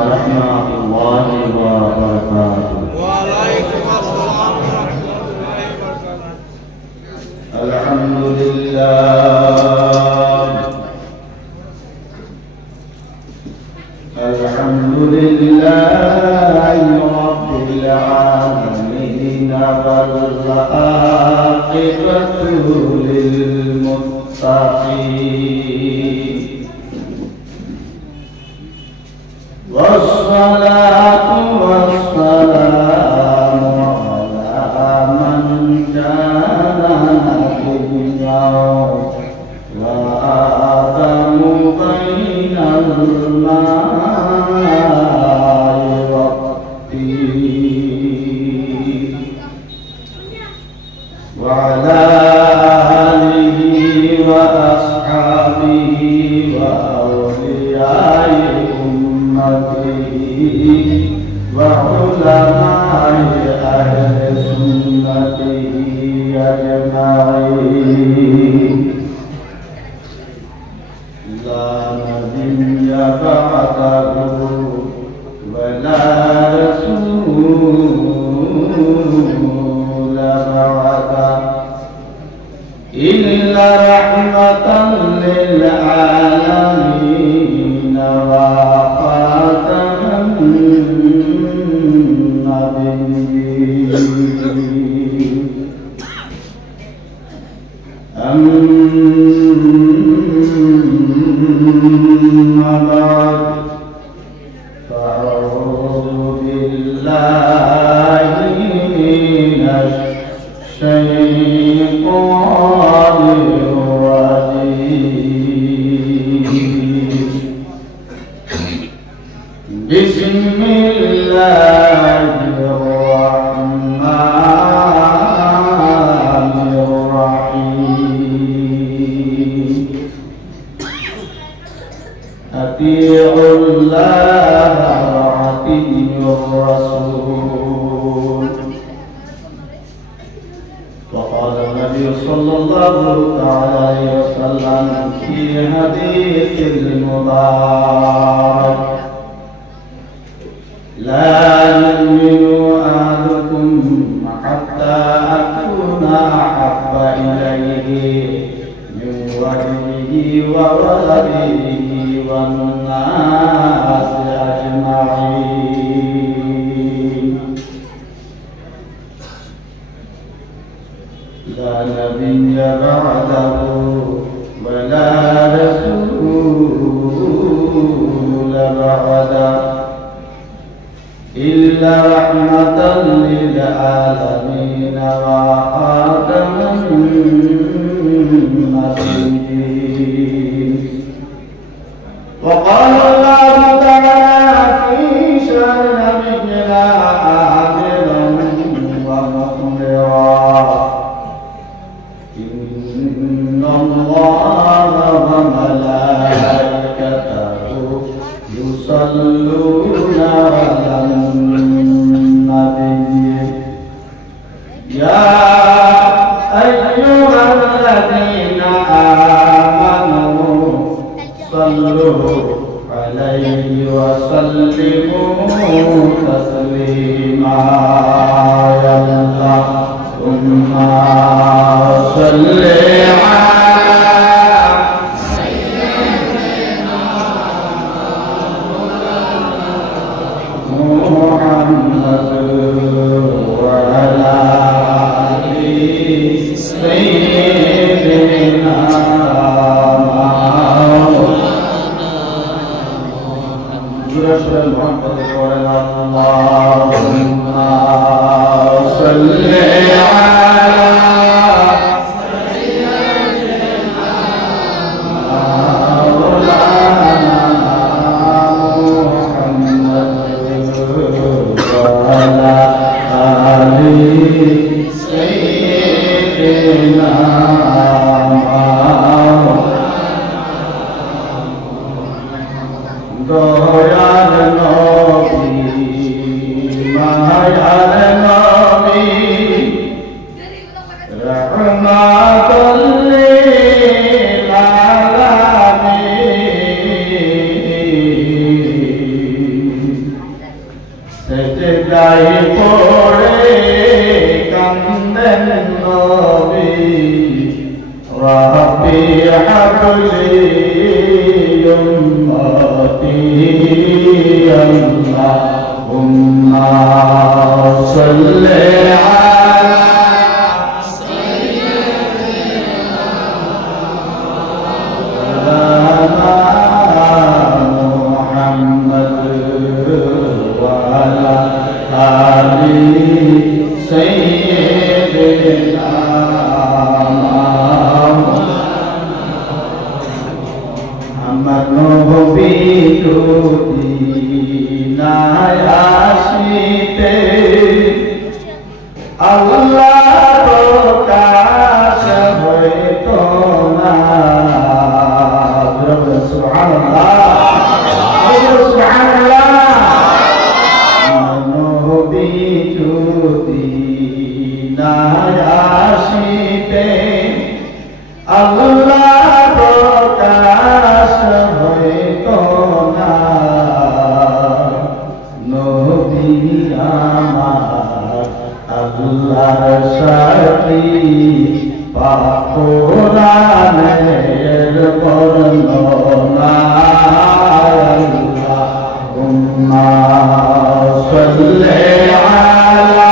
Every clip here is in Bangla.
ورحمة الله وبركاته. وعليكم السلام ورحمة الله وبركاته. الحمد لله الحمد لله رب العالمين والعاقبة للمتقين والصلاة والسلام على من كان نبيا وآدم بين الماء والطين وعلى آله وأصحابه وأولياء وعلماء أهل سنته أجمعين. لا نبي بعده ولا رسول بعده إلا رحمة للعالمين وخاتم النبيين. أما بعد فأعوذ بالله من الشيطان الرجيم. بسم الله الرحمن الرحيم. أطيعوا الله وأطيعوا الرسول. وقال النبي صلى الله عليه وسلم في حديث المبارك: لا يؤمن أحدكم حتى أكون أحب إليه من ولده وولده والناس أجمعين. لا نبي بعده ولا رسول بعده إلا رحمة للعالمين وخاتم النبيين. وقال الله تعالى في شأن نبينا عاملا ومخبرا: إن الله وملائكته يصلون على النبي يا أيها الذين آمنوا صلوا عليه وسلموا تسليما. يا اللهم صل اللهم صل على ربي هب لي أمتي اللهم صل على محمد وعلى آل سيدنا নবী যদি না আসিতে আল্লাহ প্রকাশ হইতো না। সুবহানাল্লাহ সুবহানাল্লাহ। নবী যদি না আসিতে আল্লাহ প্রকাশ হইতো না। নবী আমার আল্লাহর সাথী পাক কোরআনের বর্ণনা। আল্লাহুম্মা সাল্লি আলা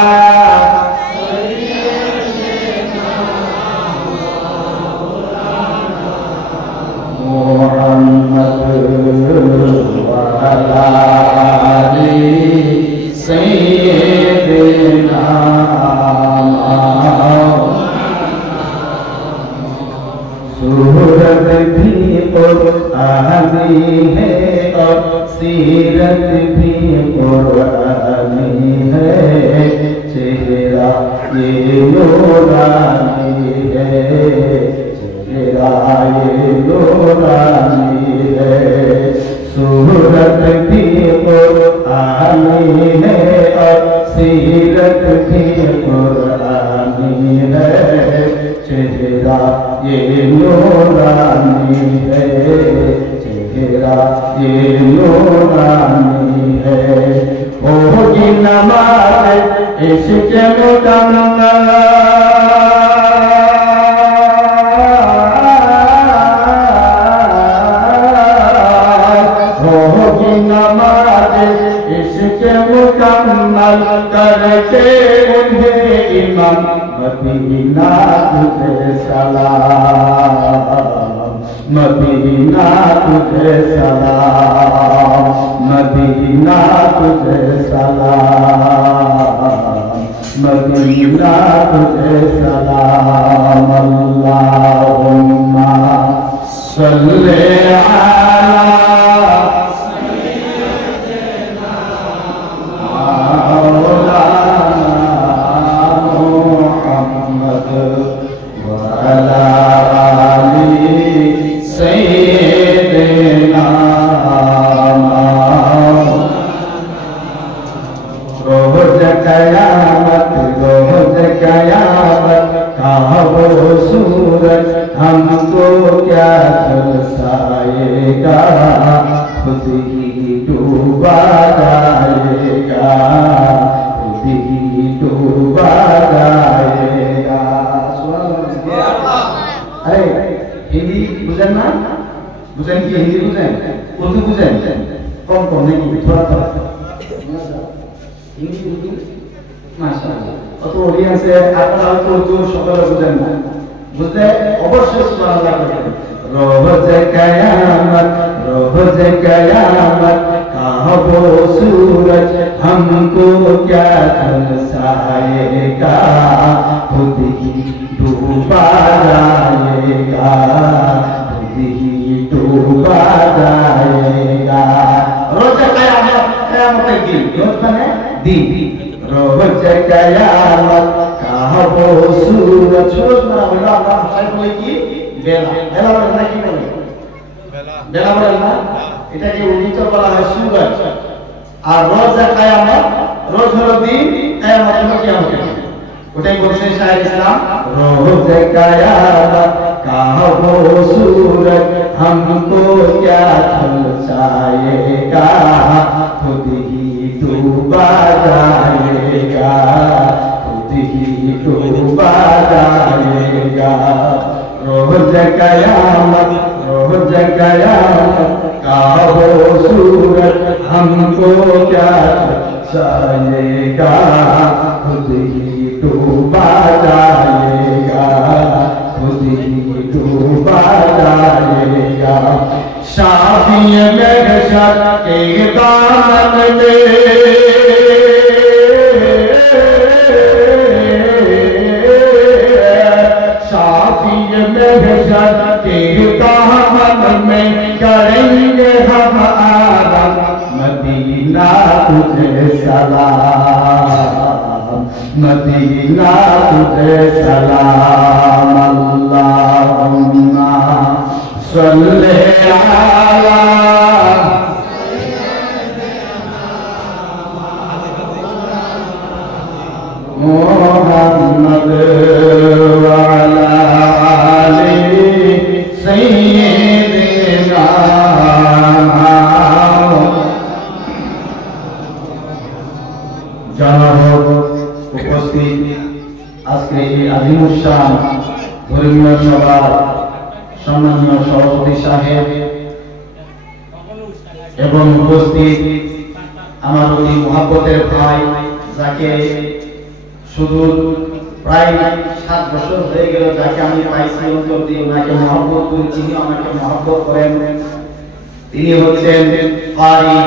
सूरत भी कुरानी है और सीरत भी कुरानी है। चेहरा ये नूरानी है, चेहरा ये नूरानी है। सूरत भी कुरानी है और सीरत भी कुरानी है। चेहरा ये नूरानी है, चेहरा ये नूरानी है। होगी नमाज इश्क़ मुकम्मल होगी नमाज इश्क़ मुकम्मल करके उन्हें इमाम मदीना तुझे सलाम, मदीना तुझे सलाम, मदीना तुझे सलाम, मदीना तुझे सलाम। अल्लाहुम्मा सल्ले अला हमको क्या झलसाएगा, खुद ही डूबा जाएगा, खुद ही डूबा जाएगा। अरे हिंदी बुझें ना, बुझें की हिंदी बुझें, उर्दू बुझें, कौन कौन नहीं थोड़ा थोड़ा हिंदी उर्दू माशाআল্লাহ। অত অডিয়েন্সে আপনারা তো উর্দু সকলে বুঝেন না, বুঝলে অবশ্যই সুবহানাল্লাহ করবেন। রোজ কিয়ামত रोज कयामत कहाँ वो सूरज हमको क्या झलसाएगा, खुद ही डूबा जाएगा, खुद ही डूबा जाएगा। रोज कयामत, कयामत की रोज बने दिन, रोज कयामत कहाँ वो सूरज, रोज बना बोला आप शायद बोले कि बेला, बेला बोलना की बोले বেলা বলেন না, এটাকে উল্টো বলা হয় সূরজ। আর রোজ কিয়ামত, রোজ হলো দিন, কিয়ামত হলো কিয়ামত। ওটাই বলছে শায়খ ইসলাম, রোজ কিয়ামত কাহা वो सूरज हमको क्या झलसाएगा, खुद ही डूबा जाएगा, खुद ही डूबा जाएगा। रोज कयामत का वो सूरत हमको क्या दर्शाएगा। खुद ही डूबा जाएगा, खुद ही डूबा जाएगा। शाफी महशर के दामन में महशर के दामन में करेंगे हम आराम। मदीना तुझे सलाम, मदीना तुझे सलाम। अल्लाहुम्मा सल्ली अला मुहम्मद व अला सैय्यिदना। उपस्थित আজকে এই আজিমুশান ধর্মীয় সভার সম্মানীয় সভাপতি সাহেব এবং উপস্থিত আমার অতি মহব্বতের ভাই, যাকে শুধু প্রায় 7 বছর হয়ে গেল যাকে আমি পাইছি, অন্তর দিয়ে ওনাকে মহব্বত করি, তিনি আমাকে মহব্বত করেন। তিনি হচ্ছেন কারি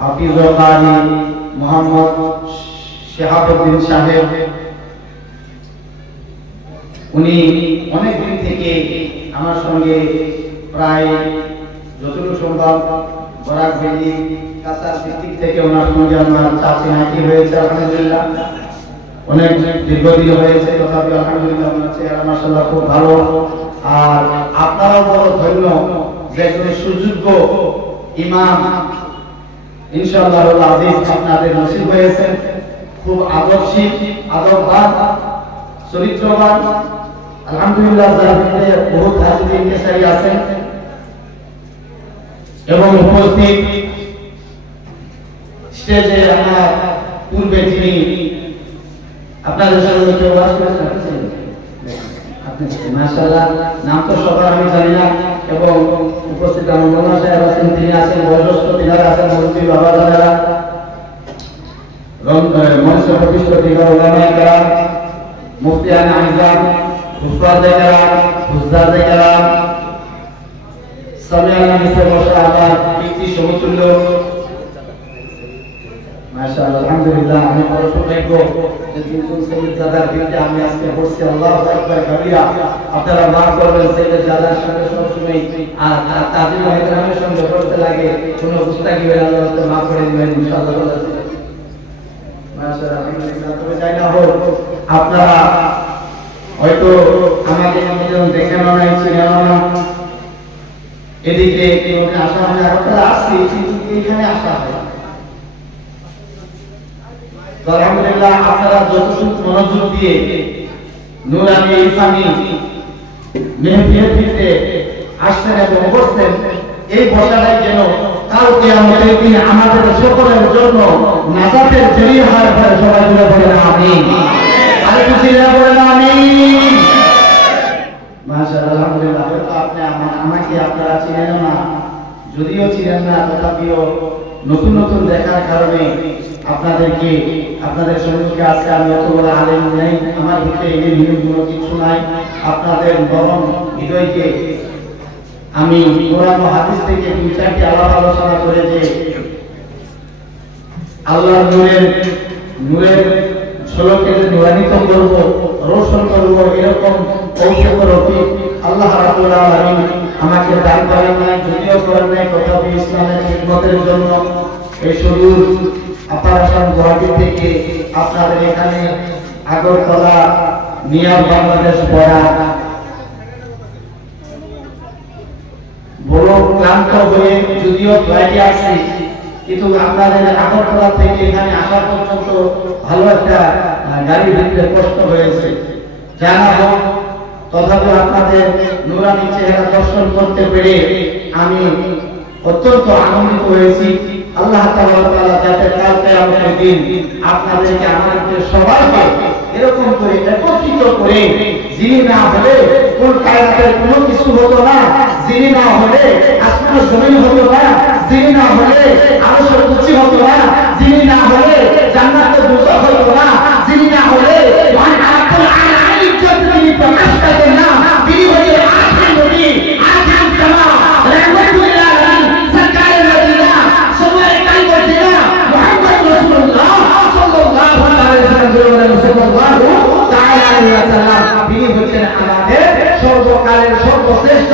হাফিজুল কারি মোহাম্মদ শিহাবুদ্দিন সাহেব। উনি অনেক দিন থেকে আমার সঙ্গে প্রায় যতটুকু সম্ভব বরাক ভ্যালি কাছার ডিস্ট্রিক্ট থেকে ওনার সঙ্গে আমার চাচি নাকি হয়েছে। আলহামদুলিল্লাহ অনেক দীর্ঘদিন হয়েছে, তথাপি আলহামদুলিল্লাহ ওনার চেহারা মাশাআল্লাহ খুব ভালো। আর আপনারাও বড় ধন্য যে একজন সুযোগ্য ইমাম ইনশাআল্লাহ আজিজ আপনাদের নসিব হয়েছে। খুব আদর্শিক, আদববান, চরিত্রবান, আলহামদুলিল্লাহ যার ভিতরে বহুত হাজির কেশারি আছেন। এবং উপস্থিত স্টেজে আমার পূর্বে যিনি আপনাদের সামনে কেউ ওয়াজ করেছেন, আপনি মাশাআল্লাহ, নাম তো সবার আমি জানি না। এবং উপস্থিত আমার মোল্লা সাহেব আছেন, তিনি আছেন বয়োজ্যেষ্ঠ, তিনারা আছেন মুরব্বী বাবা দাদারা, মঞ্চ প্রতিষ্ঠিত ওলামায়ে কেরাম, মুফতিয়ানে আযম, হুফাজে কেরাম, হুজ্জাজে কেরাম, সামিয়ানা নিচে বসা আমার পিতৃ সমতুল্য মাশাআল্লাহ। আলহামদুলিল্লাহ আমি বড় সৌভাগ্য যে তিনজন সৈয়দ দাদার বিরুদ্ধে আমি আজকে বসছি। আল্লাহু আকবার কাবীরা। আপনারা মাফ করবেন, সৈয়দ দাদার সঙ্গে সবসময় আর তাজিম ইহতিরামের সঙ্গে বলতে লাগে কোনো গুস্তাখি হলে আল্লাহ তাআলা মাফ করে দিবেন ইনশাআল্লাহ। মাশাআল্লাহ আলহামদুলিল্লাহ। তবে যাই না হোক, আপনারা হয়তো আমাকে একজন দেখেন না, চিনেন না, এদিকে কোনোদিন আসা হয় না, আপনারা আসছি কিন্তু এখানে আসা হয়। আলহামদুলিল্লাহ আপনারা যতটুকু মনোযোগ দিয়ে নূরানি ইরফানি মেহফিলে আসছেন এবং বসছেন, এই বসাটাই যেন কাল কিয়ামতের দিনে আমাদের সকলের জন্য নাজাতের জরিয়া হয়। সবাই মিলে বলেন আমিন। আর কিছু বলেন আমিন। মাশাআল্লাহ আলহামদুলিল্লাহ। হয়তো আপনি আমাকে আপনারা চিনেন না, যদিও চিনেন না, তথাপিও নতুন নতুন দেখার কারণে আপনাদেরকে আপনাদের সম্মুখে আজকে আমি অত বড় আলেম নেই, আমার ভিতরে এই নিয়মগুলো কিছু নাই। আপনাদের নরম হৃদয়কে আমি কোরআন ও হাদিস থেকে 2-4টি আলোচনা করে যে আল্লাহর নূরের ঝলকে যে নূরান্বিত করব, রোশন করব, এরকম কৌশল রফিক আল্লাহ রাব্বুল আলামিন আমাকে দান করেন নাই, যদিও করেন নাই, তথাপি ইসলামের খিদমতের জন্য এই সুদূর আপারাসান গুয়াহাটি থেকে আপনাদের এখানে আগরতলা নিয়ার বাংলাদেশ পড়া বড় ক্লান্ত হয়ে যদিও ফ্লাইটে আসছি, কিন্তু আপনাদের আগরতলা থেকে এখানে আসা পর্যন্ত ভালো একটা গাড়ির ভিতরে কষ্ট হয়েছে। জানা হোক, তথাপি আপনাদের নূরানি চেহারা দর্শন করতে পেরে আমি অত্যন্ত আনন্দিত হয়েছি। আল্লাহ তাআলা যাতে কাল কিয়ামতের দিন আপনাদেরকে আমাদেরকে সবাইকে এরকম করে একত্রিত করে, যিনি না হলে কোন কায়নাতের কোনো কিছু হতো না, যিনি না হলে আসমান জমিন হতো না, যিনি না হলে আরশের কুরসি হতো না, যিনি না হলে জান্নাত দোজখ হতো না, যিনি না হলে মহান আল্লাহর আলামিন যদি প্রকাশ পেতেন না, তিনি হলেন আখির নবী, আখির জামা, রাহমাতুল আলামিন, সরকারে মদিনা, সময় কাল মদিনা, মুহাম্মদ রাসূলুল্লাহ সাল্লাল্লাহু আলাইহি ওয়াসাল্লাম। তিনি হচ্ছেন আমাদের সর্বকালের সর্বশ্রেষ্ঠ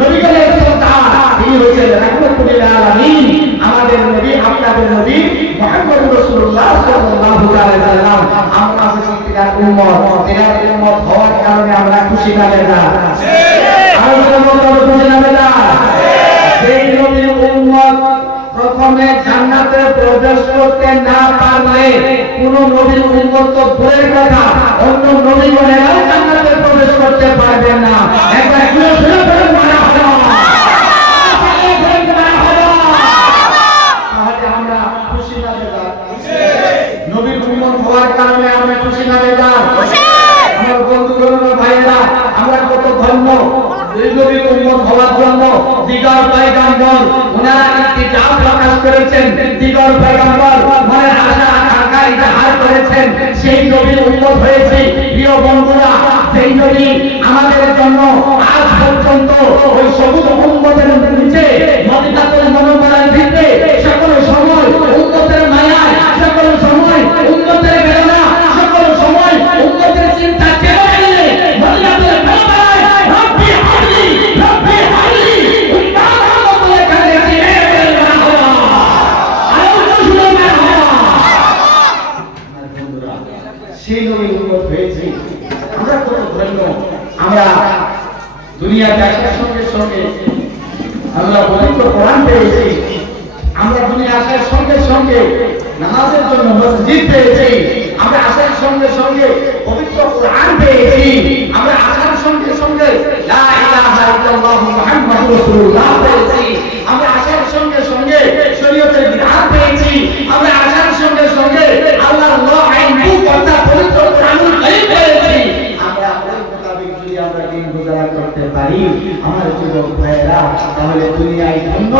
নবীগণের সর্দার। তিনি হচ্ছেন রাহমাতুল আলামিন, আমাদের নবী, আপনাদের নবী মুহাম্মদ রাসূলুল্লাহ সাল্লাল্লাহু আলাইহি ওয়াসাল্লাম। আমরা হচ্ছি তিনার উম্মত। তিনার উম্মত হওয়ার কারণে আমরা খুশি না বেজার? আমাদের মত খুশি না বেজার? সেই নবীর উম্মত প্রথমে জান্নাতে প্রবেশ করতে না পারলে কোন নবীর উম্মত তো দূরের কথা, অন্য নবীগণেরাও জান্নাতে প্রবেশ করতে পারবে না। একবার জোরে জোরে বলুন মারহাবা। তাহলে আমরা খুশি না বেজার? নবীর উম্মত হওয়ার কারণে আমরা খুশি না বেজার? আমার বন্ধুগণ, ভাইয়েরা, আমরা কত ধন্য এই নবীর উম্মত হওয়ার জন্য। দিগর পয়গম্বর ওনারা ইত্তিজাব প্রকাশ করেছেন, দিগর পয়গম্বর মনের আশা আকাঙ্ক্ষা ইজহার করেছেন, সেই নবীর উম্মত হয়েছে। প্রিয় বন্ধুরা, সেই নবী আমাদের জন্য আজ পর্যন্ত ওই সবুজ উম্মতের নিচে মদিনাতুল মুনাওয়ারার ভিতরে সকল সময় উম্মতের মায়া, সকল সময় উম্মতের বেদনা, সকল সময় উম্মতের চিন্তা কেন এলে মদিনাতুল মুনাওয়ারায় রব্বি হাবলি রব্বি হাবলি উম্মাহ বলে কাঁদে রে মারহাবা। আরো শুনে মারহাবা। বন্ধুরা, সেই নবীর উম্মত হয়েছে। আমরা কত ধন্য। আমরা দুনিয়া দেখার সঙ্গে সঙ্গে আমরা পবিত্র কোরআন পেয়েছি। আমরা দুনিয়া আসার সঙ্গে সঙ্গে নামাজের জন্য মসজিদ পেয়েছি। আমরা আসার সঙ্গে সঙ্গে পবিত্র কোরআন পেয়েছি। আমরা আসার সঙ্গে সঙ্গে লা ইলাহা ইল্লাল্লাহ মুহাম্মাদুর রাসূলুল্লাহ পেয়েছি। আমরা আসার সঙ্গে সঙ্গে শরীয়তের বিধান পেয়েছি। আমরা আসার সঙ্গে সঙ্গে আল্লাহর ল আইন অর্থাৎ পবিত্র কোরআনুল কারীম পেয়েছি। আমরা ওই মোতাবেক যদি আমরা দিন গুজারা করতে পারি আমার যুবক ভাইয়েরা, তাহলে দুনিয়ায় ধন্য,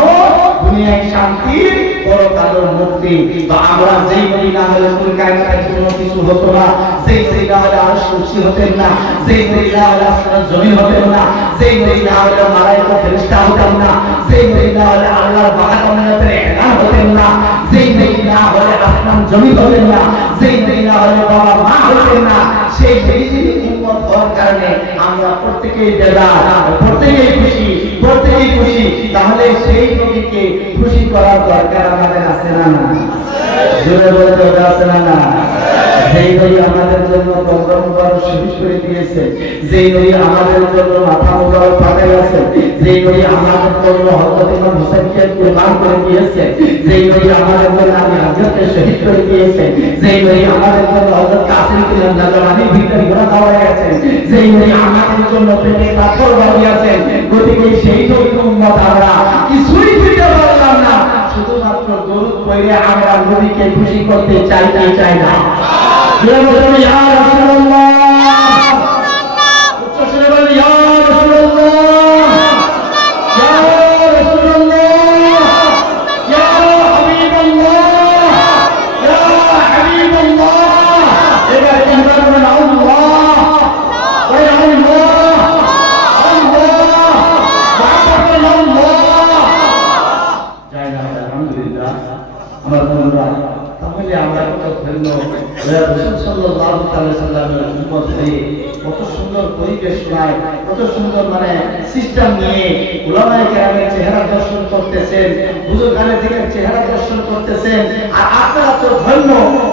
দুনিয়ায় শান্তি, পরকালের মুক্তি। তো আমরা যেই নবী না হলে কোন কায়নাতের কোনো কিছু হতো না, যেই নবী না হলে আরশ কুরসি হতেন না, যেই নবী না হলে আসমান জমিন হতেন না, যেই নবী না হলে মালায়েকা ফেরেশতা হতেন না, যেই নবী না হলে আল্লাহর বাহাদুরিয়তের এলান হতেন না, যেই নবী না হলে আসমান জমিন হতেন না, যেই নবী না হলে বাবা মা হতেন না। সেই নবীর উম্মত হওয়ার কারণে আমরা প্রত্যেকেই বেজার, প্রত্যেকেই খুশি, প্রত্যেকেই খুশি। তাহলে সেই নবীকে খুশি করার দরকার আমাদের আছে না? না জোরে বলতে আছে না? না যেই নবী আমাদের জন্য কবর মুবারক শহীদ করে দিয়েছে, যেই নবী আমাদের জন্য মাথা মুবারক পাঠাইয়াছে, যেই নবী আমাদের জন্য হযরত ইমাম হুসাইনকে কুরবান করে দিয়েছে, যেই নবী আমাদের জন্য আলী হযরতকে শহীদ করে দিয়েছে, যেই নবী আমাদের জন্য হযরত কাসিমকে নাজরানি ভিতরে ঘোরা দেওয়া গেছে, যেই নবী আমাদের জন্য পেটে পাথর বাঁধিয়েছেন। গতিকে সেই নবীর উম্মত আমরা কিছুই দিতে পারলাম না, শুধুমাত্র দরুদ পড়ে আমরা নবীকে খুশি করতে চাই না? ইয়া রাসূলুল্লাহ, উচ্চ স্বরে বলি ইয়া রাসূলুল্লাহ, ইয়া রাসূলুল্লাহ, ইয়া হাবিবাল্লাহ, ইয়া হাবিবাল্লাহ। এবার আমরা বলবো আল্লাহ ওয়া আল্লাহ আল্লাহ আল্লাহ। জয় আলহামদুলিল্লাহ। আমার বন্ধুরা, তাহলে আমরা কত ধন্য রাসূল সাল্লাল্লাহু আলাইহি ওয়াসাল্লামের উম্মত হয়ে কত সুন্দর পরিবেশ শোনায়, কত সুন্দর সিস্টেম নিয়ে উলামায়ে কেরামের চেহারা দর্শন করতেছেন, বুজুর্গানের দিকের চেহারা দর্শন করতেছেন। আর আপনারা তো ধন্য,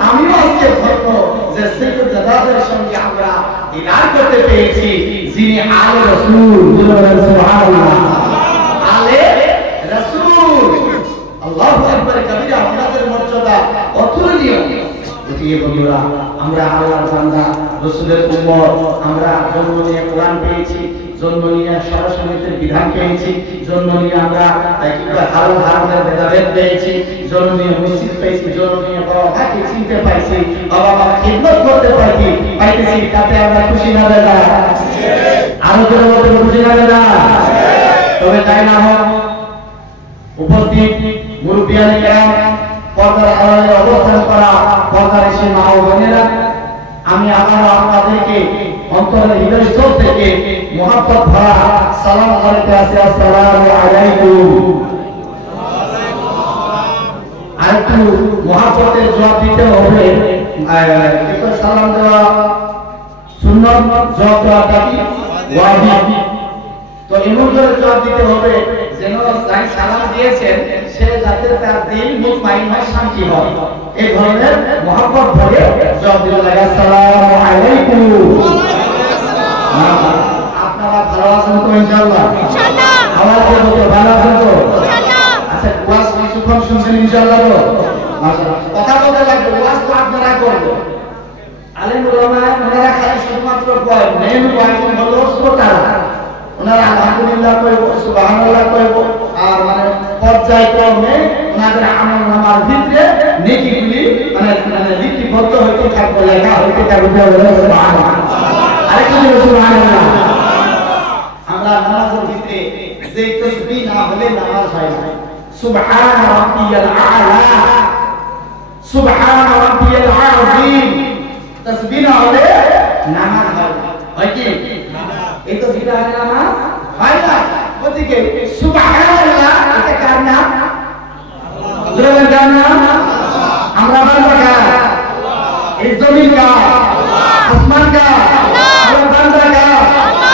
আমিও আজকে ধন্য যে সৈয়দ জাদাদের সঙ্গে আমরা দিদার করতে পেরেছি, যিনি আলে রাসূল। সুবহানাল্লাহ, আলে রাসূল। আল্লাহু আকবার কবিরা। আপনাদের মর্যাদা অতুলনীয়। বুঝিয়ে বন্ধুরা, আমরা আল্লাহর বান্দা, রাসূলের উম্মত, আমরা জন্ম নিয়ে কোরআন পেয়েছি, জন্ম নিয়ে সরাসরিতে বিধান পেয়েছি, জন্ম নিয়ে আমরা হারাম হারামের ভেদাভেদ পেয়েছি, জন্ম নিয়ে মসজিদ পেয়েছি, জন্ম নিয়ে বাবা মাকে চিনতে পাইছি, বাবা মা খিদমত করতে পাইতেছি, তাতে আমরা খুশি না বেদা? আরো জোরে বলতে খুশি না বেদা? তবে তাই না হোক, উপস্থিত মুরব্বিয়ানে কেরাম, পর্দার আড়ালে অবস্থান করা পর্দার এসে মা ও বোনেরা, আমি আবারও আপনাদেরকে অন্তরের হৃদয় স্থল থেকে মহব্বত ভরা সালাম করতে আসি, আসসালামু আলাইকুম। আর একটু মহব্বতের জবাব দিতে হবে। সালাম দেওয়া সুন্নাত, জবাব দেওয়াটা কি ওয়াজিব। তো এমন করে জবাব দিতে হবে যেন যাই সালাম দিয়েছেন সে যাতে তার দিল মুতমাইন হয়, শান্তি হয়। এই ধরনের মহব্বত ভরে জবাব দিতে লাগে, আসসালামু আলাইকুম। আপনারা ভালো আছেন তো? ইনশাআল্লাহ আওয়াজ দিয়ে বলতে ভালো আছেন তো? আচ্ছা, ওয়াজ কিছুক্ষণ শুনছেন ইনশাআল্লাহ তো? মাশাআল্লাহ। কথা বলতে লাগবে, ওয়াজ তো আপনারা করবেন। আলেম ওলামা ওনারা খালি শুধুমাত্র কয়, মেন ওয়াজিব হলো শ্রোতারা। ওনারা আলহামদুলিল্লাহ কইব, সুবহানাল্লাহ কইব, আর মানে পর্যায়ক্রমে ওনাদের আমল নামার ভিতরে নেকিগুলি মানে লিপিবদ্ধ হইতে থাকবে, লেখা হইতে থাকবে। সুবহানাল্লাহ। আরেকটু সুবহানাল্লাহ। আমরা নামাজের ভিতরে যে তাসবিহ না হলে নামাজ হয় না। সুবহান রাব্বিয়াল আ'লা, সুবহান রাব্বিয়াল আযীম, তাসবিহ না হলে নামাজ হয় না। হয় কি? এই তো জিরা নামাজ হয় না। ওদিকে সুবহানাল্লাহ, এটা কার নাম? আল্লাহর নাম। আমরা বান্দা কার? এই জমিন কার? আসমান কার? আমরা বান্দা কার?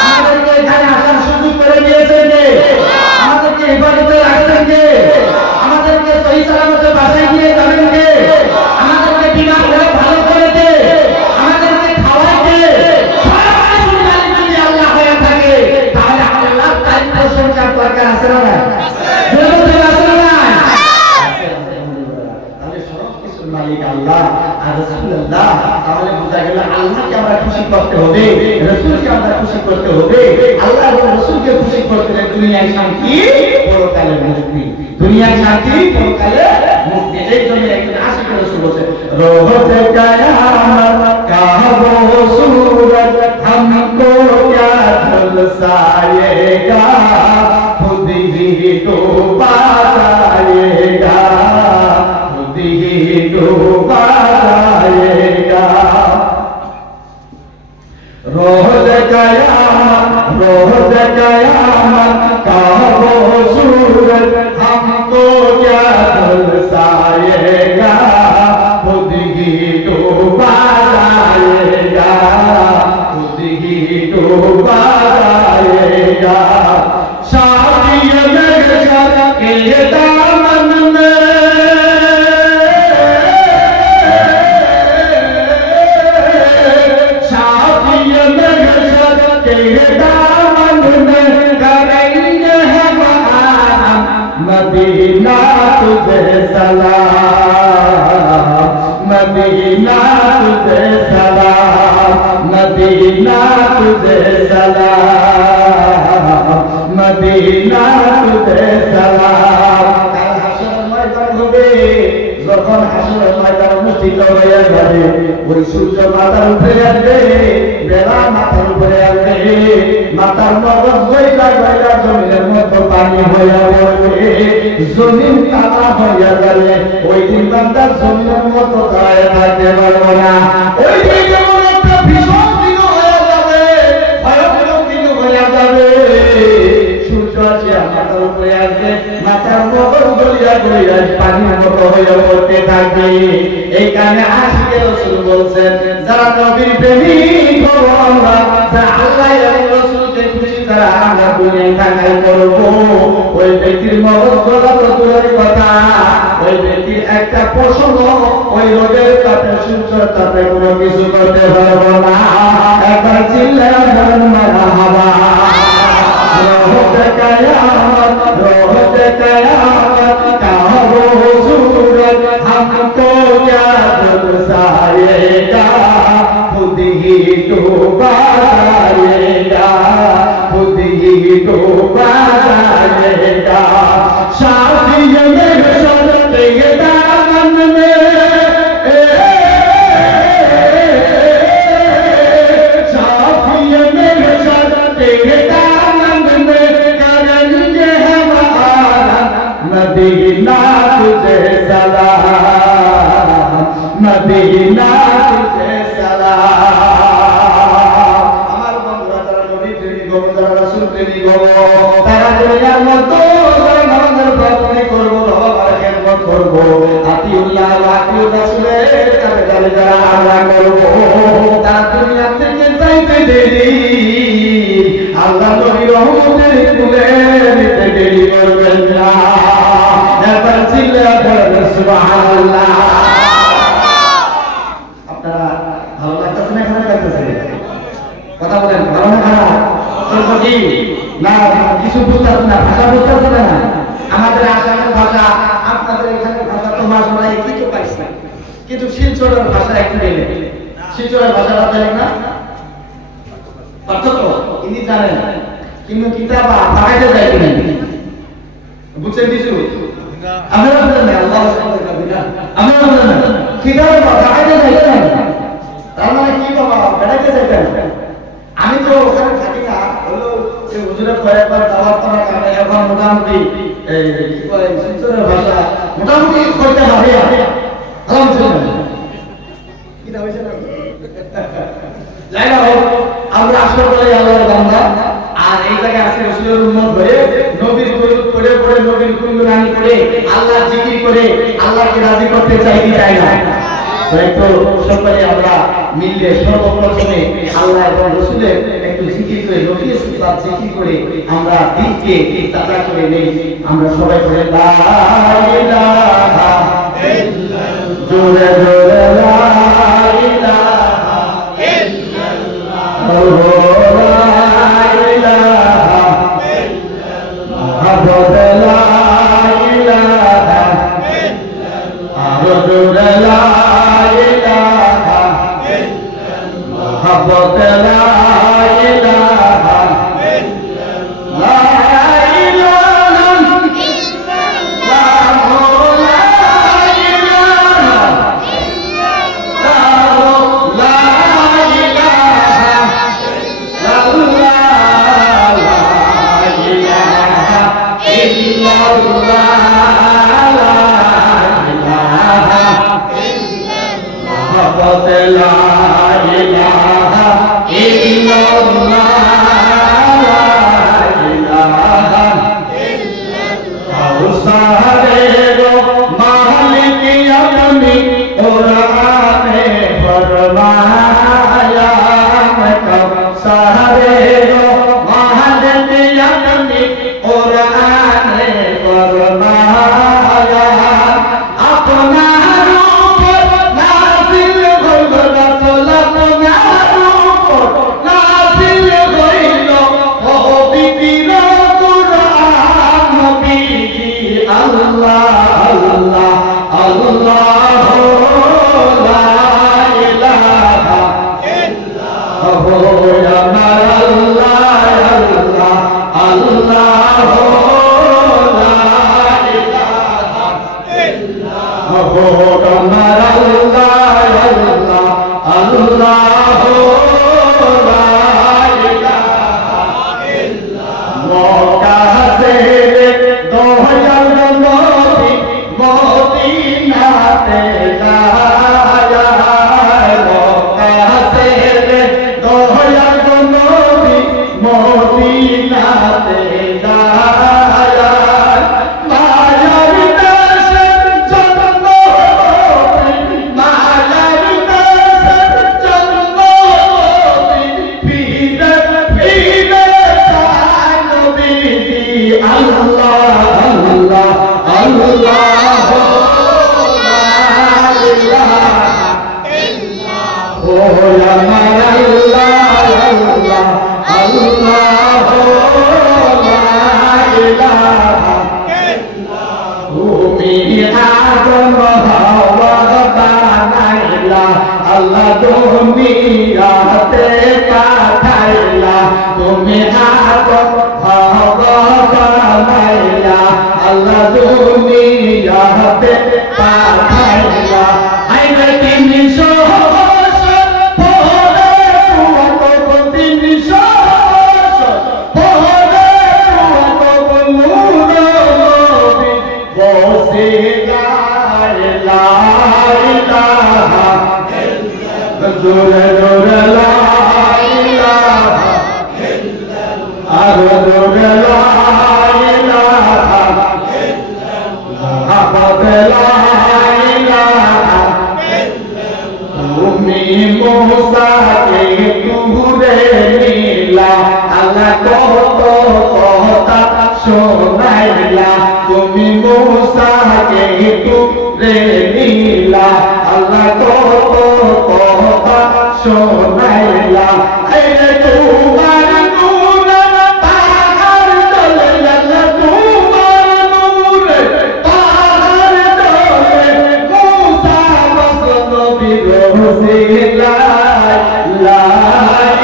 আমাদেরকে এখানে আসার সুযোগ করে দিয়েছেন কে? আমাদেরকে ইবাদতে রাখছেন কে? আমাদেরকে সহি সালামতে বাসায় নিয়ে যাবেন কে? আমাদেরকে বিমার হয়ে ভালো করে কে? আমাদেরকে খাওয়ায় কে? দরকার আছে না? তাহলে সব কিছুর মালিক আল্লাহ আর রাসূলুল্লাহ। তাহলে বোঝা গেল আল্লাহকে আমরা খুশি করতে হবে, রাসূলকে আমরা খুশি করতে হবে। আল্লাহ এবং রাসূলকে খুশি করতে হলে দুনিয়ায় শান্তি, পরকালে মুক্তি। দুনিয়ায় শান্তি, পরকালে মুক্তি। এই জন্য একজন আশিক রাসূল বলেছেন, রোজে কিয়ামত কা वो सूरज हमको क्या झुलसाएगा, खुद ही डूबा जाएगा, खुद ही डूबा जाएगा। रोज कयामत का वो सूरज हमको क्या झुलसाएगा, खुद ही डूबा जाएगा, खुद ही डूबा जाएगा। शादी में के दामन में मदीना तुझे सलाम, मदीना तुझे सलाम, मदीना तुझे सलाम, मदीना तुझे सलाम। কাল হাসরের ময়দান হবে, যখন হাসরের ময়দান অনুষ্ঠিত হয়ে যাবে, ওই সূর্য মাথার উপরে আসবে, বেলা মাথার উপরে আসবে, মাথার মগজ বইলা বইলা জমিনের মধ্যে পানি হয়ে যাবে, জমিন কালা হয়ে যাবে। ওই দিন বান্দা জমিনের মতো দাঁড়িয়ে থাকতে পারবো না। ওই দিন যেমন একটা ভীষণ দিন হয়ে যাবে, ভয়ঙ্কর দিন হয়ে যাবে। সূর্য আসে মাথার উপরে আসবে, মাথার মগজ গলিয়া গলিয়া পানির মতো হয়ে পড়তে থাকবে। এই কারণে আশিকে রাসূল বলছেন, যারা নবীর প্রেমিক হবো আমরা, যারা আল্লাহ এবং রাসূলকে খুশি তারা আমরা দুনিয়ায় থাকাই করবো। ওই ব্যক্তির মগজ গলা তো দূরের কথা, ওই ব্যক্তির একটা প্রশ্ন ওই রোগের তাপে সূর্যের তাপে কোনো কিছু করতে পারবো না। একবার চিল্লায় বলেন মারহাবা। रोज कयामत का वो सूरज हमको क्या झुलसाएगा, खुद ही डूबा जाएगा, खुद করব আতিউল্লাহ ওয়া আতিউর রাসূলের কাছে যারা আমরা করব তারা দুনিয়া থেকে যাইতে দেরি আল্লাহ নবীর রহমতের কুলে নিতে দেরি করবেন না একবার চিল্লা বলেন সুবহানাল্লাহ আপনারা ভালো লাগতেছে না খারাপ লাগতেছে কথা বলেন ভালো না খারাপ কি না কিছু বুঝতেছেন না ভাষা বুঝতেছেন না আমাদের আসামের ভাষা আপনাদের এখানের ভাষা তো মাসমাই কিছু পাইছে না কিন্তু শিলচরের ভাষা একটু মিলে শিলচরের ভাষাটা জানেন না পার্থক্য ইনি জানেন কিন্তু কিতাব পাঠাইতে যায় কিনা বুঝছেন কিছু আপনারা বলেন না আল্লাহ আপনারা বলেন না কিতাব পাঠাইতে যায় কিনা তার মানে কি বাবা বেড়াইতে যায় কেন আমি তো ওখানে থাকি না হলো যে হুজুরে কয়েকবার দাওয়াত করার কারণে এখন মোটামুটি এই কি বলে শিলচরের ভাষা মোটামুটি কইতে পারি আলহামদুলিল্লাহ কি না হইছে না যাই না হোক আমরা আশা করি আল্লাহর বান্দা আর এই জায়গায় আছে রাসূলের উম্মত হয়ে নবীর দরুদ পড়ে পড়ে নবীর গুণগান করে আল্লাহর জিকির করে আল্লাহকে রাজি করতে চাই কি চাই না তো একটু সকলে আমরা মিলে সর্বপ্রথমে আল্লাহ এবং রাসূলের একটু জিকির করে নফিস সালাত জিকির করে আমরা দিনকে তাজা করে নেই আমরা সবাই বলে লা ইলাহা ইল্লাল্লাহ জোরে জোরে লা ইলাহা La তুমি মুসাকে তুলে নিলা আল্লাহ কত কথা শোনাইলা আরে তোমার নূর তাহার তলে আল্লাহ তোমার নূর তাহার তলে মুসা বসত বিরোসিলা লা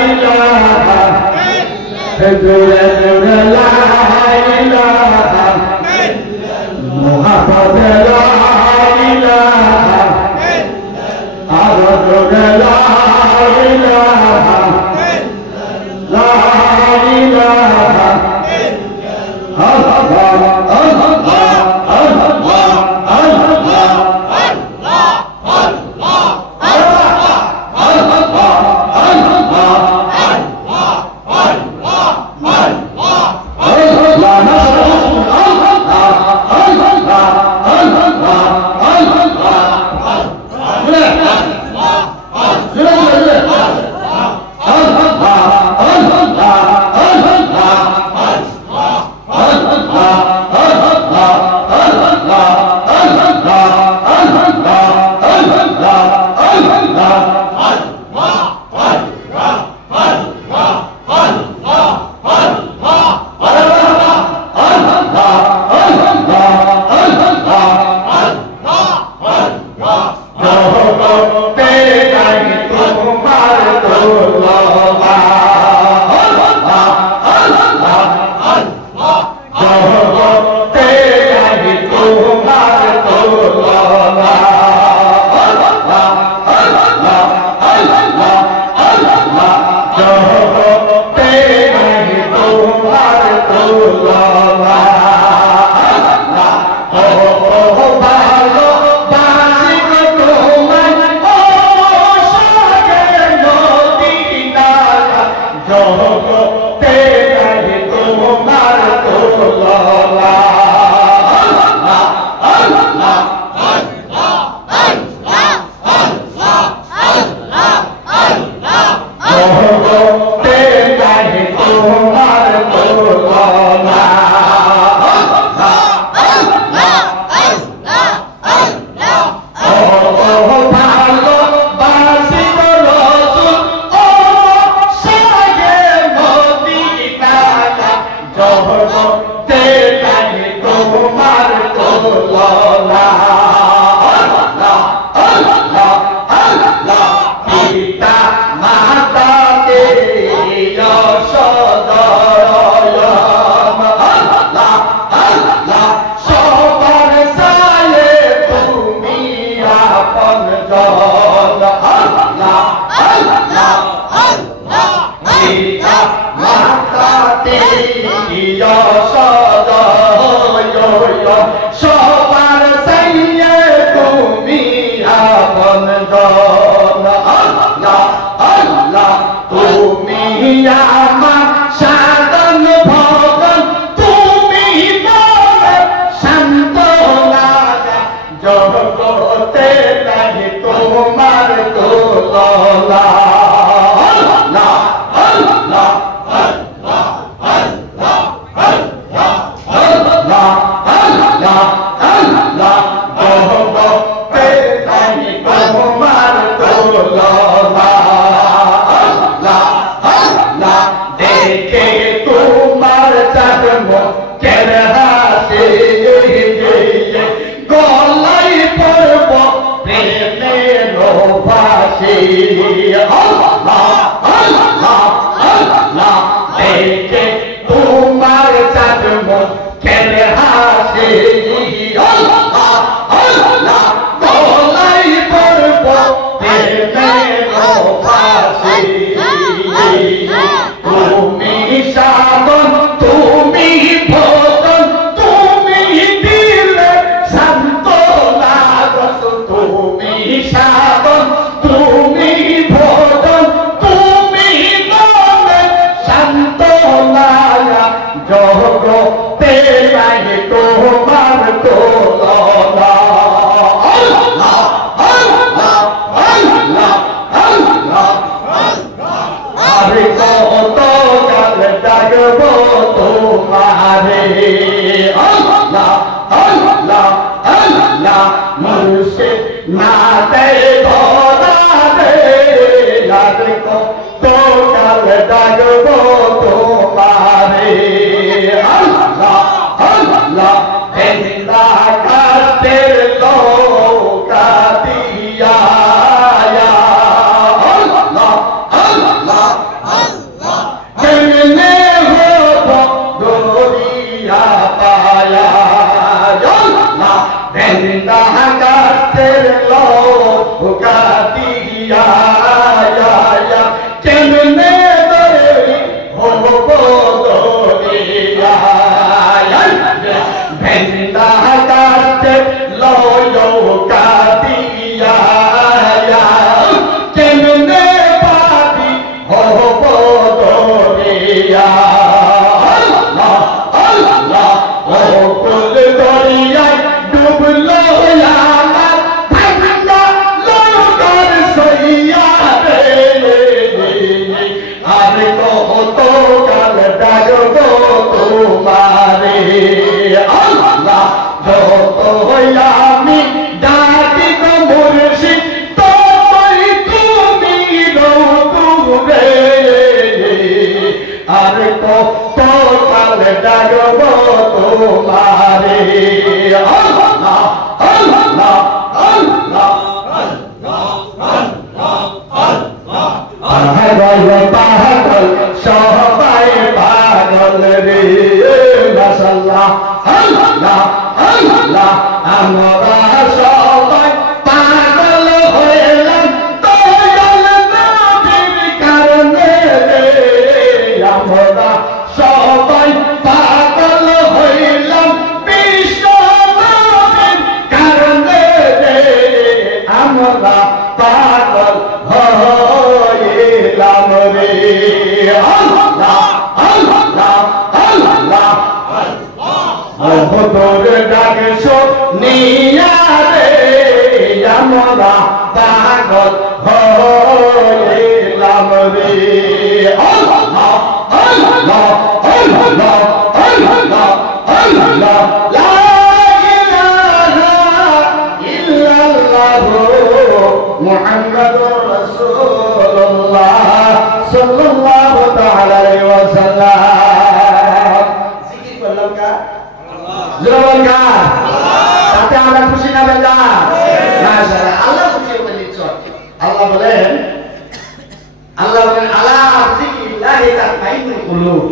ইলাহা জোরে জোরে লা ইলাহা মুহাম্মদ লা ইলাহা আর জোরে লা ইলাহা লা ইলাহা আল্লাহ আল্লাহ আল্লাহ আল্লাহ না দেয় ধরা দে আর তো কাল ডাকবো তোমারে আল্লাহ আল্লাহ জিন্দা করতে লোকা দিয়া আল্লাহ আল্লাহ আল্লাহ কেমনে হবো দরিয়া পায়া আল্লাহ জিন্দা করতে লোকা দিয়া কেমনে হবো দরিয়া ভেন্দা কাটে লোকা দিয়া কেমনে পাবি হবো দরিয়া আল্লাহ আল্লাহ ও কুল দরিয়ায় ডুবলো আমার ভাঙা লোকার সইয়া রে আর কত কাল ডাকবো তোমারে আল্লাহ যত আমি ডাকিব মুর্শিদ ততই তুমি দূরে আর কত কাল ডাকবো তোমারে আল্লাহ আল্লাহ আল্লাহ পাগল পাগল সবাই পাগল রে মাশাআল্লাহ আল্লাহ আল্লাহ আমরা সবাই পাগল হইলাম দয়াল নবীর কারণে রে আমরা সবাই পাগল হইলাম বিশ্ব নবীর কারণে রে আমরা পাগল হইলাম রে আল্লাহ আল্লাহ আল্লাহ তোর ডাক শুনিয়া রে আমরা পাগল হইলাম রে আল্লাহ আল্লাহ আল্লাহ আল্লাহ আল্লাহ লা ইলাহা ইল্লাল্লাহ মুহাম্মাদুর রাসূলুল্লাহ সাল্লাল্লাহু তাআলা আলাইহি ওয়াসাল্লাম জিকির করলাম কা জোরে কা তাতে আমরা খুশি না বেজা মাশাআল্লাহ আল্লাহ খুশি হবে নিশ্চয় আল্লাহ বলেন আলা যিকিরিল্লাহি তাতমাইন্নুল কুলুব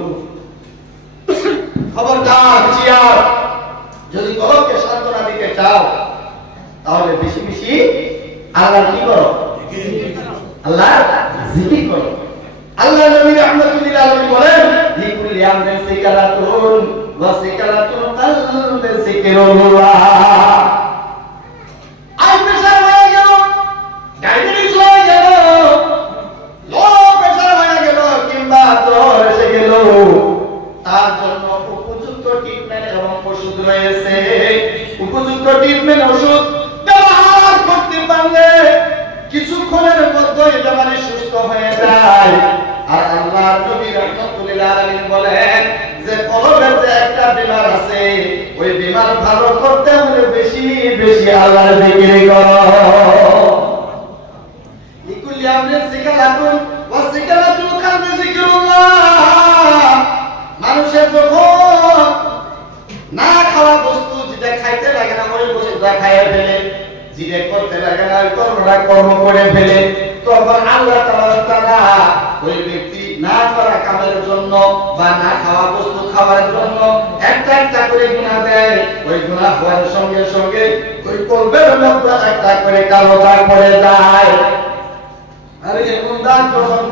খবরদার হুঁশিয়ার যদি কলবকে সান্ত্বনা দিতে চাও তাহলে বেশি বেশি আল্লাহর কি করো আল্লাহর জিকির করো আল্লাহ নবী রাহমাতুল্লাহ আলাইহি বলেন লিকুল্লি আমরিন সিকারাতুন ওয়া সিকারাতুল কলবি যিকরুল্লাহ আই প্রেসার হয়ে গেল ডায়াবেটিস হয়ে গেল লো প্রেসার হয়ে গেল কিংবা জ্বর এসে গেল তার জন্য উপযুক্ত ট্রিটমেন্ট এবং ওষুধ রয়েছে উপযুক্ত ট্রিটমেন্ট ওষুধ ব্যবহার করতে পারলে কিছুক্ষণের মধ্যে এটা মানে সুস্থ হয়ে যায় আর আল্লাহর নবী রাহমাতুল্লাহ আলাইহি বলেন যে কলবের যে একটা বিমার আছে ওই বিমার ভালো করতে হলে বেশি বেশি আল্লাহর জিকির করো লিকুল্লি আমরিন সিকারাতুন ওয়া সিকারাতুল কলবি যিকরুল্লাহ মানুষের যখন না খাওয়া বস্তু যেটা খাইতে লাগে না ওই বস্তুটা খাইয়ে ফেলে যেটা করতে লাগে না ওই কর্ম করে ফেলে তখন আল্লাহ তাআলা ওই ব্যক্তি না করা কামের জন্য বা না খাওয়া বস্তু খাওয়ার জন্য একটা একটা করে গুনাহ দেয় ওই গুনাহ হওয়ার সঙ্গে সঙ্গে ওই কলবের মধ্যে একটা করে কালো দাগ পড়ে যায় আরে এমন দাগ যখন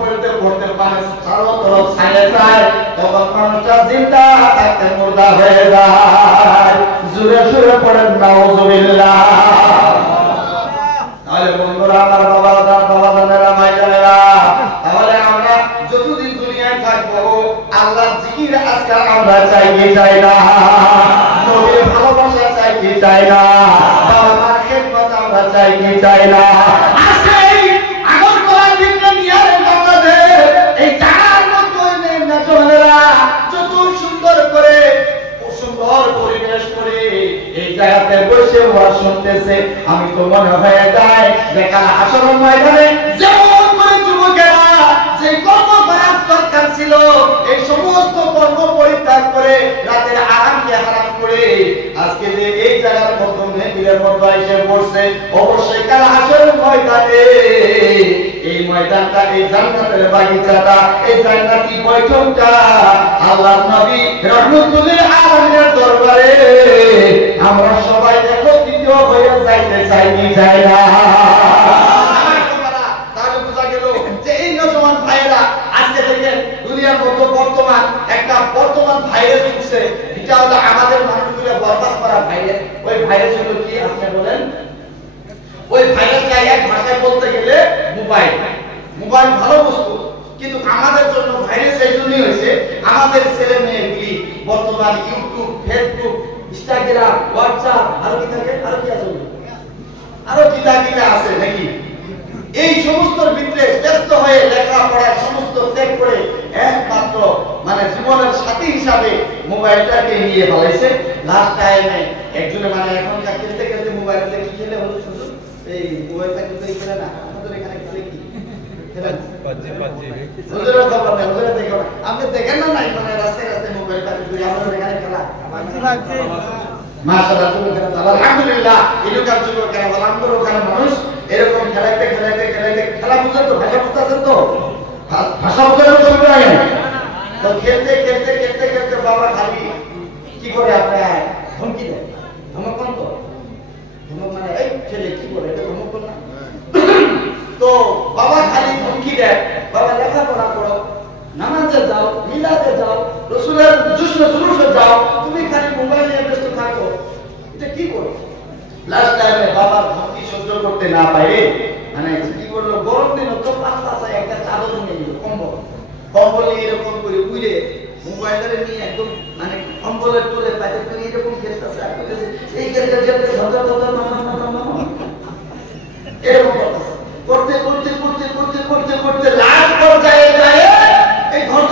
পড়তে পারে চারো তরফ ছায়ে যায় তখন মানুষটা জিন্দা থাকতে মুর্দা হয়ে যায় জোরে জোরে পড়েন নাউজুবিল্লাহ তাহলে বন্ধুরা আমার বাবাদানেরা মাইজানেরা তাহলে আমরা যতদিন দুনিয়ায় থাকবো আল্লাহর জিকির আজকাল আমরা চাই কি চাই না নবীর ভালোবাসা চাই কি চাই না বাবা মার খেদমত আমরা চাই কি চাই না আজকে আগর করা দিনটা নিয়ে বাংলাদেশ এই জায়গার মধ্যে নাচনেরা যত সুন্দর করে সুন্দর পরিবেশ করে এই জায়গাতে এখানে বসে ওয়াজ শুনতেছে, আমি তো মনে হয়ে যায় যে কাল হাসরের ময়দানে যেমন করে যুবকেরা যে কর্ম করার দরকার ছিল এই সমস্ত কর্ম পরিত্যাগ করে রাতের আরামকে হারাম করে আজকে যে এই জায়গার মধ্যে মেহেদির মধ্যে এসে বসছে, অবশ্যই কাল হাসরের ময়দানে এই ময়দানটা, এই জান্নাতের বাগিচাটা, এই জান্নাতি বৈঠকটা আল্লাহর নবী রাহমাতুল আলামিনের দরবারে আমরা সবাই একত্রিত হয়ে যাইতে চাই কি চাই না? তাহলে বোঝা গেল যে এই নওজোয়ান ভাইরা আজকে থেকে দুনিয়ার মধ্যে বর্তমান ভাইরাস ঢুকছে, এটা হলো আমাদের মানুষগুলো বরবাদ করা ভাইরাস। ওই ভাইরাস হলো কি আপনি বলেন? ওই ভাইরাসটা এক ভাষায় বলতে গেলে মোবাইল ভালো বস্তু, কিন্তু আমাদের জন্য ভাইরাস এই জন্যই হয়েছে আমাদের ছেলে মেয়েগুলি বর্তমান ইউটিউব, ফেসবুক, ইনস্টাগ্রাম, হোয়াটসঅ্যাপ আরো কি থাকে, আরো কি আছে, আরো কিতা আছে নাকি, এই সমস্ত ভিতরে ব্যস্ত হয়ে লেখাপড়ার সমস্ত ত্যাগ করে একমাত্র মানে জীবনের সাথী হিসাবে মোবাইলটাকে নিয়ে ফেলাইছে। লাস্ট টাইমে একজনে মানে এখনকার খেলতে খেলতে মোবাইলে কি খেলে হলো, শুধু এই মোবাইলটা কিন্তু খেলে না, আমাদের এখানে খেলে কি খেলেন হুজুরের খবর নেই, হুজুরে দেখো না, আপনি দেখেন না নাই মানে রাস্তায় রাস্তায় মোবাইল পাতি করে আমাদের এখানে খেলা মাশাআল্লাহ, আলহামদুলিল্লাহ। এলাকার যুবকেরা বলাঙ্গর ওখানে মানুষ এরকম খেলাইতে খেলা বুঝতে তো ভাষা বুঝতেছেন তো, ভাষা বুঝতে চলবে না তো খেলতে বাবা খালি কি করে আপনার ধমকি দেয়, ধমক কোন তো ধমক মানে এই ছেলে কি করে এটা ধমক কোন না, তো বাবা খালি ধমকি দেয়, বাবা লেখাপড়া করো, নামাজে যাও, মিলাদে যাও, রসুলের জুলুসে যাও, তুমি খালি মোবাইল নিয়ে ব্যস্ত থাকো, এটা কি করো? লাস্ট টাইমে বাবার ধমকি সহ্য করতে না পারে মানে কি করলো, গরম দিন তো পাতলা একটা চাদর নিয়ে নিল, কম্বল নিয়ে এরকম করে উড়ে মোবাইলটা নিয়ে একদম মানে কম্বলের তোলে পাইতে করে এরকম খেলতেছে, আর এই খেলতে এরকম করতে লাস্ট পর্যায়ে যায় এই ধর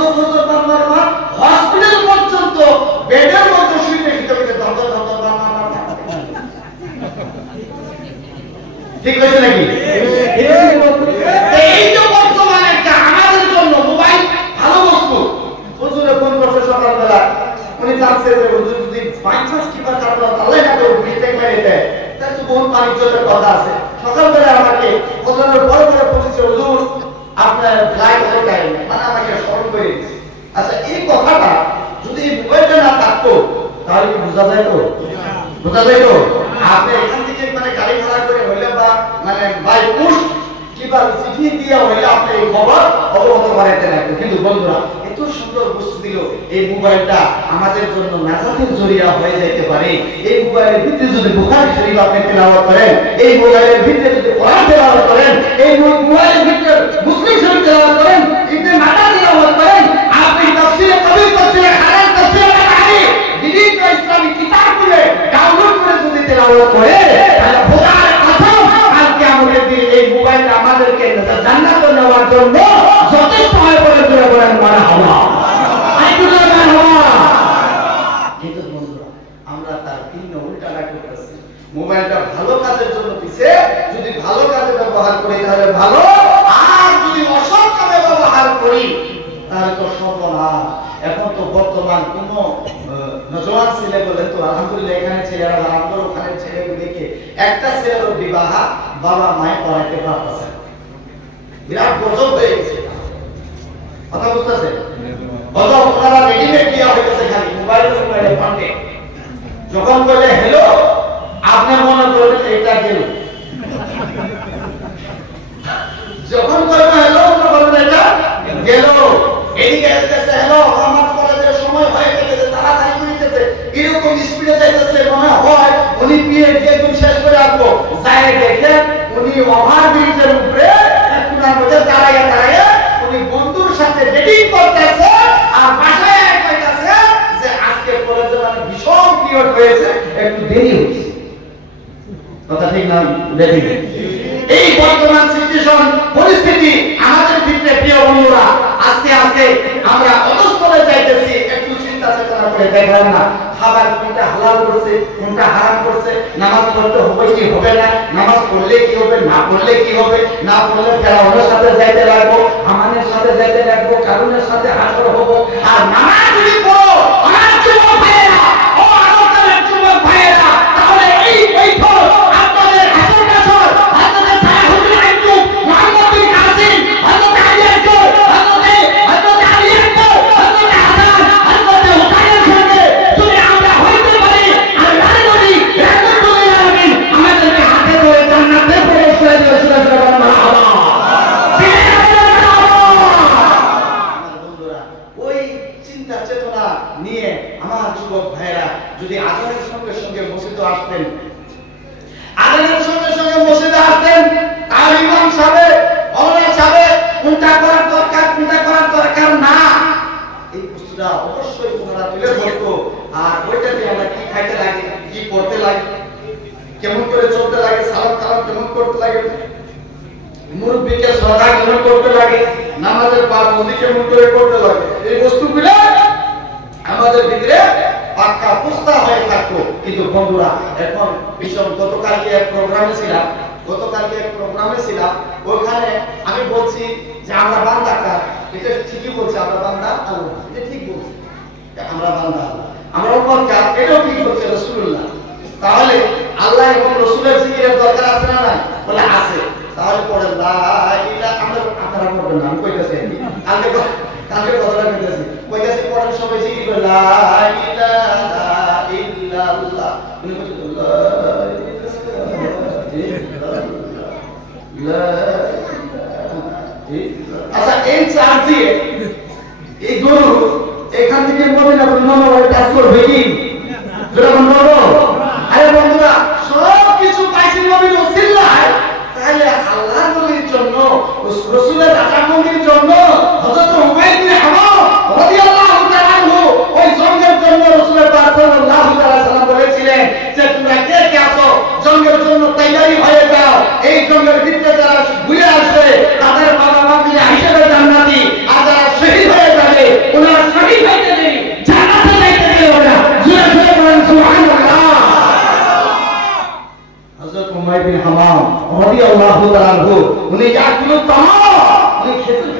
হসপিটাল পর্যন্ত বেডের মধ্যে শুয়ে ঠিক হয়েছে নাকি? এই যে বর্তমানে একটা আমাদের জন্য মোবাইল ভালো বস্তু, হুজুরে ফোন করছে সকালবেলা, উনি জানছে যে হুজুর যদি 50 কিবা কাটলো তাহলে না করে মিস্টেক মেরে দেয়, তার তো বহুত বাণিজ্যের কথা আছে। সকালবেলা আমাকে হুজুরের পরে বলেছে হুজুর আপনার ফ্লাইট হলো টাইম, মানে আমাকে স্মরণ করে দিয়েছে। আচ্ছা এই কথাটা যদি মোবাইলটা না থাকতো তাহলে কি বোঝা যায় তো? আপনি এখান থেকে মানে গাড়ি ভাড়া করে হইলে বা মানে বাই পোস্ট কিংবা চিঠি দিয়ে হইলে আপনি এই খবর অবগত করাইতে লাগবে। কিন্তু বন্ধুরা এত সুন্দর বস্তু দিল, এই মোবাইলটা আমাদের জন্য নাজাতের জরিয়া হয়ে যাইতে পারে। এই মোবাইলের ভিতরে যদি বুখারী শরীফ আপনি তেলাওয়াত করেন, এই মোবাইলের ভিতরে যদি কোরআন তেলাওয়াত করেন, এই মোবাইলের ভিতরে মুসলিম শরীফ তেলাওয়াত করেন, ইবনে মাতা তেলাওয়াত করেন, আপনি তাফসীরে কবির, তাফসীরে হারাম, তাফসীরে আলী বিভিন্ন ইসলামী কিতাবগুলো ডাউনলোড করে যদি তেলাওয়াত করে তাহলে খোদার কসম আজকে আমাদের দিন এই মোবাইলটা আমাদেরকে জান্নাতে নেওয়ার জন্য যথেষ্ট হয় বলে বলেন মারহাবা। কিন্তু বন্ধুরা আমরা তার ভিন্ন উল্টাটা করতেছি, মোবাইলটা ভালো কাজের জন্য দিছে, যদি ভালো কাজে ব্যবহার করি তাহলে ভালো, আর যদি অসৎ কাজে ব্যবহার করি তাহলে তো সর্বনাশ। এখন তো বর্তমান কোন নজওয়ান ছেলে বলেন তো আলহামদুলিল্লাহ এখানে ছেলেরা আমাদের ওখানে ছেলেকে দেখে একটা ছেলের বিবাহ বাবা মায়ে করাইতে পারতেছে, বিরাট গজব হয়ে গেছে। কথা বুঝতেছে? গজব ওনারা রেডিমেড দেওয়া হইতেছে, খালি মোবাইলে ফন্টে যখন বলে হ্যালো আপনার মনে করবেন এটা গেল, যখন বলবে হ্যালো বলবেন এটা গেল, এদিকে আসতেছে হ্যালো আমার কলেজের সময় হয়ে গেছে তাড়াতাড়ি করিতেছে, এরকম স্পিডে যাইতেছে মনে হয় উনি পিএইচডি একদম শেষ করে আসবো, যায় দেখে উনি ওভার ব্রিজের উপরে একটুখানি মধ্যে দাঁড়াইয়া উনি বন্ধুর সাথে ডেটিং করতেছে, আর বাসায় কইতাছে যে আজকে কলেজে মানে ভীষণ পিরিয়ড হয়েছে, একটু দেরি হয়েছে। কথা ঠিক না? দেখি এই বর্তমান সিচুয়েশন পরিস্থিতি আমাদের ভিতরে প্রিয় বন্ধুরা আস্তে আস্তে আমরা অধস্তলে যাইতেছি, একটু চিন্তা চেতনা করে দেখলেন না খাবার কোনটা হালাল করছে কোনটা হারাম করছে, নামাজ পড়তে হবে কি হবে না, নামাজ পড়লে কি হবে না পড়লে কি হবে, না পড়লে ফেরাউনের সাথে যাইতে লাগবো, হামানের সাথে যাইতে লাগবো, কারুনের সাথে হাসর হবো। আর নামাজ যদি পড়ো আমার যুবক ভাইয়েরা, ও আমাদের যুবক ভাইয়েরা, তাহলে এই বৈঠক আপনাদের হাসর কাসর আপনাদের সালাহুদ্দিন আইয়ুব, মুহাম্মদ বিন কাসিম, হযরত আলী আকবর, হযরত আলী আকবর, হযরত হাসান, হযরত হুসাইনের সঙ্গে যদি আমরা হইতে পারি, আল্লাহর নবী রাহমাতুল্লাহ আলাইহি আমাদেরকে হাতে ধরে জান্নাতে প্রবেশ করে দিবেন। সুবহানাল্লাহ। ওই চিন্তা চেতনা নিয়ে আমার যুবক ভাইরা যদি আজানের সঙ্গে সঙ্গে মসজিদে আসতেন, আজানের সঙ্গে সঙ্গে মসজিদে আসতেন, আর ইমাম সাহেব মাওলানা সাহেব কোনটা করার দরকার কোনটা করার দরকার না, এই বস্তুটা অবশ্যই ওনারা তুলে ধরতো। আর ওইটা দিয়ে আমরা কি খাইতে লাগে, কি করতে লাগে, কেমন করে চলতে লাগে, সালাম কালাম কেমন করতে লাগে, মুরব্বিকে শ্রদ্ধা কেমন করতে লাগে, নামাজের পাবন্দি কেমন করে করতে লাগে, এই বস্তুগুলো আমাদের ভিতরে পাক্কা পুস্তা হয়ে থাকতো। কিন্তু বন্ধুরা এখন ভীষণ গতকালকে এক প্রোগ্রামে ছিলাম, ওখানে আমি বলছি যে আমরা বান্দা কার, এটা ঠিকই বলছি, আমরা বান্দা আল্লাহ, এটা ঠিক বলছি, আমরা বান্দা আল্লাহ, আমরা উপর কার, এটাও ঠিক বলছে রাসূলুল্লাহ। তাহলে আল্লাহ এবং রাসূলের জিকিরের দরকার আছে না নাই? বলে আছে। তাহলে পড়ে লা ইলাহা, আপনারা পড়বেন না, আমি কইতাছি কালকে কথাটা কইতাছি পড়েন সবাই জিকির করে লা ইলাহা ইল্লাল্লাহ, উনি বলছেন লা ইলাহা ইল্লাল্লাহ। আচ্ছা এই চার দিয়ে এই গরু এখান থেকে মদিনা নববী কাজ করবে কি? যখন বলবো আরে বন্ধুরা সব কিছু পাইছি নবীর ওসিলায়, তাহলে আল্লাহর নবীর জন্য, রাসূলের আগমনের জন্য হযরত উমাইর বিন হামাম রাদিয়াল্লাহু তাআলা আনহু ওই জঙ্গের জন্য রাসূলের পাক সাল্লাল্লাহু আলাইহি সাল্লাম বলেছিলেন যে তোমরা কে কে আছো জঙ্গের জন্য তৈরি হয়ে যাও, এই জঙ্গের ভিতরে যারা ঘুরে আসবে তাদের বাবা মা মিলে হিসেবে জান্নাতি, আর যারা শহীদ হয়ে যাবে ওনারা শহীদ হয়ে যাবে জান্নাতে যাইতে দেবে না। জোরে জোরে বলেন সুবহানাল্লাহ। হযরত উমাইর বিন হামাম রাদিয়াল্লাহু তাআলা আনহু উনি ইয়াকুলু তামাম, উনি খেজুর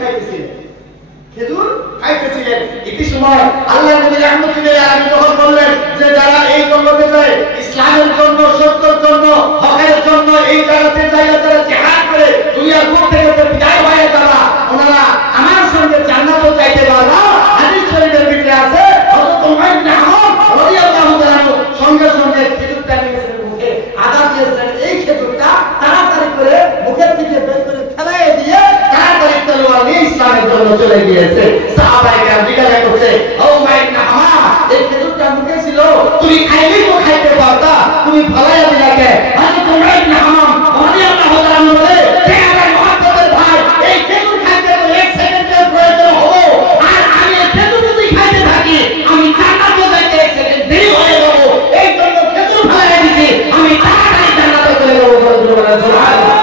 খাইতেছিলেন। ইতি সময় আল্লাহ নবী রাহমাতুল্লাহ আলাইহি যখন বললেন যে যারা এই জগতে যায় ইসলামের জন্য, সত্যের জন্য, হকের জন্য এই জায়গাতে যাইয়া তারা জিহাদ করে দুনিয়ার বুক থেকে বিদায় হয়ে যারা, ওনারা আমার সঙ্গে জান্নাতে যাইতে পারবে। হাদিস শরীফের ভিতরে আছে হযরত উমাইর বিন হামাম রাদিয়াল্লাহু তাআলা আনহু সঙ্গে সঙ্গে খেজুরটা নিয়েছিলেন মুখে, আদা দিয়েছিলেন, এই খেজুরটা তাড়াতাড়ি করে মুখের দিকে বের করে ফেলাই দিয়ে তাড়াতাড়ি তলোয়ার নিয়ে ইসলামের জন্য চলে গিয়েছে। সাহাবায়ে কেরাম জিজ্ঞাসা করছে, ও উমাইর বিন হামাম এই খেজুরটা মুখে ছিল, তুমি খাইলেই তো খাইতে পারতা, তুমি ফলাইয়া দিলা কে? হযরত উমাইর বিন হামাম রাদিয়াল্লাহু তাআলা আনহু বলে, হে আমার মহব্বতের ভাই, এই খেজুর খাইতে তো 1 সেকেন্ডের প্রয়োজন হবে, আর আমি এই খেজুর যদি খাইতে থাকি আমি জান্নাতে যাইতে 1 সেকেন্ড দেরি হয়ে যাব, এই জন্য খেজুর ফলাইয়া দিছি, আমি তাড়াতাড়ি জান্নাতে চলে যাব। সুবহানাল্লাহ।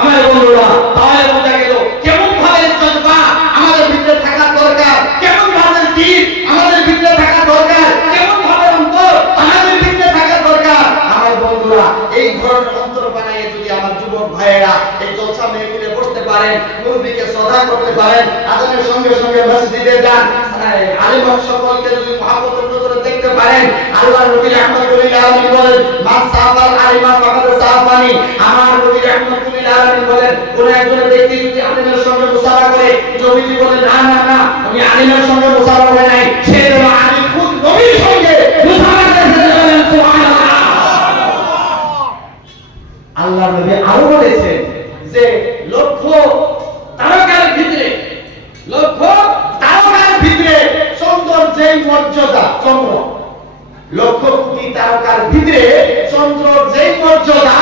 আমার বন্ধুরা তাহলে বোঝা গেল কেমন ভাবে চলবা আমাদের ভিতরে থাকা দরকার, কেমন ভাবে দিন আমাদের ভিতরে থাকা দরকার, কেমন ভাবে অন্তর আমাদের ভিতরে থাকা দরকার। আমার বন্ধুরা এই ধরনের অন্তর বানাইয়ে যদি আমার যুবক ভাইয়েরা এই জলসা মেহফিলে বসতে পারেন, মুরব্বিকে শ্রদ্ধা করতে পারেন, আজানের সঙ্গে সঙ্গে মসজিদে যান, আলেম সকলকে যদি মহব্বতের নজরে দেখতে পারেন, আল্লাহর নবী রাহমাতুল্লাহ আলাইহি বলেন মান সাফাল আলিমা ফাকাদ সাফানি, আমার নবী রাহমাতুল্লাহ আলাইহি বলেন কোন একজন ব্যক্তি যদি আলেমের সঙ্গে মুসাফা করে, নবীজি বলেন না না না আমি আলেমের সঙ্গে মুসাফা করে নাই, সে যেন আমি খুদ নবীর সঙ্গে মুসাফা করেছে। বলেন সুবহানাল্লাহ। আল্লাহর নবী আরো বলেছেন যে লক্ষ তারকার ভিতরে চন্দ্রের যেই মর্যাদা, চন্দ্র লক্ষ কোটি তারকার ভিতরে চন্দ্রের যেই মর্যাদা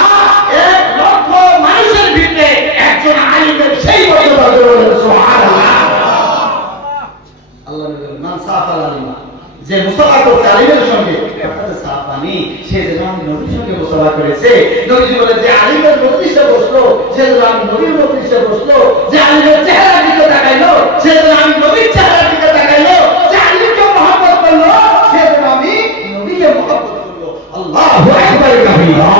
1 লক্ষ মানুষের ভিতরে একজন আলিমের সেই মর্যাদা। সুবহানাল্লাহ। আল্লাহ নবী মান সাফাল আলিমা, যে মুসাফা করতে আলিমের সঙ্গে সাফানি, সে যেন নবীর সঙ্গে মুসাফা করেছে। নবীজি বলে যে আলীমের মজলিসে বসলো সেজন্য আমি নবীর মজলিসে বসলো, যে আলীমের চেহারার দিকে তাকাইলো সেজন্য আমি নবীর চেহারার দিকে তাকাইলো, যে আলীমকে মহব্বত করলো সেজন্য আমি নবীকে মহব্বত করলো। আল্লাহু আকবার কাবীরা।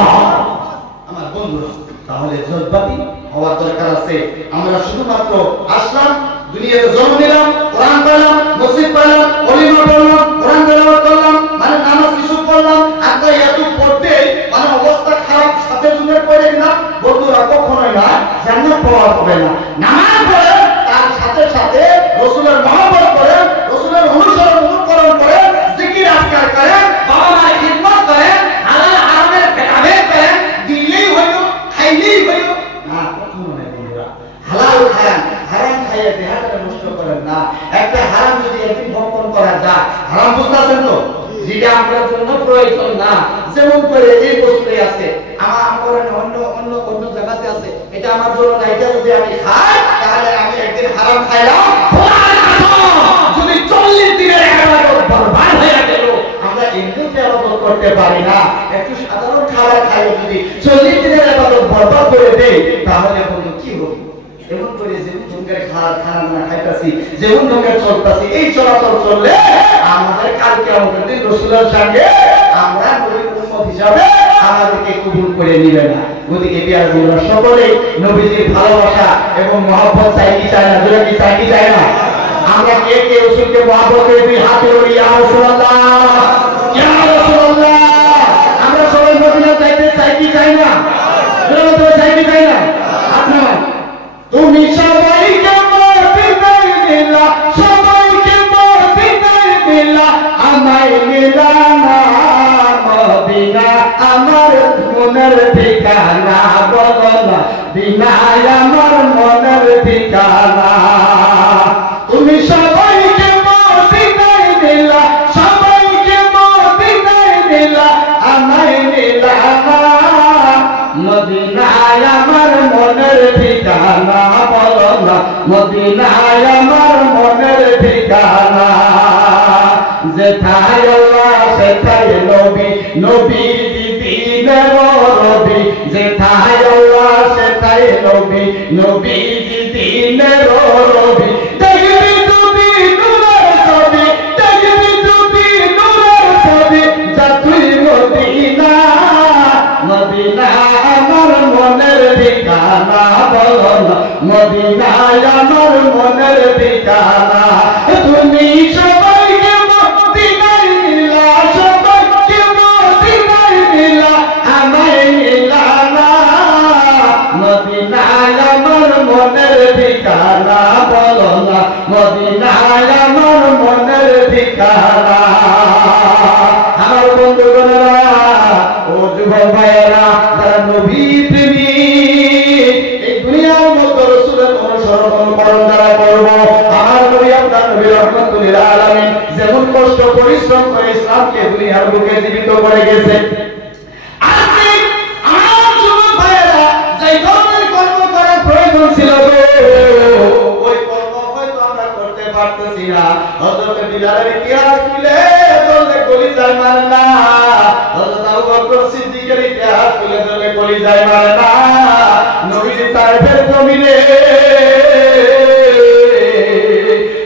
আমার বন্ধুরা, তাহলে জজবাতি হওয়ার দরকার আছে। আমরা শুধুমাত্র আসলাম, দুনিয়াতে জন্ম নিলাম, কোরআন পড়লাম, মসজিদ পড়লাম, ওলিমা পড়লাম, কোরআন তেলাওয়াত করলাম, মানে নামাজ কিছু পড়লাম, আর এত পড়তে মানে অবস্থা খারাপ সাথে জুনের পড়ে দিলাম, বন্ধুরা কখনোই না জান্নাত পাওয়া হবে না। নামাজ পড়েন, তার সাথে সাথে রাসূলের মহব্বত করেন, রাসূলের অনুকরণ করেন, জিকির আজকার করেন, বাবা মায়ের খিদমত করেন, হালাল হারামের ভেদাভেদ করেন, দিলেই হইল খাইলেই হইল না, কখনো না বন্ধুরা। হালাল খান, হারাম খাইয়ে দেহটা নষ্ট করেন না। একটা হারাম যদি একদিন ভক্ষণ করা যায়, হারাম বুঝতেছেন তো, যেটা আপনার জন্য প্রয়োজন না, যেমন করে এই বস্তুই আছে আমার অন্য জায়গাতে আছে, এটা আমার জন্য না, এটা যদি আমি খাই তাহলে আমি একদিন হারাম খাইলাম, যদি 40 দিনের ইবাদত বরবাদ হয়ে গেল, আমরা এমনিতে ইবাদত করতে পারি না। একটু সাধারণ খাবার খাই যদি 40 দিনের ইবাদত বরবাদ করে দেই, তাহলে বন্ধু কি হবে? এমন করে যেমন ঢঙ্গের খানা খাইতাছি, যেমন ঢঙ্গের চলতাছি, এই চলাচল চললে আমাদের কালকে আমাদের দিন রাসূলের সঙ্গে আমরা নবীর উম্মত হিসাবে আমাদেরকে কবুল করে নিবে না। গতিকে বিয়ারগুলো সকলে নবীজির ভালোবাসা এবং মহব্বত চাই কি চাই না? জোরে কি চাই কি চাই না? আমরা কে কে রাসূলকে মহব্বত করে দুই হাতে বলি ইয়া রাসূলুল্লাহ, ইয়া রাসূলুল্লাহ। আমরা সবাই মদিনা যাইতে চাই কি চাই না? জোরে তো চাই কি চাই না? আপনারা তুমি সবাইকে মদিনায় নিলা, সবাইকে মদিনায় নিলা, আমায় নিলা না মদিনা আমার মনের ঠিকানা, বলো না দিনায় আমার মনের ঠিকানা। তুমি সবাইকে মদিনায় নিলা, সবাইকে মদিনায় নিলা, আমায় নিলা না মদিনায় আমার মনের ঠিকানা, বলো না মদিনায় আমার মনের ঠিকানা। যেথায় আল্লাহ সেথায় নবী, নবী দিনের রবি, যেথায় আল্লাহ সেথায় নবী, নবী দিনের রবি। দেখবি তুমি নূরের ছবি, দেখবি তুমি নূরের ছবি, যা তুই মদিনা, মদিনা আমার মনের ঠিকানা, বলো না মদিনায় আমার মনের ঠিকানা। তুমি সবাইকে মদিনায় নিলা, সবাইকে মদিনায় নিলা, আমায় নিলা না মদিনায় আমার মনের ঠিকানা, বলো না মদিনায় আমার মনের ঠিকানা। আমার বন্ধুগণরা, ও যুবক ভাইয়েরা, যারা নবী প্রেমী, এই দুনিয়ার মধ্যে রাসূলের অনুসরণ যারা করবো, আমার নবী আপনার নবী রাহমাতুল লিল আলামিন যেমন কষ্ট পরিশ্রম করে ইসলামকে দুনিয়ার বুকে জীবিত করে গেছে, আজকে আমার যুবক ভাইয়েরা যে ধরনের কর্ম করার প্রয়োজন ছিল ওই কর্ম হয়তো আমরা করতে পারতেছি না। হযরত বিলালের ইতিহাস খুলে ধরলে কলিজায় মানে না, হযরত আবু বকর সিদ্দিকের ইতিহাস খুলে ধরলে কলিজায় মানে না। নবীর তায়েফের জমিনে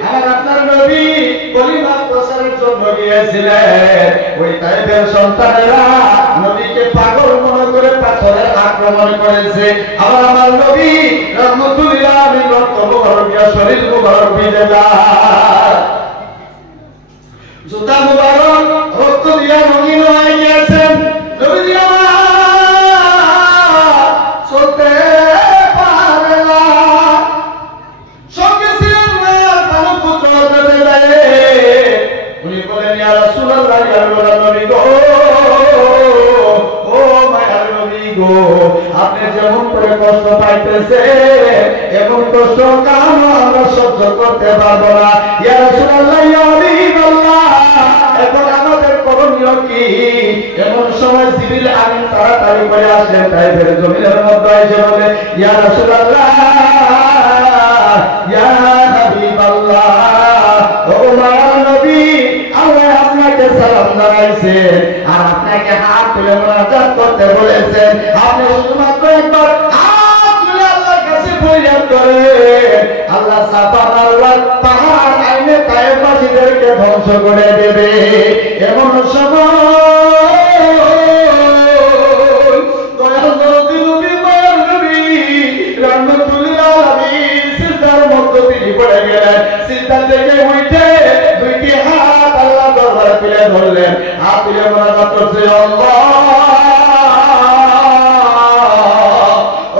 আমার আপনার নবী কলিমা প্রচারের জন্য গিয়েছিলেন, ওই তায়েফের সন্তানেরা নবীকে পাগল মনে করে পাথরের আক্রমণ করেছে। আবার আমার নবী রাহমাতুল লিল আলামিন রক্ত মুবারক দিয়া শরীর মুবারক ভিজে যায়, জুতা মুবারক রক্ত দিয়া রঙিন হয়ে গিয়েছেন। নবীজি চলতে পারে না, সঙ্গে ছিলেন মায়ের পালক পুত্র হযরত যায়। উনি বলেন ইয়া রাসূলুল্লাহ, ইয়া নবী গো, ও মায়ের নবী গো, আপনি যেমন করে কষ্ট পাইতেছে এমন কষ্ট কেন আমরা সহ্য করতে পারবো না। ইয়া রাসূলুল্লাহ, ইয়া হাবিবাল্লাহ, এখন আমাদের করণীয় কি? এমন সময় জিবরিল আমিন তাড়াতাড়ি করে আসলেন, তায়েফের জমিনের মধ্যে এসে বলে ইয়া রাসূলুল্লাহ, ইয়া হাবিবাল্লাহ, ও মায়ার নবী, আল্লাহ আপনাকে সালাম জানাইছে আর আপনাকে হাত তুলে মোনাজাত দান করতে বলেছেন, আপনি শুধুমাত্র একবার হাত তুলে আল্লাহর কাছে ফরিয়াদ করেন, আল্লাহ সাফা মারওয়ার পাহাড় আইনে তায়েফবাসীদেরকে ধ্বংস করে দেবে। এমন সময় দয়াল নবী রাহমাতুল্লিল আলামিন সিজদার মধ্যে তিনি পড়ে গেলেন। সিজদা থেকে উঠে দুইটি হাত আল্লাহ দরবারে তুলে ধরলেন, হাত তুলে মোনাজাত করছে, আল্লাহ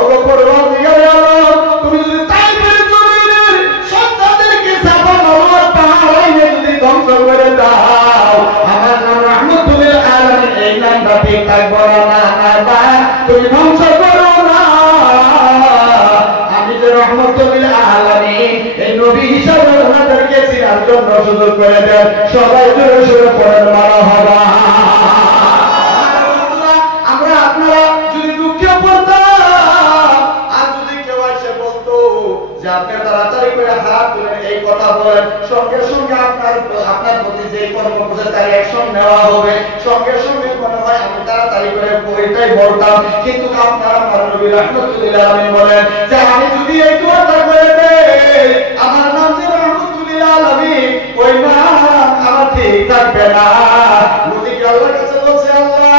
ওগো পরওয়ারদিগারে আলম, তুমি যদি তাইফের জমিনের সন্তানদেরকে সাফা মারওয়ার পাহাড় আইনে যদি ধ্বংস করে দাও, আমার নাম রাহমাতুল্লিল আলামিন এই নামটা ঠিক থাকবো না। না তুমি ধ্বংস করো না, আমি যে রাহমাতুল্লিল আলামিন এই নবী হিসাবে ওনাদেরকে চিনার জন্য সুযোগ করে দেন। সবাই জোরে জোরে পড়েন মারহাবা। আমরা আপনারা যদি দুঃখে পড়তাম আর যদি কেউ এসে বলতো যে আপনি তাড়াতাড়ি করে হাত তুলেন, এই কথা বলেন, সঙ্গে সঙ্গে আপনার প্রতি যে কর্ম করছে তার অ্যাকশন নেওয়া হবে, সঙ্গে সঙ্গে মনে হয় আমি তাড়াতাড়ি করে ওইটাই বলতাম। কিন্তু আপনারা আমার নবী রাহমাতুল্লিল আলামিন বলেন যে আমি যদি এই দোয়াটা করে দেই, আমার নাম যে রাহমাতুল্লিল আলামিন, ওই নাম আমার ঠিক থাকবে না। নবীকে আল্লাহর কাছে বলছে, আল্লাহ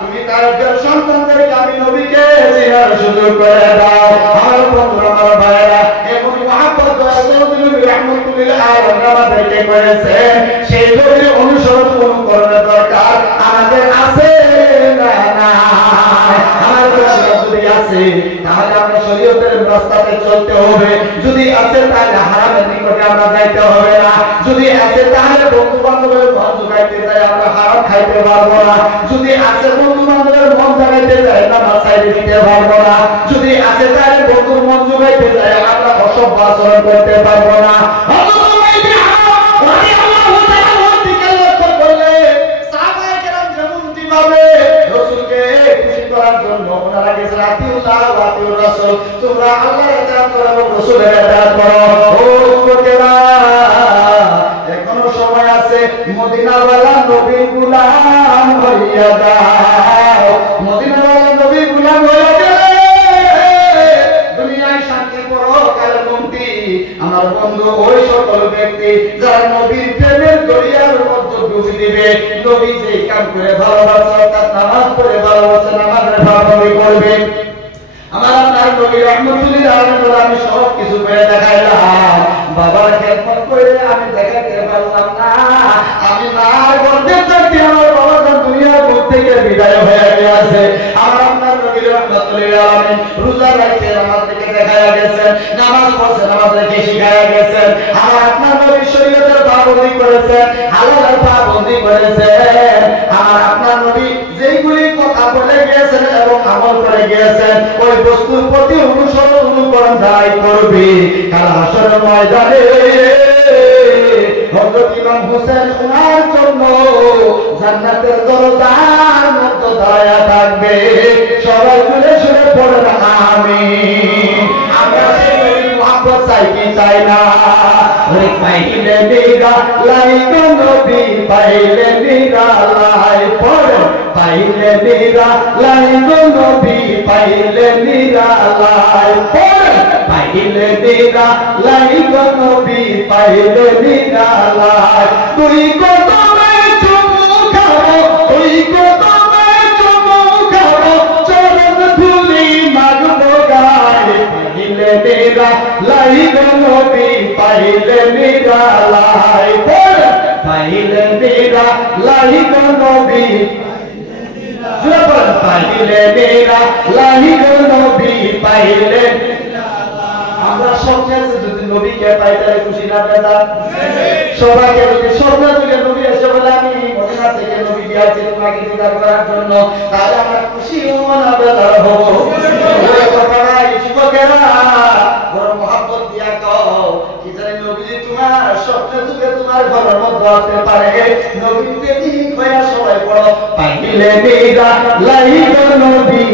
তুমি তার সন্তানদেরকে আমি নবীকে চিনার সুযোগ করে দাও। আমার বন্ধুরা, আমার ভাইয়েরা, এমন মহব্বত নবী রাহমাতুল্লিল আলামিন আমাদেরকে করেছে, সেই নবীর অনুসরণ অনুকরণের দরকার আমাদের আছে না? আমাদের যদি আছে তাহলে আমরা শরীয়তের রাস্তাতে চলতে হবে, যদি আছে তাহলে হারামের নিকটে আমরা যাইতে হবে না, যদি আছে তাহলে বন্ধু বান্ধবের মন জোগাইতে চাই আমরা হারাম খাইতে পারবো না, যদি আছে বন্ধু বান্ধবের মন জোগাইতে চাই নামাজ ছাইড়ে দিতে পারবো না, যদি আছে তাহলে বন্ধুর মন জোগাইতে চাই আমরা অসভ্য আচরণ করতে পারবো না। তোমরা আল্লাহর ইতাআত করো এবং রাসূলের ইতাআত করো। ও যুবকেরা, এখনো সময় আছে, মদিনাওয়ালা নবীর গোলাম হইয়া যাও। মদিনাওয়ালা নবীর গোলাম হইয়া গেলে দুনিয়ায় শান্তি, পরকালে মুক্তি। আমার বন্ধু ওই সকল ব্যক্তি যারা নবীর প্রেমের দরিয়ার মধ্যে ডুবে দিবে, নবী যে কাম করে ভালোবাসে অর্থাৎ নামাজ পড়ে ভালোবাসে, নামাজের ভাবাভাবি করবে। আমার আপনার নবী রাহমাতুল্লিল আলামিন আমি সব কিছু করে দেখাইলাম, বাবার খেদমত করে আমি দেখাতে পারলাম না। আমি মার গর্ভে থাকতে আমার বাবা দুনিয়ার বুক থেকে বিদায় হয়ে গেছে। আমার আপনার নবী রাহমাতুল্লিল আলামিন রোজা রাখতে আমাদেরকে দেখায়া গেছেন, নামাজ পড়তে আমাদেরকে শিখায়া গেছেন। আমার আপনার নবী শরীয়তের পাবন্দি করেছেন, হালালের পাবন্দি করেছেন। আমার আপনার নবী যেইগুলি কথা বলে গিয়েছেন এবং আমল করে গিয়েছেন, ওই বস্তুর প্রতি অনুসরণ অনুকরণ যাই করবে, কাল হাসরের ময়দানে হযরত ইমাম হোসেন ওনার জন্য জান্নাতের দরজার মধ্যে দাঁড়ায়া থাকবে। সবাই জুড়ে সুরে পড়েন আমিন। আমরা সেই মহব্বত চাই কি চাই না? ওই পাইলে মেরা লাই নবী, পাইলে মেরা লাই পড়ে, পাইলে মেরা লাই নবী, পাইলে মেরা লাই পড়ে, পাইলে মেরা লাই নবী, পাইলে মেরা লাই। তুই কদমে চুমু খাও, তুই কদমে চুমু খাও, চরণ ধুলি মাগবো গায়ে। পাইলে মেরা লাই নবী, পাইলে মেরা লাই পড়ে, পাইলে মেরা লাই নবী, পাইলে মেরা লাই নবী, পাইলে। আমরা স্বপ্নে যদি নবীকে পাই তাহলে খুশি না বেজার? সবাইকে যদি স্বপ্নে থেকে নবী এসে বলে আমি মদিনা থেকে নবী দিয়েছি তোমাকে দিদার করার জন্য, তাহলে আমরা খুশি হবো না বেজার হবো? যুবকেরা বড় মহব্বত দিয়া কও কি জানি নবী তোমার স্বপ্নে যুগে তোমার ঘরের মধ্যে আসতে পারে। নবী প্রেমিক হইয়া সবাই পড়ো, পাইলে মেরা লাই নবী,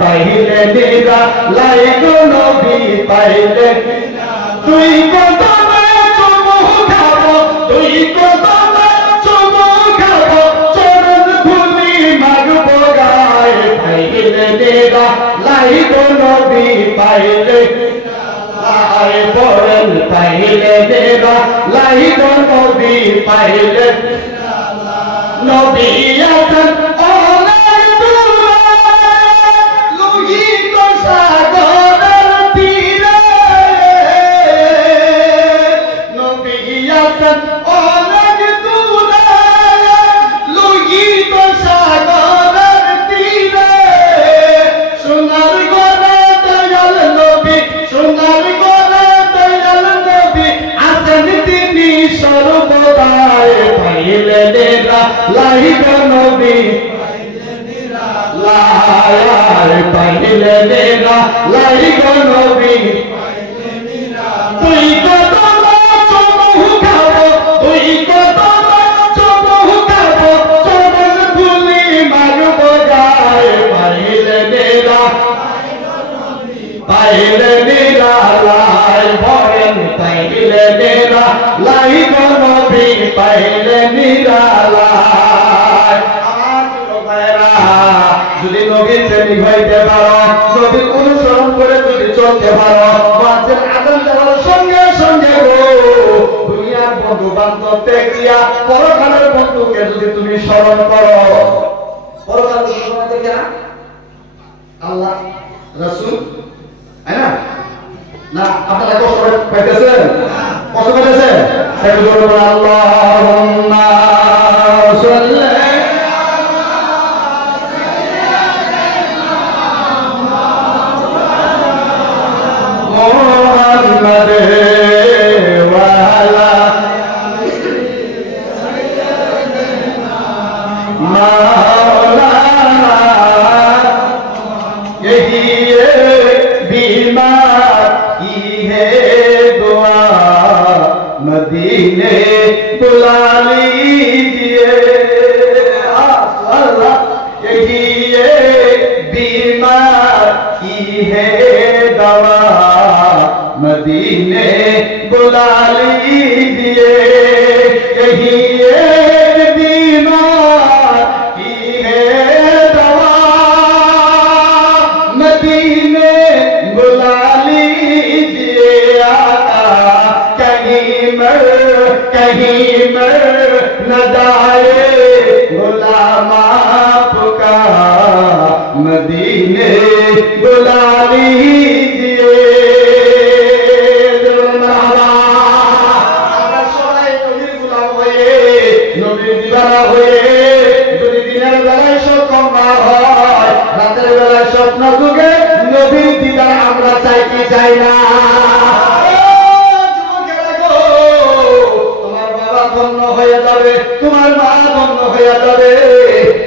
পাইলে মেরা লাই নবী, পাইলে। তুই কদমে চুমু খাবো, তুই কদমে চুমু পাইলে লাই পড়েন পাইলে নেরা লাই গো নবী পাইলে নবী আছেন অনেক দূরে লোহিত সাগরের তীরে নবী আছেন অনেক দূরে লোহিত সাগরের তীরে সোনার গড়ে দয়াল নবী সোনার গড়ে দয়াল নবী আছেন তিনি সর্বদাই পাইলে নেরা লাই গো নবী লাই পাইলে নেরা লাই গো নবী তুই কত চমু খাবো তুই কত চমু খাবো চমন ভুলি মারব গায় পাইলে নেরা লাই ভয়েন পাইলে নেরা লাই গো নবী পাইলে নেরা লাই। যদি নবীর প্রেমিক হইতে পারো নবীর অনুসরণ করে যদি চলতে পারো মানুষের আদান দেওয়ার সঙ্গে সঙ্গে দুনিয়ার বন্ধু বান্ধব দেখিয়া পরকালের বন্ধুকে যদি তুমি স্মরণ করো পরকালের বন্ধু দেখে না আল্লাহ রাসূল তাই না না আপনারা কষ্ট পাইতেছেন কষ্ট পাইতেছেন একটু বলুন আল্লাহুম্মা সাল্লি محمد وعلى مولانا यही बीमार की है दुआ मदीने बुला लीजिए अल्लाह यही बीमार की है दवा मदीने बुला लीजिए यही बीमार की है दवा मदीने बुला लीजिए आका कहीं मर न जाए गुलाम आपका मदीने बुला लीजिए নবীর দিবানা হয়ে যদি দিনের বেলায় সক্ষম না হয় রাতের বেলায় স্বপ্ন যুগে নবীর দিদার আমরা চাই কি চাই না তোমার বাবা ধন্য হয়ে যাবে তোমার মা ধন্য হয়ে যাবে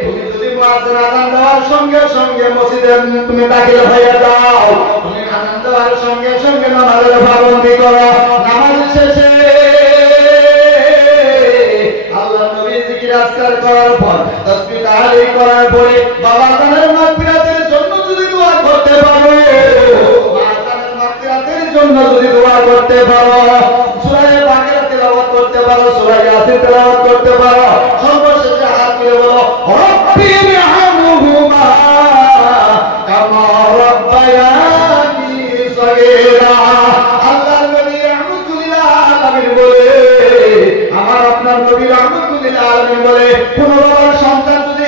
তুমি যদি মুয়াজ্জিন আযান দেওয়ার সঙ্গে সঙ্গে মসজিদে তুমি দাখিল হয়ে যাও তুমি আযান দেওয়ার সঙ্গে সঙ্গে নামাজের পাবন্দি করো নামাজ শেষে আজকার করার পর তাসবিহ তাহলিল করার পরে বাবা তাদের মাগফিরাতের জন্য যদি দোয়া করতে পারো মা তাদের মাগফিরাতের জন্য যদি দোয়া করতে পারো সূরা বাকারা তেলাওয়াত করতে পারো সূরা ইয়াসিন তেলাওয়াত করতে পারো সর্বশেষে হাত তুলে বলো রব্বিরহামহুমা কামা রাব্বায়ানি সগীরা আল্লাহর নবী রাহমাতুল্লাহ আলাইহি বলে আমার আপনার নবী রাহমাতুল্লাহ আলাইহি বলে কোন বাবার সন্তান যদি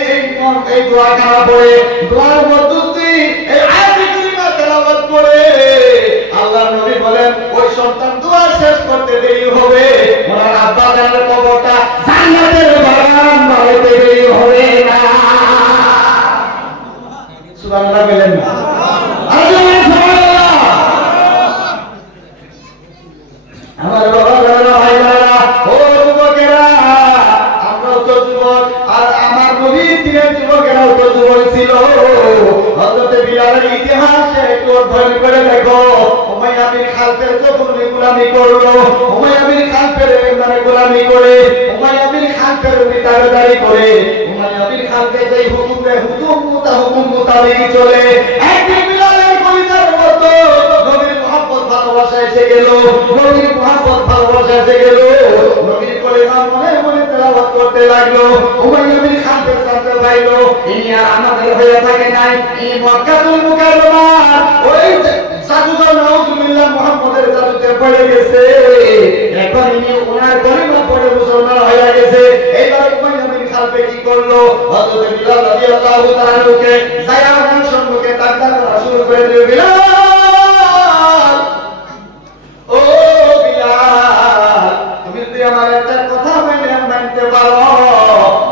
এই দোয়া করা পড়ে দোয়ার মধ্য দিয়ে এই আয়াতুল কারিমা তেলাওয়াত করে আল্লাহর নবী বলেন ওই সন্তান দোয়া শেষ করতে দেরি হবে ওনার আব্বা জানের কবরটা জান্নাতের বাগান বানাইতে দেরি হবে না সুবহানাল্লাহ বলেন না আমার বাবা ভাইরা ও যুবকেরা আমরাও তো যুবক আর আমার নবীর দিনের যুবকেরাও তো যুবক ছিল হযরত বিলালের ইতিহাস একটু অধ্যয়ন করে দেখো উমাইয়া বিন খালফের যখন গোলামি করলো উমাইয়া বিন খালফের গোলামি করে উমাইয়া বিন খালফের বিতারদারি করে উমাইয়া বিন খালফের যেই হুকুম মোতাবেক চলে একদিন বিলালের কলিজার মতো নবীর মুহাব্বত ভালোবাসা এসে গেল নবীর মুহাব্বত ভালোবাসা এসে গেল নবীর কলিমা মনে মনে তেলাওয়াত করতে লাগলো উমাইয়া বিন খালফের জানতে পাইলো ইনি আর আমাদের হয়ে থাকে নাই এই মক্কাতুল মুকাররমা ওই জাদুকর নাউজুবিল্লাহ মুহাম্মদের জাদুতে পড়ে গেছে, এখন ইনি ওনার কলিমা পড়ে মুসলমান হয়ে গেছে। এইবার উমাইয়া বিন খালফে কি করলো, হযরত বিলাল রাদিয়াল্লাহু তাআলা কে জায়ানের সম্মুখে তাকদা করা শুরু করে দিল। বিলাল, ও বিলাল, তুমি যদি আমার একটা কথা মানতে পারো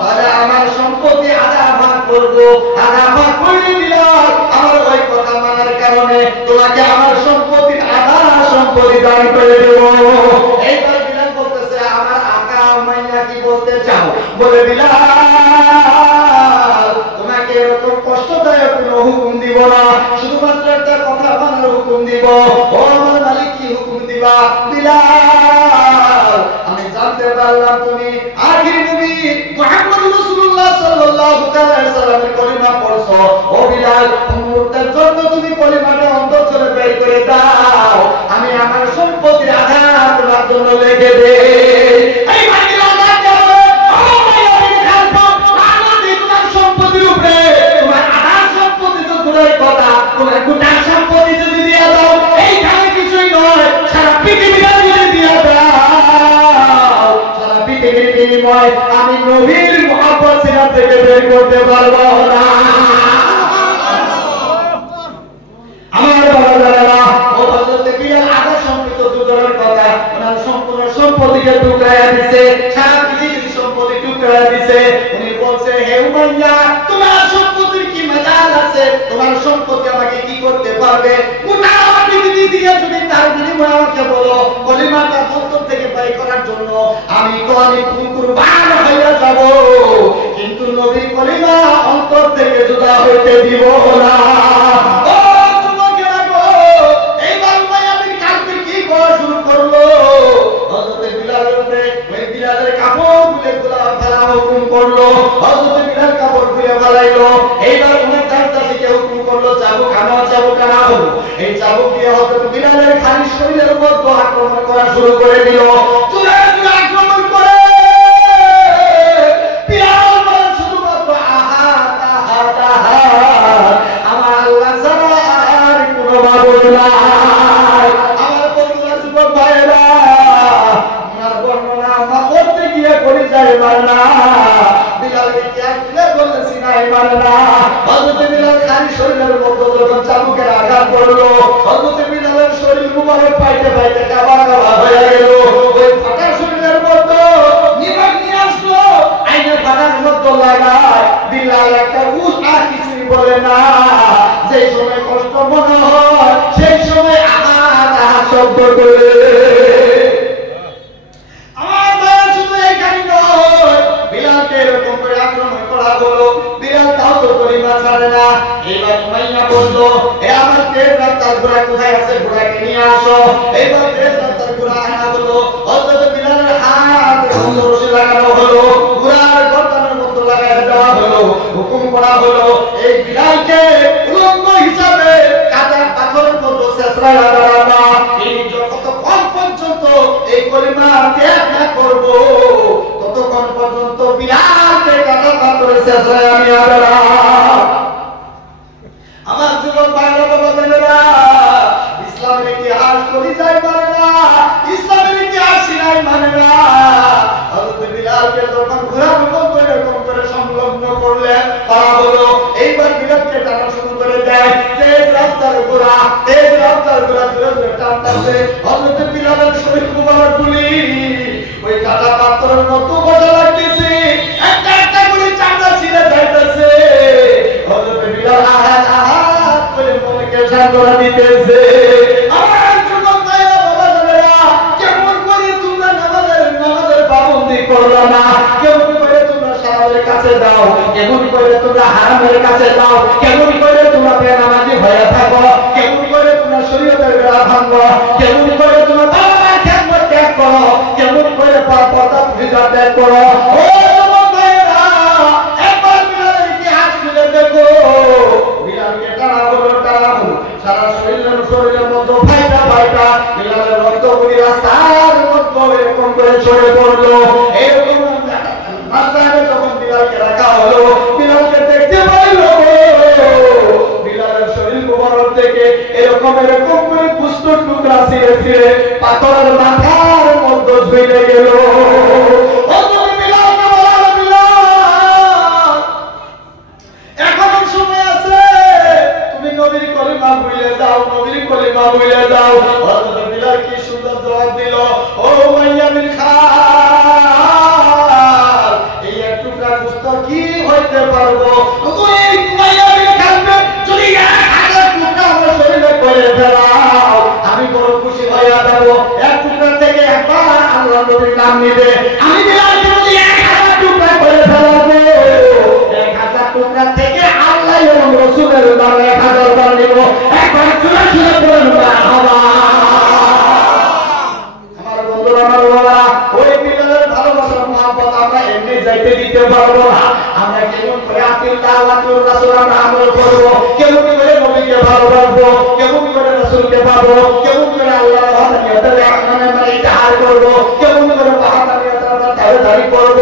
তাহলে আমার সম্পত্তি আধা ভাগ করবো, আধা ভাগ করে বিলাল আমার ওই কথা মানার কারণে তোমাকে আমার সম্পত্তির আধা সম্পত্তি দান করে দেব। এইবার বিলাল বলতেছে, আমার আকা উমাইয়া কি বলতে চাও? বলে, বিলাল, তোমাকে এরকম কষ্টদায়ক কোনো হুকুম দিব না, শুধুমাত্র একটা কথা মানার হুকুম দিব। ও আমার মালিক, কি হুকুম দিবা? বিলাল, আমি জানতে পারলাম তুমি আখির নবী মুহাম্মদ রাসূলুল্লাহ সাল্লাল্লাহু আলাইহি সাল্লামের কলিমা পড়ছো। ও বিলাল, মুহূর্তের জন্য তুমি কলিমাটা অন্তর থেকে বের করে দাও, আমি আমার সম্পত্তির আধা তোমার জন্য লিখে দেই। এই বিলাল রাখতে হবে, ও ভাই, আমি খালফা আমি তোমার সম্পত্তির উপরে তোমার আধা সম্পত্তি তো দূরের কথা, তোমার গোটা সম্পত্তি যদি দিয়ে দাও, এইখানে কিছুই নয়, সারা পৃথিবীটা যদি দিয়ে দাও, সারা পৃথিবীর বিনিময় আমি নবীর মুহাব্বত সিনা থেকে বের করতে পারবো না। আমার বাবারা, ও হযরত বিলাল আধা সম্পত্তি দূরের কথা, ওনার সম্পূর্ণ সম্পত্তিকে টুকরাইয়া দিছে, সারা পৃথিবীর সম্পত্তি টুকরাইয়া দিছে। উনি বলছে, হে উমাইয়া, তোমার সম্পত্তির কি মেজাজ আছে? তোমার সম্পত্তি আমাকে কি করতে পারবে? গোটা পৃথিবী দিয়ে যদি তার বিনিময়ে আমাকে বলো কলিমাটা অন্তর থেকে বাই করার জন্য, আমি কুরবান হয়ে যাব, কিন্তু নবী কলিমা অন্তর থেকে জুদা হইতে দিব না। ও তোমাকে রাখো। এইবার উমাইয়া বিন খালফ কি করা শুরু করলো, হযরত বিলালের উপরে ওই বিলালের কাপড় খুলে ফেলা হুকুম করলো। হযরত বিলাল কাপড় খুলে ফেলাইলো। এইবার উনি তার থেকে হুকুম করলো, চাবুক আনো, চাবুক আনা হলো। এই চাবুক দিয়ে হযরত বিলালের খালি শরীরের মধ্যে আক্রমণ করা শুরু করে দিল। জোরে জোরে আক্রমণ করে বিলাল বলে, শুধুমাত্র আহাত আহাত আহাত, আমার আল্লাহ ছাড়া আর কোনো মাবুদ নাই। আমার বন্ধুরা, যুবক ভাইয়েরা, আমার বর্ণনা আমরা করতে গিয়ে করি যায় মানা, বিলালের ইতিহাস তুলে বলেছি নাই মানা। হযরত বিলাল খালি শরীরের মধ্যে যখন চাবুকের আঘাত করলো, হযরত বিলালের শরীর মুবারক পাইতে পাইতে কাবা কাবা হয়ে গেল। ওই ফাটা শরীরের মধ্যে নিবাক নিয়ে আসলো, আইনে ফাটার মধ্যে লাগায় বিলাল একটা আর কিছুই বলে না। যে সময় কষ্ট মনে হয় সেই সময় আহাত আহাত শব্দ করে। আমার ভাই, শুধু এইখানে নয়, বিলালকে এরকম করে আক্রমণ করা হলো, বিলাল তাও তো কলিমা ছাড়ে না। এইবার উমাইয়া বললো, এ আমার তেজ রাস্তার ঘোড়া কোথায় আছে? ঘোড়াকে নিয়ে আসো। এইবার তেজ রাস্তার ঘোড়া আনা হলো। হযরত বিলালের হাতে রশি লাগানো হলো, ঘোড়ার গর্দানের মধ্যে লাগাই দেওয়া হলো। হুকুম করা হলো, এই বিলালকে উলঙ্গ হিসাবে কাদা পাথরের মধ্যে ছেঁচড়া লাগাবা। এই যতক্ষণ পর্যন্ত এই কলিমা ত্যাগ না করবো, ততক্ষণ পর্যন্ত বিলালকে কাদা পাথরে ছেঁচড়ায় আমি আলাদা। আমার যুবক ভাইরা, বাবাদেরা, ইসলামের ইতিহাস করি যাই মানে না, ইসলামের ইতিহাস সিনাই মানে না। হযরত বিলালকে যখন ঘোড়ার মধ্যে এরকম করে সংলগ্ন করলেন, করা হলো, এইবার বিলালকে টানা শুরু করে দেয়। তেজ রাস্তার ঘোড়া, তেজ রাস্তার ঘোড়া ধীরে ধীরে টানতেছে। হযরত বিলালের শরীর মুবারক গুলি ওই কাটা পাথরের মতো বোঝা লাগতেছে, একটা একটা করে চামড়া ছিঁড়ে যাইতেছে। হযরত বিলাল আহাত আহাত করে মনকে সান্ত্বনা দিতেছে। আমার যুবক ভাইরা, বাবারা, কেমন করে তোমরা নামাজের পাবন্দি করলা না? কেমন করে তোমরা সালাতের কাছে দাও? কেমন করে তোমরা হারামের কাছে দাও? কেমন করে তোমরা বেনামাজি হয়ে থাকো? কেমন করে তোমরা শরীয়তের বেড়া ভাঙো? কেমন করে তোমরা বাবার খেদমত ত্যাগ করো? কেমন করে পর্দা পূজা ত্যাগ করো? ও যুবক ভাইরা, একবার বিলালের ইতিহাস খুলে দেখো। বিলালকে টানা হলো, টানা হলো, সারা শরীরের মধ্যে ফাইটা ফাইটা বিলালের রক্তগুলি রাস্তার মধ্যে এরকম করে ছড়ে পড়লো। এরকম রাস্তায় যখন বিলালকে রাখা হলো, বিলালকে দেখতে পাইল বিলালের শরীর মুবারক থেকে এরকম এরকম করে কুষ্ঠ টুকরা ছিঁড়ে ছিঁড়ে পাথরের মাথার মধ্যে ঝুলে গেল। এখনো সময় আছে, তুমি নবীর কলিমা ভুলে যাও, নবীর কলিমা ভুলে যাও। হযরত বিলাল কি সুন্দর জবাব দিল, ও মাইয়ামিন খান, এই এক টুকরা গোশত কি হইতে পারবো? তুই মাইয়ামিন খানকে যদি 1000 টুকরা আমার শরীরে করে ফেলাও, আমি বড় খুশি হইয়া যাব। এক টুকরা থেকে একবার আল্লাহ নবীর নাম নিবে, আমি বিলালকে যদি 1000 টুকরা করে ফেলাবো, 1000 টুকরা থেকে আল্লাহ এবং রাসূলের নাম 1000 বার নিব। একবার চুরা চুরা করে মারহাবা। আমার বন্ধুরা, আমার বাবা, ওই বিলালের ভালোবাসার মহব্বত আমরা এমনি যাইতে দিতে পারবো না। আমরা কেমন করে আতিল্লাহ ওয়া আতিউর রাসূল আমরা আমল করব, কেমন করে নবীকে ভালোবাসবো, কেমন করে রাসূলকে পাবো, কেমন করে আল্লাহর ওয়াদানিয়তের মানে ইতিহার করব, কেমন করে ওয়াদানিয়তের আমরা তাবেদারি করব।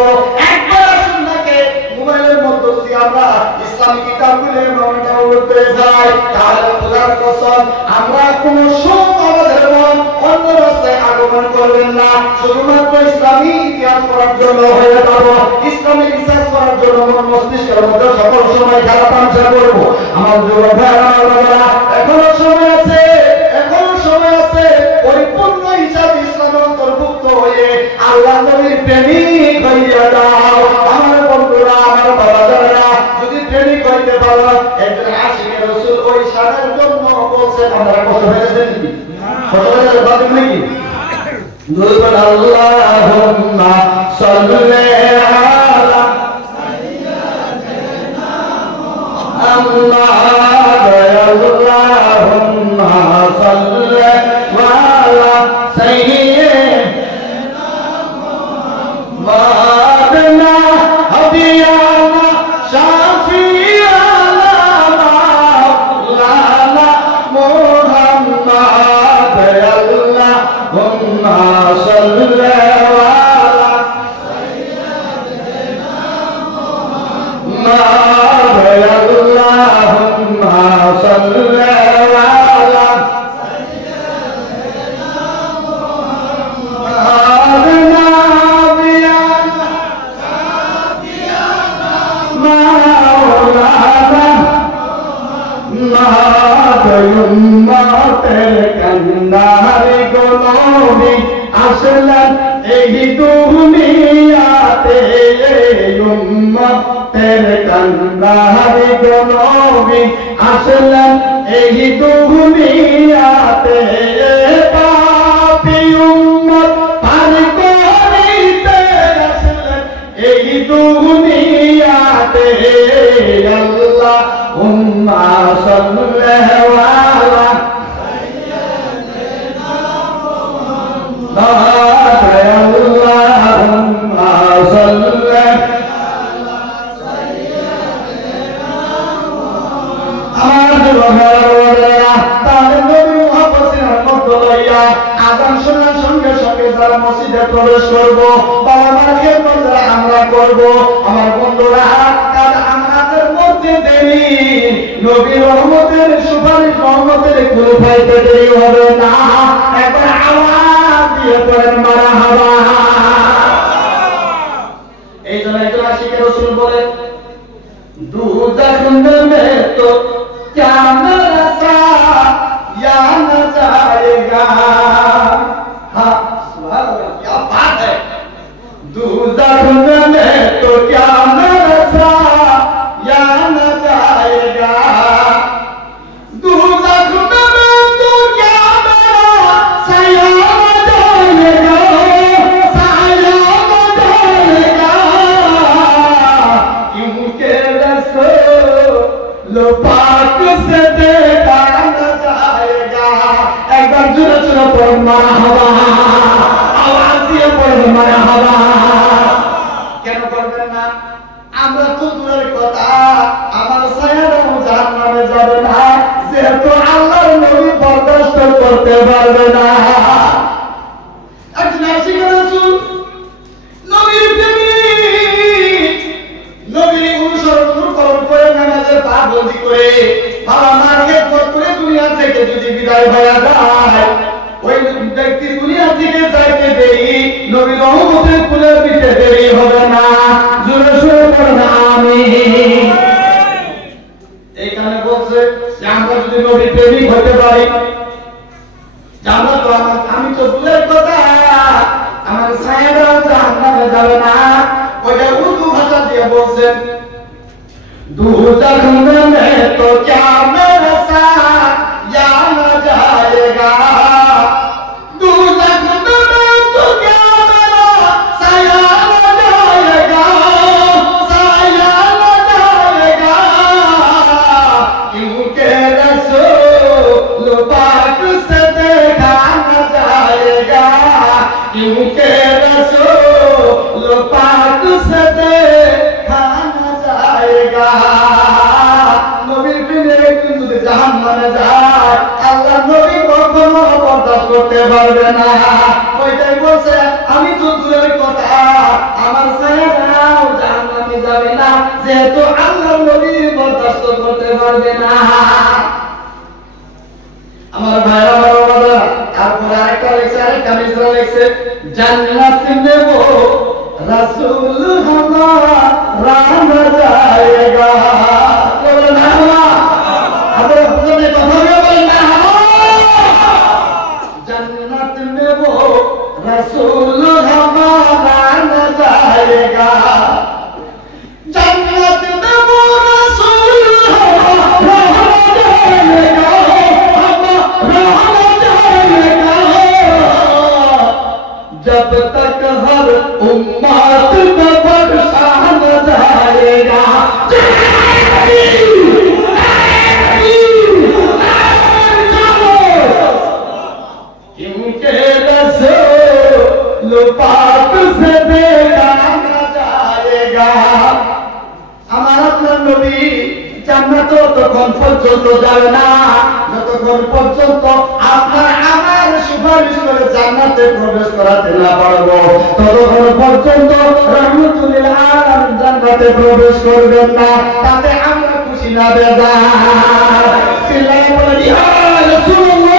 একবার সুন্নাহকে মোবাইলের মধ্যে যদি আমরা ইসলামিক কিতাবগুলো আমরা ডাউনলোড করে যাই, তাহলে খোদার কসম আমরা কোনো সময় আমাদের মন অন্য রাস্তায় আগমন করবেন না। শুধুমাত্র ইসলামী ইতিহাস পড়ার জন্য হয়ে যাব, ইসলামী রিসার্চ করার জন্য মন মস্তিষ্কের মধ্যে সকল সময় খেলা তামসা করবো। আমার যুবক ভাইরা, আমার বাবারা, এখনো সময় আছে, এখনো সময় আছে। পরিপূর্ণ হিসাবে ইসলামের অন্তর্ভুক্ত হয়ে আল্লাহ নবীর প্রেমিক হইয়া যাও। আমার বন্ধুরা, আমার বাবারা, যদি প্রেমিক হইতে পারো, একজন আশিকে রাসূল ওই শানের জন্য বলছেন, আপনারা কষ্ট পেয়েছেন কি? কষ্ট পেয়েছেন বাতিল নাকি? দুরুদ আল্লাহুম্মা সাল্লি আলা সাইয়্যিদিনা মুহাম্মাদ, আল্লাহুম্মা সাল্লি আলা সাইয়্যিদিনা মুহাম্মাদ, হাদিয়ানা শাফিয়ানা মাওলানা মুহাম্মাদ, আল্লাহুম্মা সাল্লি আলা সাইয়্যিদিনা মুহাম্মাদ, আল্লাহুম্মা সাল্লি আলা সাইয়্যিদিনা মুহাম্মাদ, নাবিয়ানা শাফিয়ানা মাওলানা উম্মতের কান্নারে গোলামি আসলেন এই দুনিয়াতে, উম্মতের কান্নারে গোলামি আসলেন এই দুনিয়াতে, পাপী উম্মত পার করিতে আসলেন এই দুনিয়াতে, আল্লাহুম্মা সাল্লি আলা সাইয়্যিদিনা মুহাম্মাদ, আল্লাহুম্মা সাল্লি আলা সাইয়্যিদিনা মুহাম্মাদ। আমার যুবকেরা, তাহলে নবী মুহাম্মদের মধ্যে লইয়া আযান শোনার সঙ্গে সঙ্গে যারা মসজিদে প্রবেশ করব, বাবা মার খেদমত আমরা করব। আমার বন্ধুরা, কাল আমাদের মধ্যে দেরি, নবীর রহমতের সুপারিশ রহমতের কুল পাইতে দেরি হবে না। একবার আওয়াজ দিয়ে পড়েন মারহাবা। এই জন্য একজন আশিকে রাসূল বলে, দুজাখ में तो क्या नशा या न जाएगा। हाँ, सुभान अल्लाह, क्या बात है। दुज़ख में तो क्या नशा या न जाएगा, दुज़ख में तो क्या साया न जाएगा, साया न जाएगा, क्योंकि लो पाक से देखा न जाएगा। एक बार जोर जोर पर मरहबा, आवाज दिए पर मरहबा। কেন করবেন না? আমরা তো দূরের কথা, আমার ছায়াও জাহান্নামে যাবে না, যেহেতু আল্লাহর নবী বরদাস্ত করতে পারবে না। একজন আশিক রাসূল নবীর প্রেমিক, নবীর অনুসরণ করে নামাজের পাবন্দি করে বাবা মার খেদমত করে দুনিয়া থেকে যদি বিদায় হয়ে যায়, ওই ব্যক্তি দুনিয়া থেকে যাইতে দেরি নবীর রহমতের কুলে পিঠে দেরি হবে না। জোরে জোরে পড়ুন আমিন। এইখানে বলছে যে আমরা যদি নবীর প্রেমিক হতে পারি, জানো তো আমি তো দূরের কথা, আমার ছায়াটাও জাহান্নামে যাবে না। ওইটা উর্দু ভাষা দিয়ে বলছেন, দুজখ में तो क्या मेरा साथ या न जाएगा, दुजख में तो क्या मेरा साया न जाएगा, साया न जाएगा, क्योंकि रसूल पाक से देखा न जाएगा, क्योंकि रसूल पाक से देखा न जाएगा। নবীর প্রেমে একজন যদি জাহান্নামে যায়, আল্লাহ নবী কখনো বরদাস্ত করতে পারবে না। ওইটাই বলছে আমি তো দূরের কথা, আমার ছায়াটাও জাহান্নামে যাবে না, যেহেতু আল্লাহ নবী বরদাস্ত করতে পারবে না। আমার ভাইরা বাবারা, তারপর আরেকটা লেখছে, আরেকটা মিসরা লেখছে, জান্নাত নেব রাসূল হামারা না যায়েগা। বলেন না আপনারা বুঝতে কথা বলেন না, জান্নাত নেব রাসূল হামারা না যায়েগা, জান্নাত নেব রাসূল হামারা না যায়েগা, जब तक हर उम्मत में बख्शा न जाएगा। क्योंकि रसूल पाक से देखा न जाएगा। আমার আপনার নবী জান্নাত ততক্ষণ পর্যন্ত যাবে না যতক্ষণ পর্যন্ত আপনার আমার সুপারিশ করে জান্নাতে প্রবেশ করাতে না পারবো, ততক্ষণ পর্যন্ত রহমতুল লিল আলামিন জান্নাতে প্রবেশ করবেন না। তাতে আমরা খুশি না বেজার। সিল্লাল্লাহু আলাইহি ইয়া রাসূলুল্লাহ,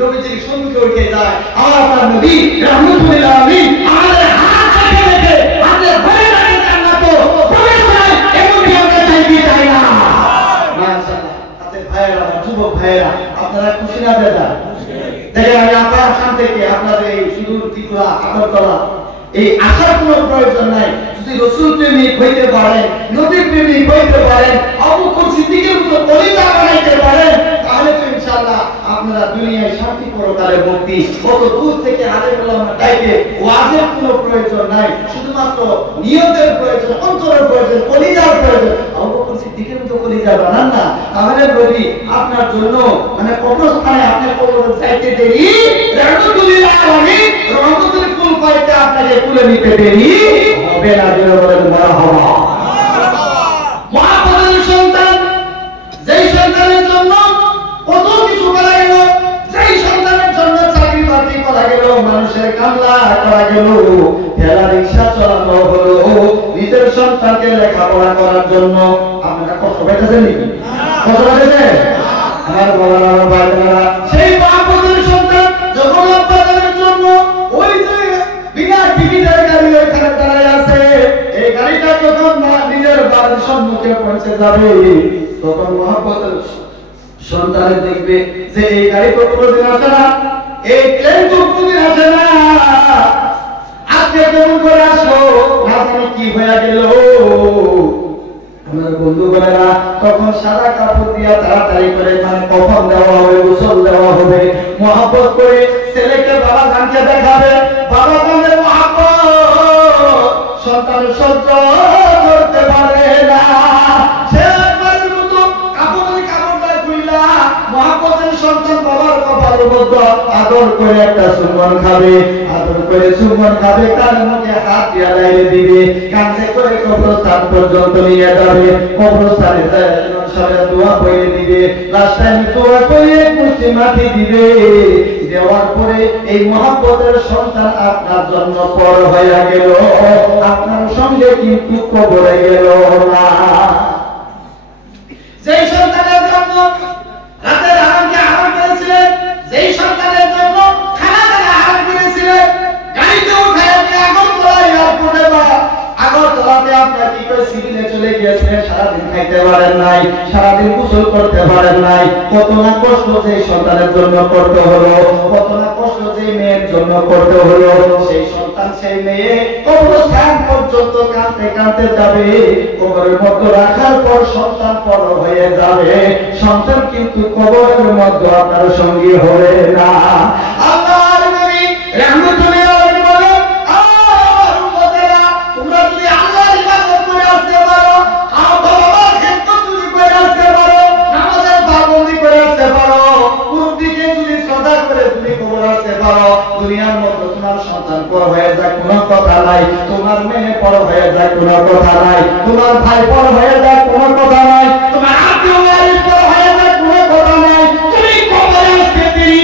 নবীজির সম্মুখে উঠে যায়, আমার আপনার নবী রহমতুল লিল আলামিন আমাদের হাত চাপিয়ে রেখে আমাদের ভয়ে রাখে জান্নাত প্রবেশ করায়, এমনকি আমরা চাই না। মাশাআল্লাহ। তাতে ভাইরা, যুবক ভাইরা, আপনারা খুশি না বেজার? দেখেন আমি আপনার আসাম থেকে আপনাদের এই সুদূর ত্রিপুরা আগরতলা এই আসার কোনো প্রয়োজন নাই। যদি রাসূল প্রেমিক হইতে পারেন, নবী প্রেমিক হইতে পারেন, আবু বকর সিদ্দিকের মতো কলিজা বানাইতে পারেন, তাহলে তো ইনশাআল্লাহ আপনারা দুনিয়ায় শান্তি পরকালে মুক্তি। কত দূর থেকে আলেম ওলামা ডাইকে ওয়াজের কোনো প্রয়োজন নাই, শুধুমাত্র নিয়তের প্রয়োজন, অন্তরের প্রয়োজন, কলিজার প্রয়োজন। আবু বকর সিদ্দিকের মতো কলিজা বানান না, তাহলে নবী আপনার জন্য মানে কবরস্থানে আপনি কবর চাইতে দেরি, রহমতুল লিল আলামিন রহমতের কুল পাইতে আপনাকে তুলে নিতে দেরি হবে না। জোরে বলেন মারহাবা। মহাপদের সন্তান, যেই সন্তানের জন্য কত কিছু করা গেল, যেই সন্তানের জন্য চাকরি বাকরি করা গেল, মানুষের কামলা করা গেল, ঠেলা রিক্সা চালানো হলো নিজের সন্তানকে লেখাপড়া করার জন্য, আপনারা কষ্ট পাইতেছেন নাকি? কষ্ট পাইতেছেন? আমার বলার আমার ভাইরা, সেই মহাপদের সন্তান যখন আপনাদের জন্য ওই যে বিনা টিকিটের গাড়ি ওইখানে দাঁড়ায় আছে, এই গাড়িটা যখন নিজের বাড়ির সম্মুখে পৌঁছে যাবে, তখন মহাপদের সন্তানে দেখবে যে এই গাড়ি তো কোনোদিন আসে না, এই ট্রেন তো কোনোদিন আসে না, আজকে কেমন করে আসলো, না জানি কি হয়ে গেল। আমার বন্ধু বলেরা তখন সাদা কাপড় দিয়া তাড়াতাড়ি করে মানে কফন দেওয়া হবে, গোসল দেওয়া হবে, মহব্বত করে ছেলেকে বাবা জানকে দেখাবে, বাবা জানের মহব্বত সন্তান সহ্য করতে পারে না, সে একবারের মতো কাপড়টা খুইলা মহব্বতের সন্তান বাবার কপালের মধ্যে আদর করে একটা চুম্বন খাবে, আদর করে চুম্বন খাবে, তার মুখে হাত দিয়া লাইনে দিবে, কাঁধে করে কবরস্থান পর্যন্ত নিয়ে যাবে, কবরস্থানে সাথে দোয়া পড়ে দিবে, রাস্তায় দোয়া করে মুষ্টি মাটি দিবে, দেওয়ার পরে এই মহব্বতের সন্তান আপনার জন্য পর হয়ে গেল, আপনার সঙ্গে কিন্তু কবরে গেল না। যেই সন্তানের জন্য রাতের আরামকে আরাম করেছিলেন, যেই সন্তানের জন্য খানাকে আরাম করেছিলেন, গাড়িতে উঠে আপনি আগরতলা এয়ারপোর্টে বা আগরতলাতে আপনার কি করে সিভিলে চলে গিয়েছিলেন, সারাদিন খাইতে পারেন নাই, সারাদিন গোসল করতে পারেন নাই, কত না কষ্ট যে সন্তানের জন্য করতে হলো, কত না কষ্ট যে মেয়ের জন্য করতে হলো, সেই সন্তান সেই মেয়ে কবরস্থান পর্যন্ত কাঁদতে কাঁদতে যাবে, কবরের মধ্যে রাখার পর সন্তান বড় হয়ে যাবে, সন্তান কিন্তু কবরের মধ্যে আপনার সঙ্গী হবে না। আল্লাহর নবী রাহমাতুল্লাহ আলাইহি বলেন, আমার উম্মতেরা তোমরা যদি আল্লাহর ইবাদত করে আসতে পারো, বাবার ক্ষেত্র যদি করে আসতে পারো, নামাজের পাবন্দি করে আসতে পারো, মুরব্বিকে যদি শ্রদ্ধা করে তুমি কবর আসতে পারো, দুনিয়ার মধ্যে তোমার সন্তান পর হয়ে যায় কোনো কথা নাই, তোমার মেয়ে পর হয়ে যায় কোনো কথা নাই, তোমার ভাই পর হয়ে যায় কোনো কথা নাই, তোমার আত্মীয় ওয়ারিস পর হয়ে যায় কোনো কথা নাই, তুমি কবরে আসতে দেরি,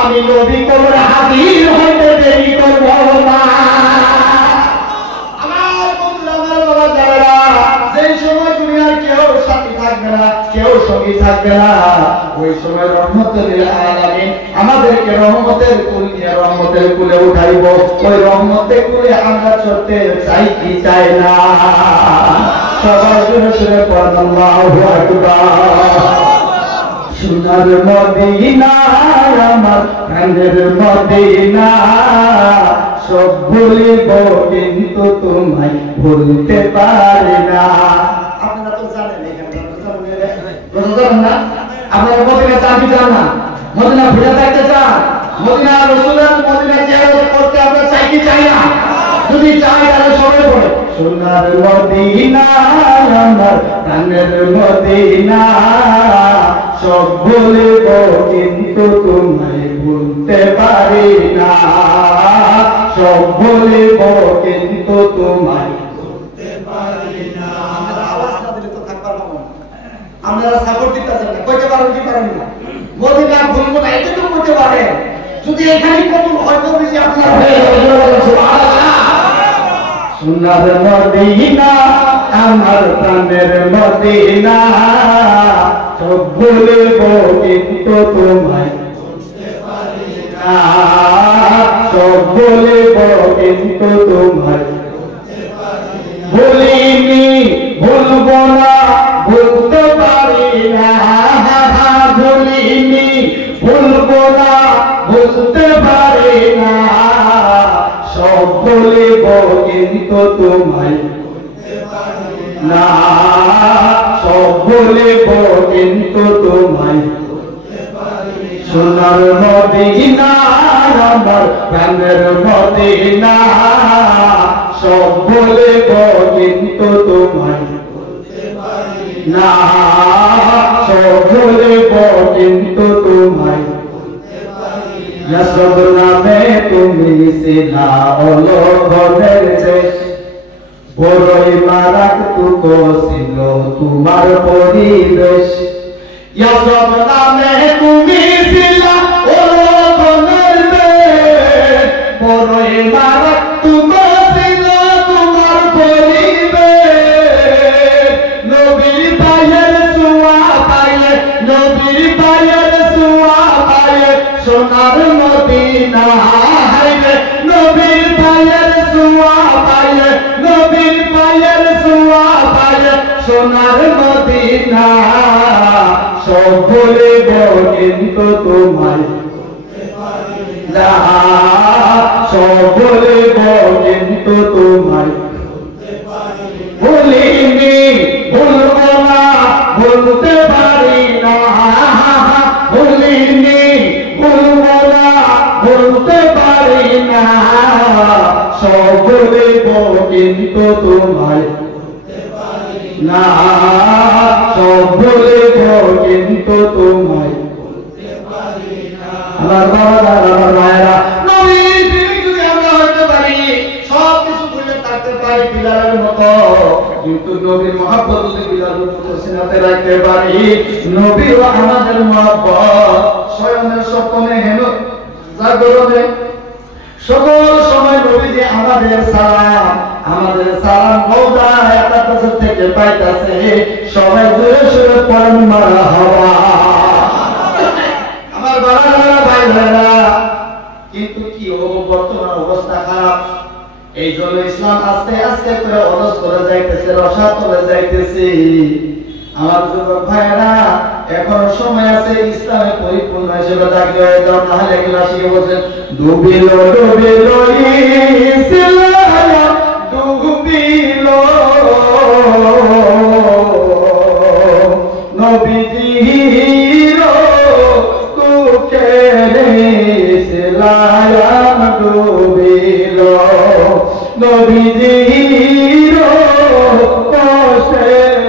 আমি নবী কবরে হাজির হইতে দেরি করব না। আমার বন্ধুরা, আমার বাবা যারা, যেই সময় দুনিয়ার কেউ সাথী থাকবে না, কেউ সঙ্গী থাকবে না, ওই সময় রহমতুল আলামিন আমাদেরকে রহমতের কুল নিয়ে রহমতের কুলে উঠাইব, ওই রহমতের কুলে আমরা চলতে চাই কি চাই না? সবার জন্য শুনে পড়েন আল্লাহু আকবার। সোনার মদিনা আমার প্রাণের মদিনা, সব ভুলিব কিন্তু তোমায় ভুলতে পারি না। আপনারা তো জানেন না, আপনারা মদিনা চান কি চান না? মদিনা ফিরে থাকতে চান? মদিনা রাসূলের মদিনা জিয়ারত করতে আমরা চাই কি চাই না? যদি চাই তাহলে সবাই পড়ে, সোনার মদিনা আমার প্রাণের মদিনা, সব ভুলিব কিন্তু তোমায় ভুলতে পারি না, সব ভুলিব কিন্তু তোমায় ভুলতে পারি না। আমরা আওয়াজ না দিলে তো থাকবার পাবো না, আপনারা সাপোর্ট দিতেছেন না, কইতে পারেন কি পারেন না? মদিনা ভুলবো না এটা তো কইতে পারেন, যদি এখানে কবুল হয় তো বেশি আপনার হয়ে যাবে। সুবহানাল্লাহ। সোনার মদিনা আমার প্রাণের মদিনা, সব ভুলিব কিন্তু তোমায় ভুলতে পারি না, সব ভুলিব কিন্তু তোমায় ভুলতে পারি না। ভুলিনি ভুলবো না ভুলতে পারি না, ভুলিনি ভুলবো না ভুলতে পারি না, সব ভুলিব কিন্তু তোমায় ভুলতে পারি না, সব ভুলিব কিন্তু তোমায় ভুলতে পারি না। সোনার মদিনা আমার প্রাণের মদিনা, সব ভুলিব কিন্তু তোমায় ভুলতে পারি না, সব ভুলিব কিন্তু তোমায় ভুলতে পারি না। সব নামে তুমি সিধা অলঘনের দেশ, বড়ই মারাত্মক ছিল তোমার পরিবেশ, সব নামে তুমি সিধা অলঘনের দেশ, বড়ই মারাত্মক ছিল তোমার পরিবেশ, নবীর পায়ের ছোঁয়া পাইলে, নবীর পায়ের ছোঁয়া পাইলে সোনার মদিনা হাইলে, নবীর পায়ের ছোঁয়া পাইলে, নবীর পায়ের ছোঁয়া পাইলে সোনার মদিনা, সব ভুলিব কিন্তু তোমায় ভুলতে পারি না, সব ভুলিব কিন্তু তোমায় ভুলতে পারি না। ভুলিনি ভুলবো না ভুলতে পারি না, ভুলিনি ভুলবো না ভুলতে পারি না, সব ভুলিব কিন্তু তোমায় ভুলতে পারি না, সব ভুলিব কিন্তু তোমায় ভুলতে পারি না। আমার বাবা আমার মায়েরা, নবীর প্রেমিক যদি আমরা হতে পারি, সিনাতে রাখতে পারি। নবী ও আমাদের মহব্বত শয়নের স্বপ্নে হেন জাগরণে সকল সময় নবীজি আমাদের সালাম মওলা একটা কাছে থেকে পাইতাছে। সবাই জোরে সোরে পড়েন মারহাবা। আমার বাবারা ভাইরা, কিন্তু কি হবে বর্তমান অবস্থা খারাপ। এই জন্য ইসলাম আস্তে আস্তে করে অদস করে যাইতেছে, রসাতলে যাইতেছে। আমার যুবক ভাইরা, এখন সময় আছে ইসলামে পরিপূর্ণ হিসেবে থাকতে হয়ে যাও, নাহলে এগুলা শিখে বলছেন ডুবিল ডুবিল ইসলাম ডুবিল নবীজির কুকের ইসলাম ডুবিল নবীজির কষ্টের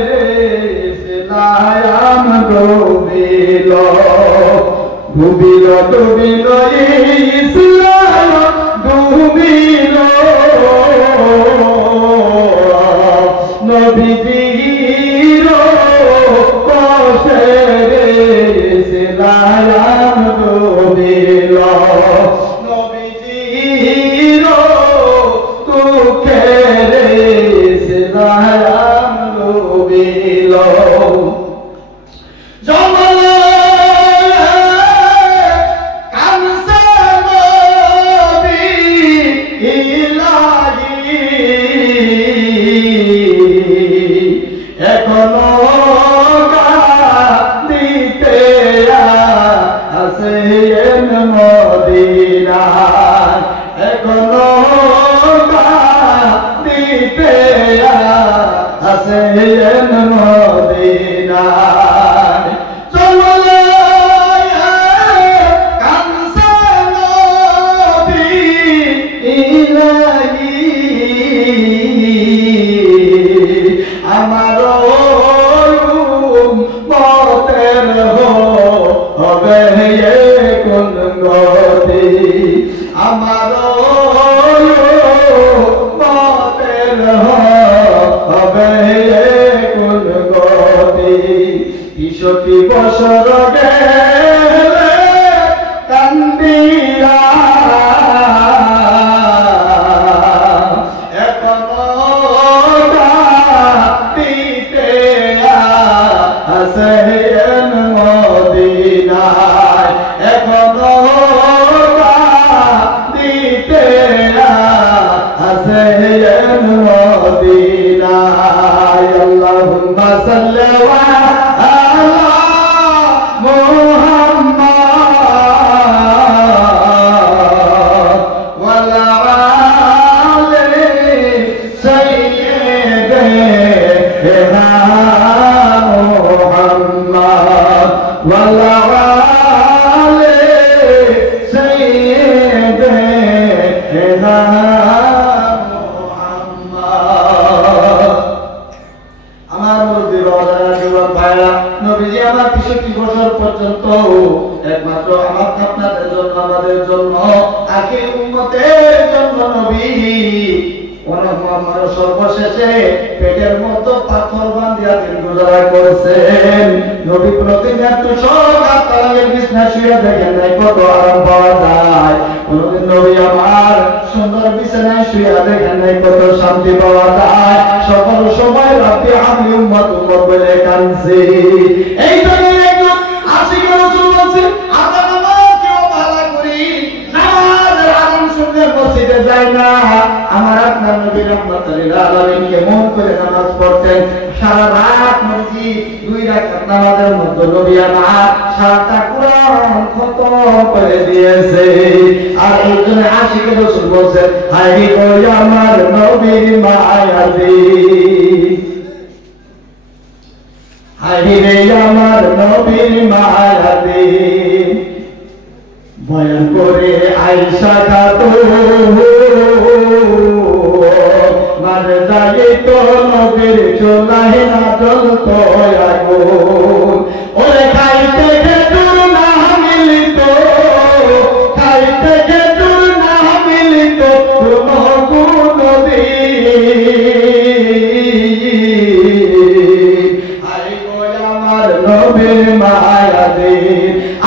ইসলাম ডুবিল ডুবিল ডুবিল ইসলাম ডুবিল নবীজির কষ্টের ইসলাম ডুবিল নবীজির দুঃখের ইসলাম ডুবিল সর্বশেষে পেটের মতো পাথর বান্ধিয়া দিনগুজারা করছেন। নবী প্রতিনিয়ত সকাল তালাকের বিছনা শুয়ে দেখেন নাই কত আরাম পাওয়া যায়। কোনদিন নবী আমার সুন্দর বিছানায় শুয়ে দেখেন নাই কত শান্তি পাওয়া যায়। সকল সময় রাতে আমি উম্মত উম্মত বলে কাঁদছি। এই জন্য একজন আশিক রাসূল বলছে আমরা নামাজ কেউ ভালো করি, নামাজের আযান শুনলে মসজিদে যায় না। আমার আপনার নবী রাহমাতুল লিল আলামিন কেমন করে নামাজ পড়তেন। সারা রাত নবী 2 রাকাত নামাজের মধ্যে নবী আমার সারাটা কুরআন খতম করে দিয়েছে। আর এই জন্য আশিক রাসূল বলছে হায় গো আমার নবীর মায়াবী, হায় রে আমার নবীর মায়াবী। বয়ান করে আয়েশা খাতুন মার যায় তো নবীর চুলায় না জ্বলত আগুন। ওরে খাইতে খেজুর না মিলিত, খাইতে খেজুর না মিলিত নবী নবীর মায়াতে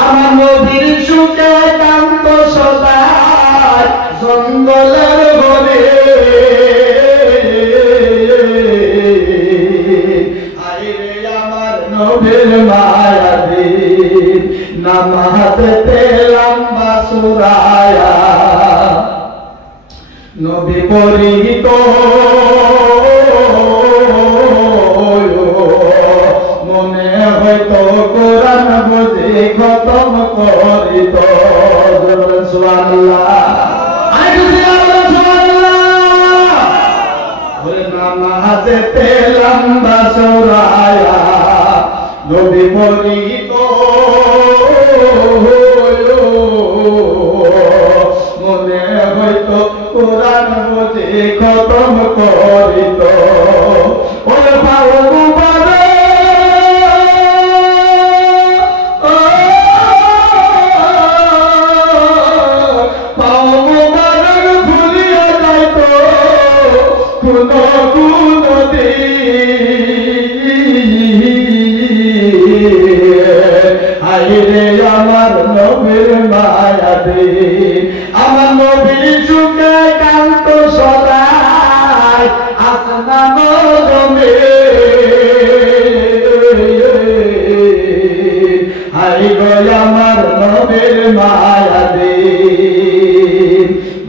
আমার নবীর সুখে কান্ত সদাই জঙ্গলের ঘরে আইরে আমার নবীর মায়াতে নামাজে লম্বা সুরায়া নবী পরিত মনে হয়তো কোরআন বুঝে খতম করিত সুবহানাল্লাহ নামাজে লম্বা সুরায়া নবী পরিত মনে হয়তো কোরআন বুঝে খতম করিত ওরে পাও মুবারক পাও মুবারক ভুলিয়া যাইতো কোন আইরে আমার নবীর মায়াতে আমার নবীর সুখে কান্ত সদাই আসমান জমে আইরে আমার নবীর মায়াতে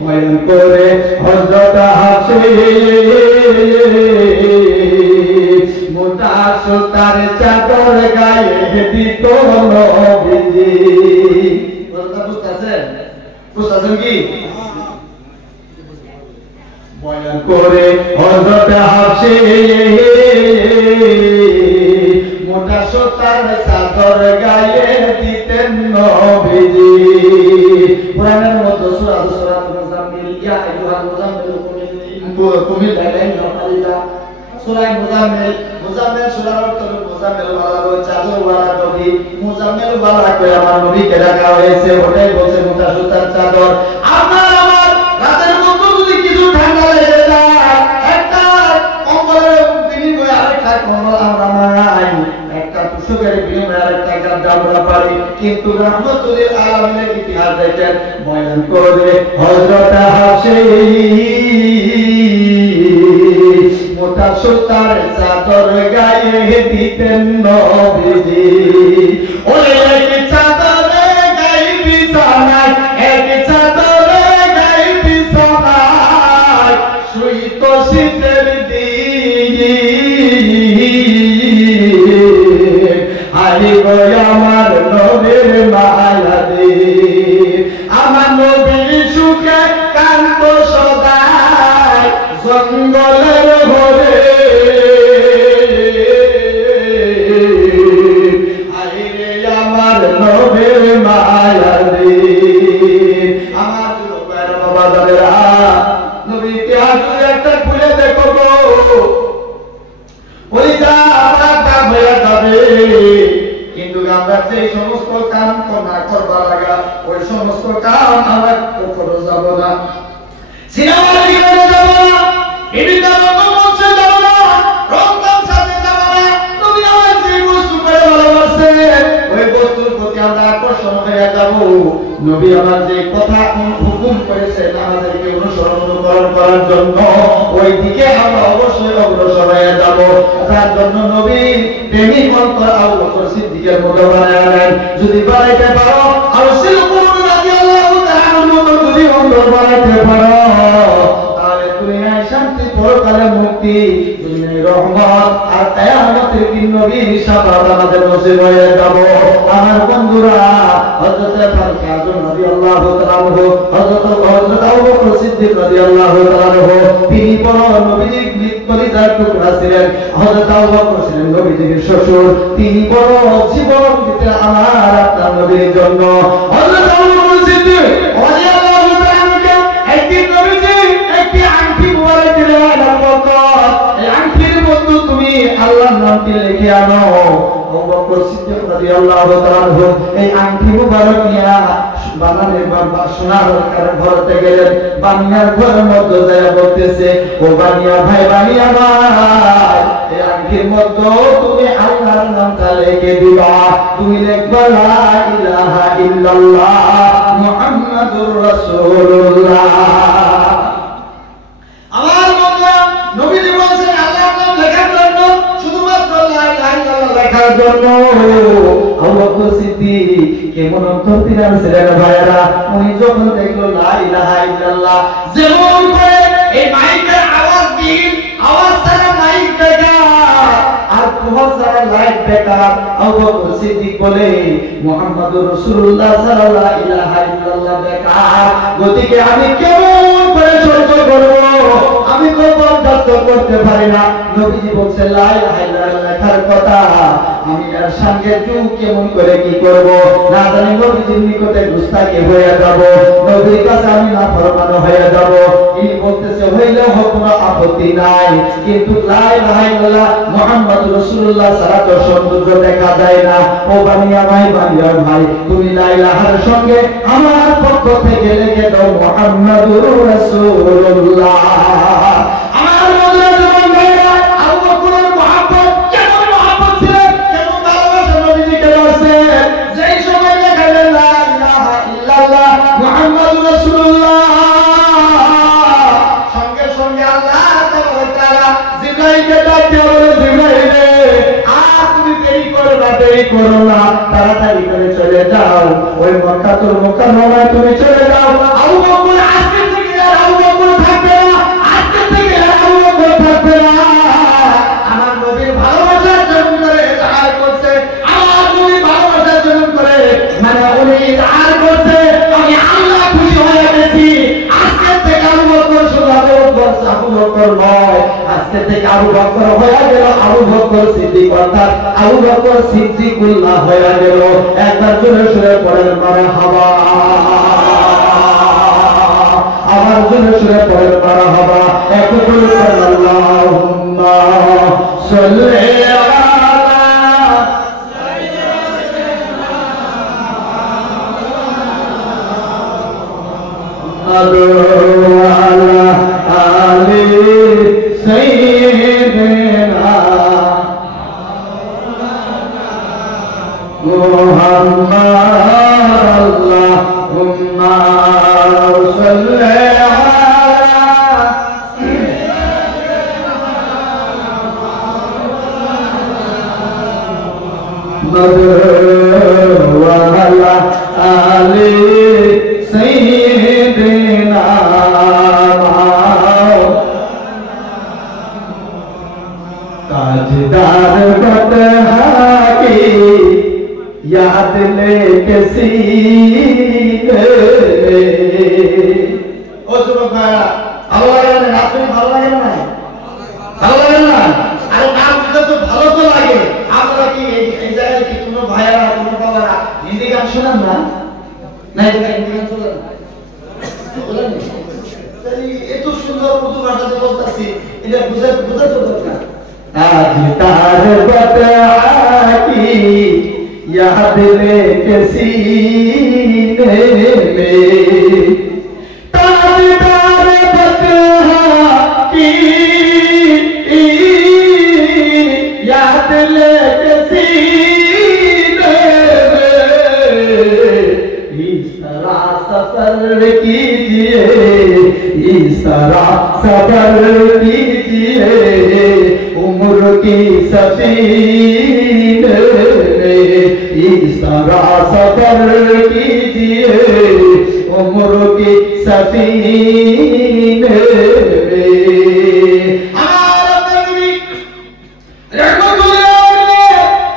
ভয়ন করে হযরত হাসে মোটা সুতার চাদর গায়ে দিত নবীজি বুঝতেছেন কি বয়ান করে হযরত হাফসে মোটা সুতার চাদর গায়ে দিতেন নবীজি কোরআনের মতো সূরা মুজাম্মিল ইয়া আইয়ুহাল মুজাম্মিল কুমিল লাইলা আলিলা সূরা মুজাম্মিল সূরার অর্থ হলো মুজাম্মিল ওয়ালা চাদর ওয়ালা নবী মুজাম্মিল ওয়ালা কই আমার নবীকে ডাকা হয়েছে ওটাই বলছে মোটা সুতার চাদর আমার রাতের মধ্যে যদি কিছু ঠান্ডা লেগে যায় একটা কম্বলের বিনিময়ে আরেকটা কম্বল আমরা নাই একটা তুষকের বিনিময়ে আরেকটা গাদা আমরা পারি কিন্তু রাহমাতুল আলামিনের ইতিহাস দেখেন বয়ান করে হযরত হাফসে মোটা সুতার চাদর গায়ে দিতেন নবীজি ওরে এক চাদরে গায়ে বিছানায় এক চাদরে গায়ে বিছানায় শুইত শীতের দিন আরে গো আমার নবীর মায়াতে আমার নবীর সুখে কান্ত সদাই জঙ্গলের ঘরে আইরে আমার নবীর মায়াতে আমার যুবকের বাবা দাদেরা নবীর ইতিহাস একটা খুলে দেখো গো ওই যা আমরা হয়ে যাবে কিন্তু আমরা যে সমস্ত কাম না করবা লাগা ওই সমস্ত কাম আমরা কখনো যাব না সিনেমা দিকে যাব না বিভিন্ন রকমে যাব না রংতাম সাথে যাব না তুমি আমার যে বস্তু করে ভালোবাসে ওই বস্তুর প্রতি আমরা আকর্ষণ হয়ে যাব নবী আমার যে কথা হুকুম করেছেন আমাদেরকে অনুসরণ করার জন্য ওই দিকে আমরা অবশ্যই অগ্রসর হয়ে যাব তার জন্য নবী প্রেমিক অন্তর আবু বকর সিদ্দিকের মতো বানালেন যদি বানাইতে পারো আর সিলকুল রাদিয়াল্লাহু তাআলার মতো যদি অন্তর বানাইতে পারো তাহলে দুনিয়ায় শান্তি পরকালে মুক্তি দুনিয়ায় রহমত আর কিয়ামতের দিন নবীর শাফাআত আমাদের নসিব হয়ে যাব আমার বন্ধুরা হযরত ফারুক আযম রাদিয়াল্লাহু তাআলা হযরত আবু বকর সিদ্দিক রাদিয়াল্লাহু তাআলা তিনি বড় নবীর কলিজার টুকরা ছিলেন হযরত আবু বকর ছিলেন নবীজির শ্বশুর তিনি বড় জীবন দিতে আমার আপনার নবীর জন্য হযরত আবু বকর সিদ্দিক রাদিয়াল্লাহু তাআলা একদিন নবীজি একটি আংটি মুবারক দিলেন আবু বকর এই আংটির মধ্যে তুমি আল্লাহর নামটি লিখে আনো আবু বকর সিদ্দিক রাদিয়াল্লাহু তাআলা এই আংটি মুবারক নিয়া বানানের বাবা সোনার ঘরতে গেলেন বানিয়ার ঘরের মধ্যে যায় বলতেছে ও বানিয়া ভাই বানিয়া ভাই এই আংটির মধ্যে তুমি আল্লাহর নামটা লেখে দিবা, তুমি লিখবা লা ইলাহা ইল্লাল্লাহ মুহাম্মাদুর রাসূলুল্লাহ। আমার বন্ধুরা, নবীজি বলেছেন আল্লাহর নাম লেখার জন্য, শুধুমাত্র লা ইলাহা ইল্লাল্লাহ লেখার জন্য আবু বকর সিদ্দিক কেমন অন্তর দিলেন ছিলেন ভাইরা। উনি যখন দেখলো লা ইলাহা ইল্লাল্লাহ, যেমন করে এই মাইকের আওয়াজ দিন, আওয়াজ ছাড়া মাইক বেকার আর কোহর ছাড়া লাইট বেকার, আবু বকর সিদ্দিক বলে মুহাম্মাদুর রাসূলুল্লাহ সাল্লাল্লাহু ইলাহা ইল্লাল্লাহ বেকার। গতিকে আমি কেমন করে সহ্য করব, আমি তো বরদাস্ত করতে পারি না। নবীজি বলছেন লা ইলাহা ইল্লাল্লাহ লেখার কথা, আমি এর সঙ্গে চুপ কেমন করে কি করব, না জানি নবীজির নিকটে গুস্তাখি হয়ে যাব, নবীর কাছে আমি নাফরমান হয়ে যাব। তিনি বলতেছে হইলে হোক, কোনো আপত্তি নাই, কিন্তু লা ইলাহা ইল্লাল্লাহ মুহাম্মাদুর রাসূলুল্লাহ ছাড়া তো সৌন্দর্য দেখা যায় না। ও বানিয়া ভাই, বানিয়া ভাই, তুমি লা ইলাহার সঙ্গে আমার পক্ষ থেকে লিখে দাও মুহাম্মাদুর রাসূলুল্লাহ। আমার বন্ধুরা, জীবন ভাইরা, আবু বকরের মহব্বত কেমন মহব্বত ছিল, কেমন ভালোবাসা নবীজিকে করছে। যেই সময় লেখালেন লা ইলাহা ইল্লাল্লাহ মুহাম্মাদুর রাসূলুল্লাহ, সঙ্গে সঙ্গে আল্লাহ তাআলা জিবরাইলকে ডাক দিয়ে বলে, জিবরাইল রে, আর তুমি দেরি করো না, দেরি করো না, তাড়াতাড়ি করে চলে যাও ওই মক্কাতুল মুকাররমায়, তুমি চলে যাও। আবু বকর আজকে থেকে আর আবু বকর থাকবে না, আজকে থেকে আর আবু বকর থাকবে না। আমার নবীর ভালোবাসার জন্য করে ইজহার করছে, আমার নবীর ভালোবাসার জন্য করে মানে উনি ইজহার করছে, আমি আল্লাহ খুশি হয়ে গেছি। আজকে থেকে আবু বকর শুধু আবু বকর নয়, আজকে থেকে আবু বকর হয়ে গেল আবু বকর সিদ্দিক, অর্থাৎ আবু বকর সিদ্দিকুল্লাহ হয়ে গেল। একবার জোরে সুরে পড়েন মারহাবা, আবার জোরে সুরে পড়েন মারহাবা। একটু বলে আল্লাহুম্মা সাল্লি আলা আলা আলি সাইয়্যিদিনা মুহাম্মাদ আল্লাহুম্মা সাল্লি আলা মুহাম্মাদ ওয়া আলা আলি সাইয়্যিদিনা। ताजदार बतहा की याद लेके सीने ओ যুবক ভাইরা, ভালো লাগে না? আপনি ভালো লাগে না? ভালো লাগে না? আরে নাম দিতে তো ভালো তো লাগে। আমরা কি এই জায়গায় কি কোনো ভাইরা, কোনো বাবারা হিন্দি গান শোনেন না? না, এটা হিন্দি গান শোনেন না? বলেন তাহলে এত সুন্দর উর্দু ভাষাতে বলতাছি, এটা বুঝা তো দরকার। आज तार बता की याद लेके सीने में, तार बता की याद लेके सीने में, इस तरह सफर कीजिए, इस तरह सफर कीजिए उम्र की सफीने में, इस तरह सफर कीजिए उम्र की सफीने में। हमारा नबी रहमतुल्लाह अलैहि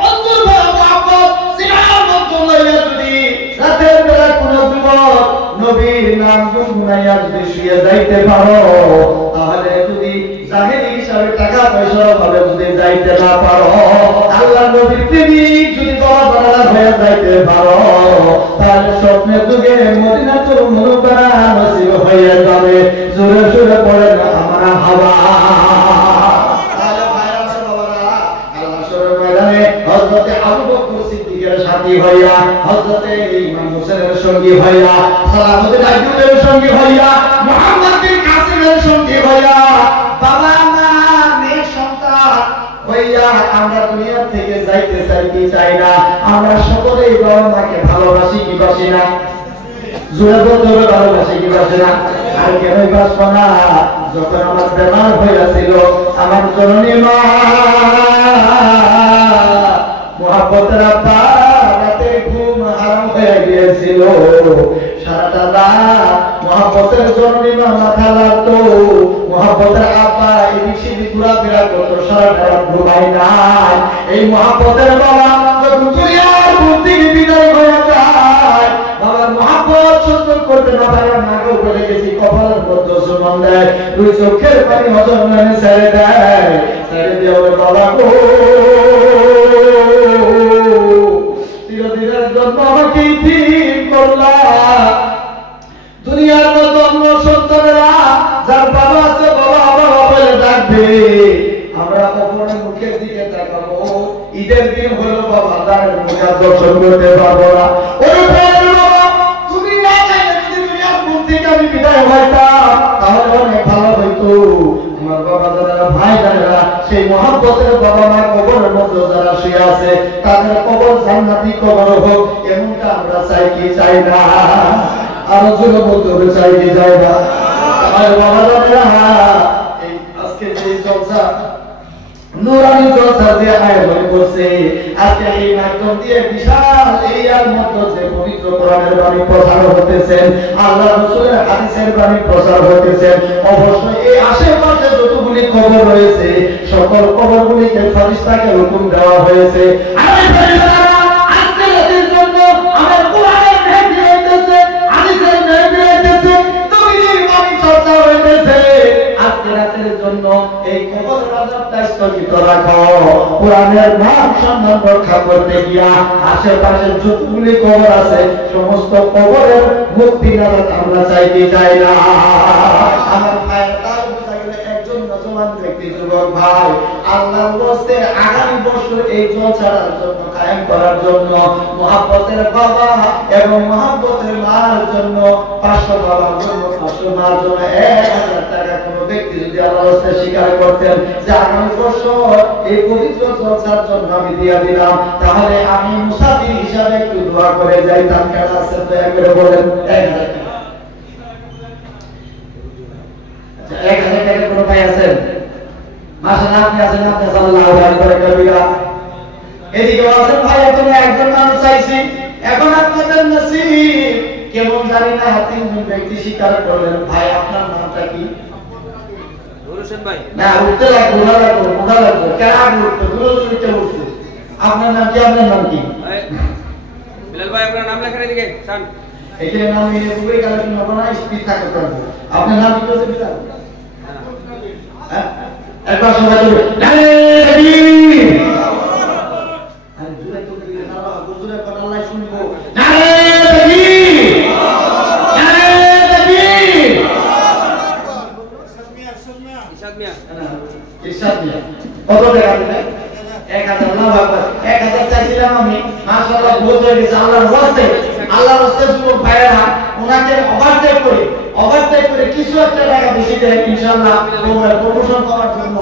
अंदर मोहब्बत सिनामतुल्लाह यदी রাতের বেলা কোন যুবক নবীর নাম গুনগুনাইয়া যদি শুয়ে যাইতে পারো, তাহলে যদি জাহেরি হিসাবে টাকা পয়সা ভাবে যদি যাইতে না পারো, আল্লাহর নবীর প্রেমিক যদি দরবারে হয়ে যাইতে পারো, তাহলে স্বপ্নের যুগে মদিনাতুল মুনাওয়ারা নসিব হয়ে যাবে। জোরে জোরে পড়ে না আমরা হাওয়া। তাহলে ভাইরা বাবারা, আল্লাহ শরীর ময়দানে হযরতে আবু বকর সিদ্দিকের সাথী হইয়া, হযরতে ইমাম হোসেনের সঙ্গী হইয়া, সালামুদ্দিন আইয়ুবের সঙ্গী হইয়া, মুহাম্মদ বিন কাসিমের সঙ্গী হইয়া, বাবা মা মেয়ে সন্তান হইয়া আমরা দুনিয়া থেকে চাইতে চাই না। আমরা সকলেই বাবা মাকে ভালোবাসি কি বাসি না? জোরে বলতে হবে, ভালোবাসি কি বাসি না? আর কেন বাসবো না? যখন আমার বেমার হয়েছিল আমার জননী মা মুহাব্বতের আব্বা রাতে ঘুম হারাম হয়ে গিয়েছিল। সারাটা রাত মুহাব্বতের জননী মা মাথা লাগতো, মুহাব্বতের আব্বা এদিক সেদিক ঘোরাফেরা করতো, সারাটা রাত ঘুমাই নাই। এই মুহাব্বতের বাবা যখন দুনিয়ার বুক থেকে বিদায় হয়ে যায়, বাবার মুহাব্বত সহ্য করতে না পারে, মাকে বলে গেছি কপালের মধ্যে সুমন দেয়, দুই চোখের পানি হজম মানে ছেড়ে দেয়, ছেড়ে দিয়ে বলে বাবা গো চিরদিনের জন্য আমাকে ঠিক করলা। দুনিয়ার মতো অন্য সন্তানেরা যার বাবা আছে বাবা বাবা বলে ডাকবে, আমরা কখনো মুখের দিকে তাকাবো, ঈদের দিন হলো বাবা দাঁড়ের মুখে দর্শন করতে পারবো না। ওই বাবা তুমি না চাইলে যদি দুনিয়ার মুখ থেকে আমি বিদায় হইতাম তাহলে অনেক ভালো হইতো। আমার বাবা দাদারা ভাই দাদারা সেই মুহাব্বতের বাবা মা কবরের মধ্যে যারা শুয়ে আছে তাদের কবর জান্নাতি কবর হোক, এমনটা আমরা চাই কি চাই না? আরো জোরে বলতে হবে, চাই কি চাই না? আমার বাবা দাদারা এই আজকে যে জলসা নুরানি জলসা যে আয়োজন করছে, আজকে এই মাধ্যম দিয়ে বিশাল এরিয়ার মধ্যে যে পবিত্র কোরআনের বাণী প্রচার হতেছে, আল্লাহ রাসূলের হাদিসের বাণী প্রচার হতেছে, অবশ্যই এই আশেপাশে যতগুলি কবর রয়েছে সকল কবরগুলিকে ফেরেশতাকে হুকুম দেওয়া হয়েছে, আমি ফেরেশতারা আজকে এদের জন্য আমার কোরআনের মেহফিল হইতেছে, হাদিসের মেহফিল হইতেছে, নবীর বাণী চর্চা হইতেছে, আজকে রাতের জন্য এই কবর রাজত্বটা স্থগিত রাখো। কোরআনের মান সম্মান রক্ষা করতে গিয়া আশেপাশে যতগুলি কবর আছে সমস্ত কবরের মুক্তি নেওয়া আমরা চাই কি চাই না? আমার ভাই তার বোঝা গেলে একজন নজওয়ান ব্যক্তি, যুবক ভাই, আল্লাহর ওয়াস্তে আগামী বছর এই জলসার জন্য কায়েম করার জন্য মুহাব্বতের বাবা এবং মুহাব্বতের মার জন্য 500 বাবার জন্য 500 মার জন্য 1000 টাকা কোনো ব্যক্তি যদি আল্লাহর ওয়াস্তে স্বীকার করতেন যে আগামী বছর এই পবিত্র জলসার জন্য আমি দিয়ে দিলাম, তাহলে আমি মুসাফির হিসাবে একটু দোয়া করে যাইতাম। কেন আছেন দয়া করে বলেন? 1000 টাকা। আচ্ছা 1000 টাকা কোনো ভাই আছেন? মাশাআল্লাহ আপনি আছেন, আপনি সাল্লাল্লাহু আলাইহি ওয়া সাল্লাম। এদিকে আছেন ভাই, আপনি একজন মানুষ চাইছি, এখন আপনাদের নসিব কেমন জানি না, তিনজন ব্যক্তি স্বীকার করলেন। ভাই আপনার নামটা কি? হোসেন ভাই। না উঠতে লাগবে, উঠা লাগবে, কেন উঠতে দূরে উঠতে উঠছে। আপনার নাম কি? আপনার নাম কি? বিলাল ভাই আপনার নাম লেখা এদিকে শান। এখানে নাম নিয়ে পুরো কালেকশন হবে না, স্পিড থাকে করব। আপনার নাম কি বলছে বিলাল? হ্যাঁ একবার সবাই বলবে নারে তাকবীর। আরে জোরে তো দিলে না, হুজুরে কোন আল্লাহ শুনবো। নারে তাকবীর, নারে তাকবীর। ইরশাদ মিয়া কত টাকা দিবেন? 1000। আল্লাহু আকবার। 1000 চাইছিলাম আমি, মাশাআল্লাহ বহুত হয়ে গেছে। আল্লাহর ওয়াস্তে যুবক ভাইরা ওনাকে ওভারটেক করে কিছু একটা টাকা বেশি দেন ইনশাআল্লাহ প্রমোশন করার জন্য।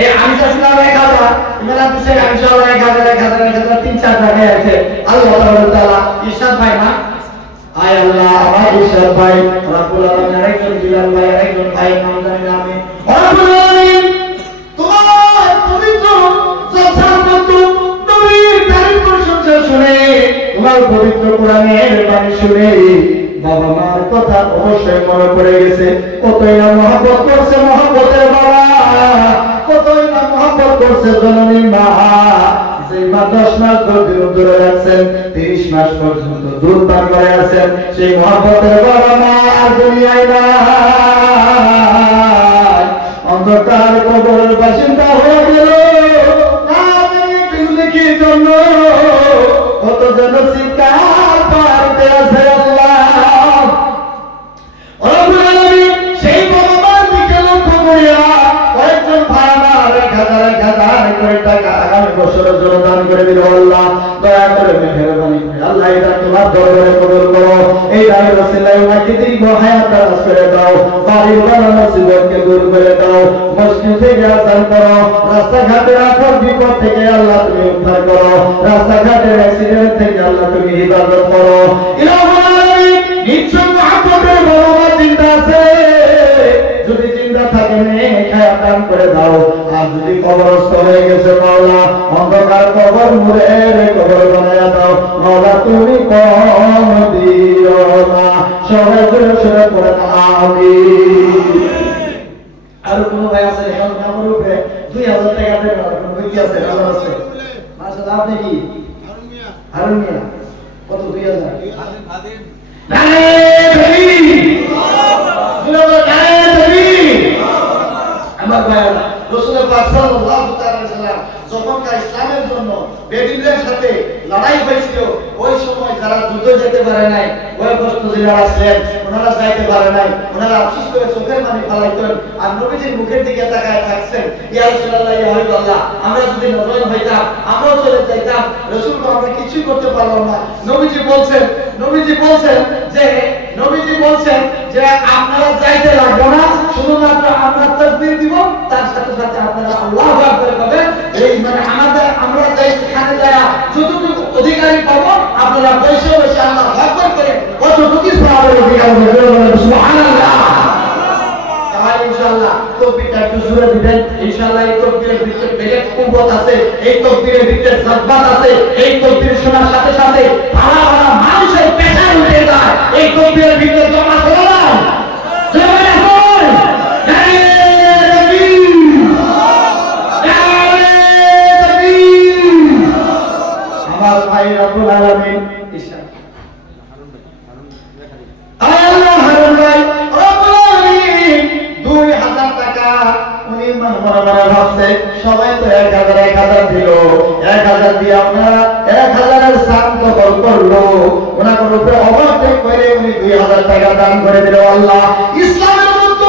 এই আমি চাইছিলাম 1000, এবার আপনি ইনশাআল্লাহ 1000 3-4 টাকা আছে। আল্লাহ তাআলা ইরশাদ ভাই না, আয় আল্লাহ আমার ইরশাদ ভাই রব্বুল আলামিন আরেকজন বিলাল ভাই, আরেকজন ভাই নাম জানি না আমি। রব্বুল আলামিন তোমার পবিত্র জলসার মধ্যে নবীর তারিফ প্রশংসা শুনে, তোমার পবিত্র কোরআনের বাণী শুনে বাবা মার কথা অবশ্যই মনে পড়ে গেছে। কতই না মহব্বত করছে মহব্বতের বাবা, কতই না মহব্বত করছে জননী মা। সেই মা 10 মাস ধরে রাখছেন, 30 মাস পর্যন্ত দুধ পান করে আছেন, সেই মহব্বতের বাবা মা আর দুনিয়ায় নাই, অন্ধকার কবরের বাসিন্দা হয়ে গেল। কি জন্য কত যেন চিৎকার পারতে আছে আল্লাহ। রব্বুল আলামিন সেই বাবার দিকে লক্ষ্য করিয়া কয়েকজন ভাই আমার 1000 করে টাকা আগামী বছরের জন্য দান করে দিল আল্লাহ দয়া করে মেহেরবানি করে আল্লাহ এটা তোমার দরবারে কবুল করো এই দানের ওসিলায় ওনাকে দীর্ঘ হায়াত দান করে দাও বাড়ির বড় মুসিবতকে দূর করে দাও মসজিদ থেকে আযান করো রাস্তাঘাটের আপদ বিপদ থেকে আল্লাহ তুমি উদ্ধার করো রাস্তাঘাটের অ্যাক্সিডেন্ট থেকে আল্লাহ তুমি হিফাজত করো ইলাহুল আলামিন নিশ্চয় মুহাম্মদের বড় চিন্তা আছে যদি চিন্তা থাকে নেক হায়াত দান করে দাও আর যদি কবরস্থ হয়ে গেছে মাওলা অন্ধকার কবর মুড়ে কবর বানায়া দাও মাওলা তুমি কম দিও না সবাই জোরে জোরে পড়ে আমিন আর কোন ভাই আছে এখন আমার উপরে 2000 টাকা দেন কোন ভাই কি আছে আমার আছে মাশাআল্লাহ আপনি কি হারুন মিয়া কত 2000 খাদিম নারে ভাই আমার ভাই রাসূল পাক সাল্লাল্লাহু তাআলা সাল্লাম যখন ইসলামের জন্য বেদিনদের সাথে লড়াই হয়েছিল ওই সময় যারা যুদ্ধে যেতে পারে নাই বয়স্ক যারা ছিলেন ওনারা যাইতে পারে নাই ওনারা আফসোস করে চোখের পানি ফেলাইতেন আর নবীজির মুখের দিকে তাকায় থাকছেন ইয়া রাসূলুল্লাহ ইয়া হাবিবাল্লাহ আমরা যদি নজর হইতাম আমরাও চলে যাইতাম রাসূলকে আমরা কিছুই করতে পারলাম না নবীজি বলছেন যে আপনারা যাইতে লাগবে না শুধুমাত্র আমরা তাকবীর দিব তার সাথে সাথে আপনারা আল্লাহু আকবার বলবেন এই মানে আমরা যাই সেখানে যায় যতটুকু অধিকারী পাবো আপনারা বসে বসে আল্লাহু আকবার করে কতটুকু সওয়াবের অধিকার পাবেন সুবহানাল্লাহ তাহলে ইনশাআল্লাহ তাকবীরটা একটু জোরে দিবেন ইনশাআল্লাহ এই তাকবীরের ভিতরে বেলেগ কুবত আছে এই তাকবীরের ভিতরে জাজ্বাত আছে এই তাকবীর শোনার সাথে সাথে ভালো ভালো মানুষের পেশায় উঠে যায় এই তাকবীরের ভিতরে জমা করে দাও জমা রাখুন আমার ভাই রব্বুল আলামিন আল্লাহ হারুন ভাই রব্বুল আলামিন 2000 টাকা উনি মনে মনে ভাবছে সবাই তো 1000 দিল 1000 দিয়ে আপনারা 1000 এর শান্ত করলো ওনার উপরে অবর্তন করে উনি 2000 টাকা দান করে দিল আল্লাহ ইসলামের মতো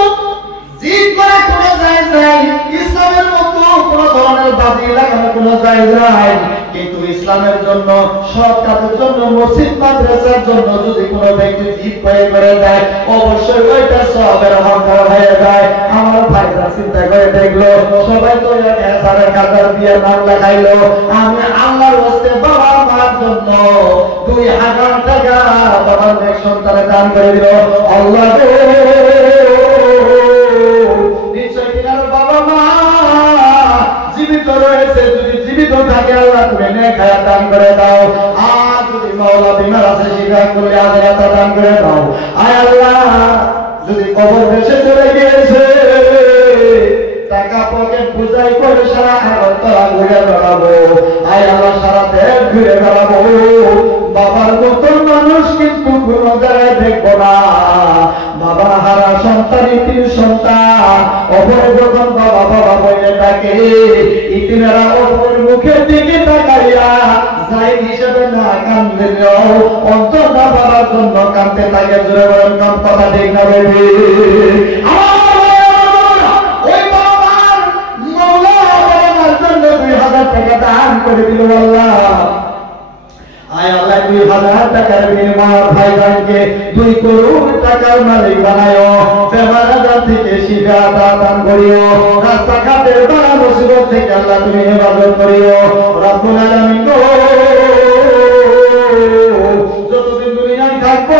জিদ করে কোনো জায়েজ নাই ইসলামের মতো কোনো ধরনের বাজি লাগানো কোনো জায়েজ নাই কিন্তু ইসলামের জন্য সৎ কাজের জন্য মসজিদ মাদ্রাসার জন্য যদি কোনো ব্যক্তি জিদ করে দেয় অবশ্যই ওইটা সওয়াবের হকদার হয়ে যায় আমার ভাইরা চিন্তা করে দেখলো সবাই তো 1000 দিয়ে নাম লাগাইলো আমি আল্লাহর ওয়াস্তে বাবা মার জন্য 2000 টাকা বাবার নেক সন্তানে দান করে দিল আল্লাহ নিশ্চয় কিনার বাবা মা জীবিত রয়েছে যদি জীবিত থাকে আল্লাহ তুমি নেক হায়াত দান করে দাও আর যদি মাওলা বিমার আছে শিফা করে আখিরাত দান করে দাও আয় আল্লাহ যদি কবর দেশে চলে গিয়েছে টাকা পকেট বুঝাই করে সারা হাত তোরা ঘুরে বেড়াবো আয় আল্লাহ সারা দেশ ঘুরে বেড়াবো বাবার মতো মানুষ কিন্তু কোনো জায়গায় দেখবো না বাবা হারা সন্তান ইতিম সন্তান অপরে যখন বাবা বাবা বলে ডাকে ইতিমেরা অপরের মুখের দিকে তাকাইয়া যাই হিসেবে না কান্দিলেও অন্তর না বাবার জন্য কাঁদতে থাকে জোরে বলেন কাম কথা ঠিক না বেবি ওই বাবার মওলা বাবার জন্য 2000 টাকা দান করে দিল আল্লাহ আয় আল্লাহ 2000 টাকার বিনিময়ে ভাইজানকে 2 করোড় টাকার মালিক বানায়ো বেমার আজার থেকে শিফা দান করিও রাস্তাঘাটের বালা মুসিবত থেকে আল্লাহ তুমি হেফাজত করিও রব্বুল আলামিন যতদিন দুনিয়ায় থাকবো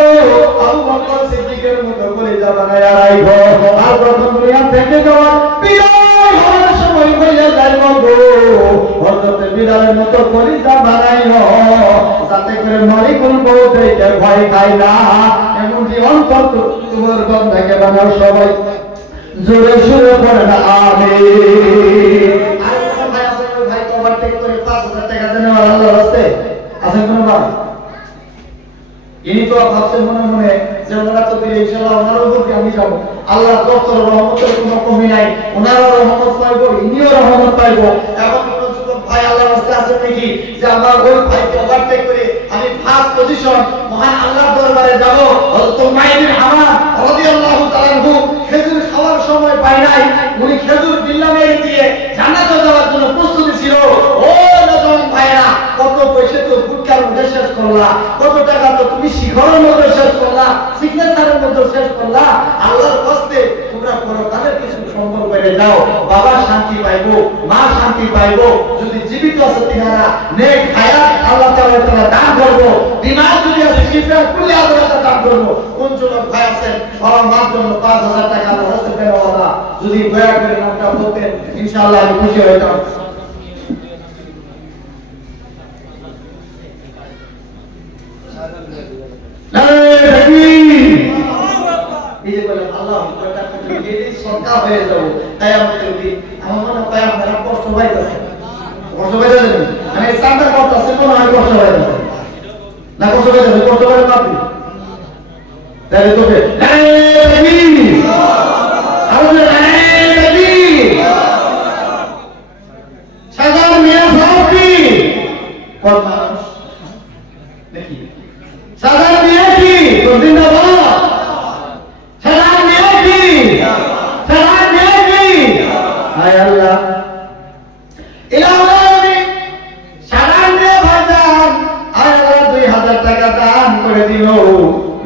আবু বকর সিদ্দিকের মতো কলিজা বানায়া রাখো আর যখন দুনিয়া থেকে যাওয়ার বিদায় হওয়ার সময় হইয়া যায় গো হযরত বিলালের মতো কলিজা বানাইও যাতে করে মালিকুল মউত থেকে ভয় খায় না এমনকি অন্তর তোমার বান্দাকে বানাও সবাই জোরে জোরে পড়ে না আমিন আর কোন ভাই আছে ভাই ওভারটেক করে 5000 টাকা দেন আল্লাহর রাস্তায় আছে কোন ভাই ইনি তো ভাবছেন মনে মনে যে ওনারা তো দিলে ইনশাআল্লাহ ওনার উপর আমি যাব আল্লাহ দস্তর রহমতের কোনো কমি নাই ওনারও রহমত পাইবো ইনিও রহমত পাইবো এখন কোন যুবক ভাই আল্লাহর রাস্তায় আছে নাকি যে আমার ওই ভাইকে ওভারটেক করে আমি ফার্স্ট পজিশন মহান আল্লাহর দরবারে যাব হযরত মাইনুল হামাদ রাদিয়াল্লাহু তাআলা আনহু খেজুর খাওয়ার সময় পায় নাই উনি খেজুর বিল্লা মেরে দিয়ে জান্নাতে যাওয়ার জন্য প্রস্তুতি ছিল ও নজওয়ান ভাইরা পয়সা তো গুটকার মধ্যে শেষ করলা, কত টাকা তো তুমি শিখরের মধ্যে শেষ করলা, সিগনেচারের মধ্যে শেষ করলা। আল্লাহর কষ্টে তোমরা পরকালের কিছু সম্পর্ক করে যাও, বাবা শান্তি পাইবো, মা শান্তি পাইবো। যদি জীবিত আছে তিনারা নেক হায়াত আল্লাহ তাআলা দান করবো, বিমার যদি আছে শিফা কুল্লি আল্লাহ দান করবো। কোন যুবক ভাই আছেন আমার মার জন্য 5000 টাকা রাস্তা পেওয়ালা, যদি দয়া করে নামটা বলতেন ইনশাআল্লাহ আমি খুশি হইতাম। এই যে বলে আল্লাহ কয়টা এই সরকার হয়ে যাবো কিয়ামতের দিন, আমার মনে হয় আপনারা কষ্ট পাইতেছেন, কষ্ট পাইতেছেন মানে সান্দার কথা আছে মনে হয় কষ্ট পাইতেছেন না, কষ্ট পাইতেছেন, কষ্ট পাইতে পারবি তাহলে তোকে সাধারণ মেয়ে সবটি কোন মানুষ দেখি সাধারণ মেয়ে কি কোনদিন না বলো সাধারণ মেয়ে কি সাধারণ মেয়ে কি হায় আল্লাহ ইলাহি সাধারণ মেয়ে ভাইজান হায় আল্লাহ 2000 টাকা দান করে দিল,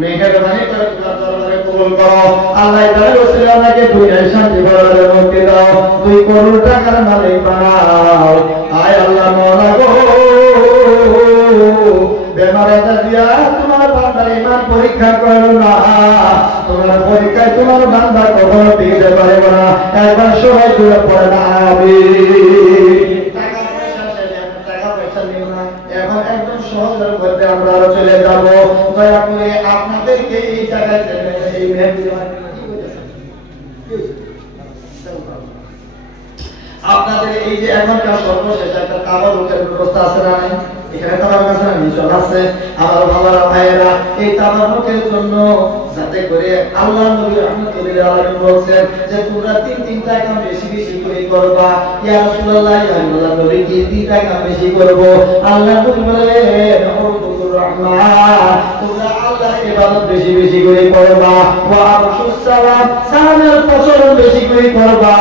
মেহেরবানি করে তোমার দরবারে কবুল করো। আল্লাহ তাআলা ওসিলা আমাকে দুনিয়ায় শান্তি পরকালে মুক্তি দাও, 2 করোড় টাকার মালিক বানাও। আয় আল্লাহ মাওলা গো, বেমারাদা দিয়া তোমার বান্দার ঈমান পরীক্ষা করো না, তোমার পরীক্ষায় তোমার বান্দা কখনো দিতে পারবে না। একবার সবাই দূরে পড়ে না আমিন। টাকা পয়সা শেষে টাকা পয়সা নিও না, এখন একদম সহজের মধ্যে আমরা চলে যাব। দয়া করে আপনাদেরকে এই জায়গায় এই মেহফিল আপনাদের এই যে এখনকার সর্বশেষ একটা তাবারুকের ব্যবস্থা আছে না, এখানে তাবারুক আছে না, মিশন আছে। আমার বাবারা ভাইয়েরা এই তাবারুকের জন্য যাতে করে আল্লাহ নবী রাহমাতুল্লাহ আলাইহি বলেন যে তোমরা 3-3টা কাম বেশি বেশি করে করবা। ইয়া রাসূলুল্লাহ ইয়া আল্লাহ নবী কি 3টা কাম বেশি করব? আল্লাহ নবী বলেন আল্লাহুর রহমান, তোমরা আল্লাহর ইবাদত বেশি বেশি করে করবা। ওয়া আরশুস সালাম, সালামের প্রচলন বেশি করে করবা।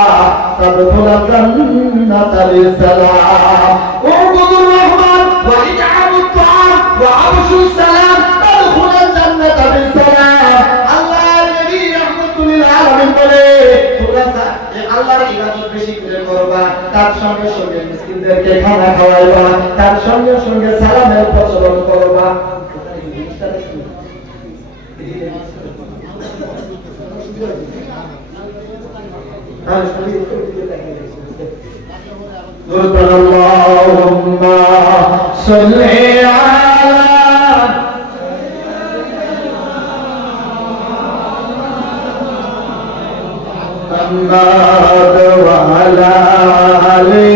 তাদখুলুল জান্নাতা বিসালাম। আল্লাহুর রহমান ওয়া ইতআমুত তাআম ওয়া আরশুস সালাম, তাদখুলুল জান্নাতা বিসালাম। আল্লাহর নবী রাহমাতুল্লিল আলামিন বলে তোমরা আল্লাহর ইবাদত বেশি করে করবা, তার সঙ্গে সঙ্গে মিসকিনদেরকে খানা খাওয়াইবা, তার সঙ্গে সঙ্গে সালামের প্রচলন করবা। আল্লাহুম্মা সাল্লি আলা মুহাম্মাদ ওয়া আলা আলি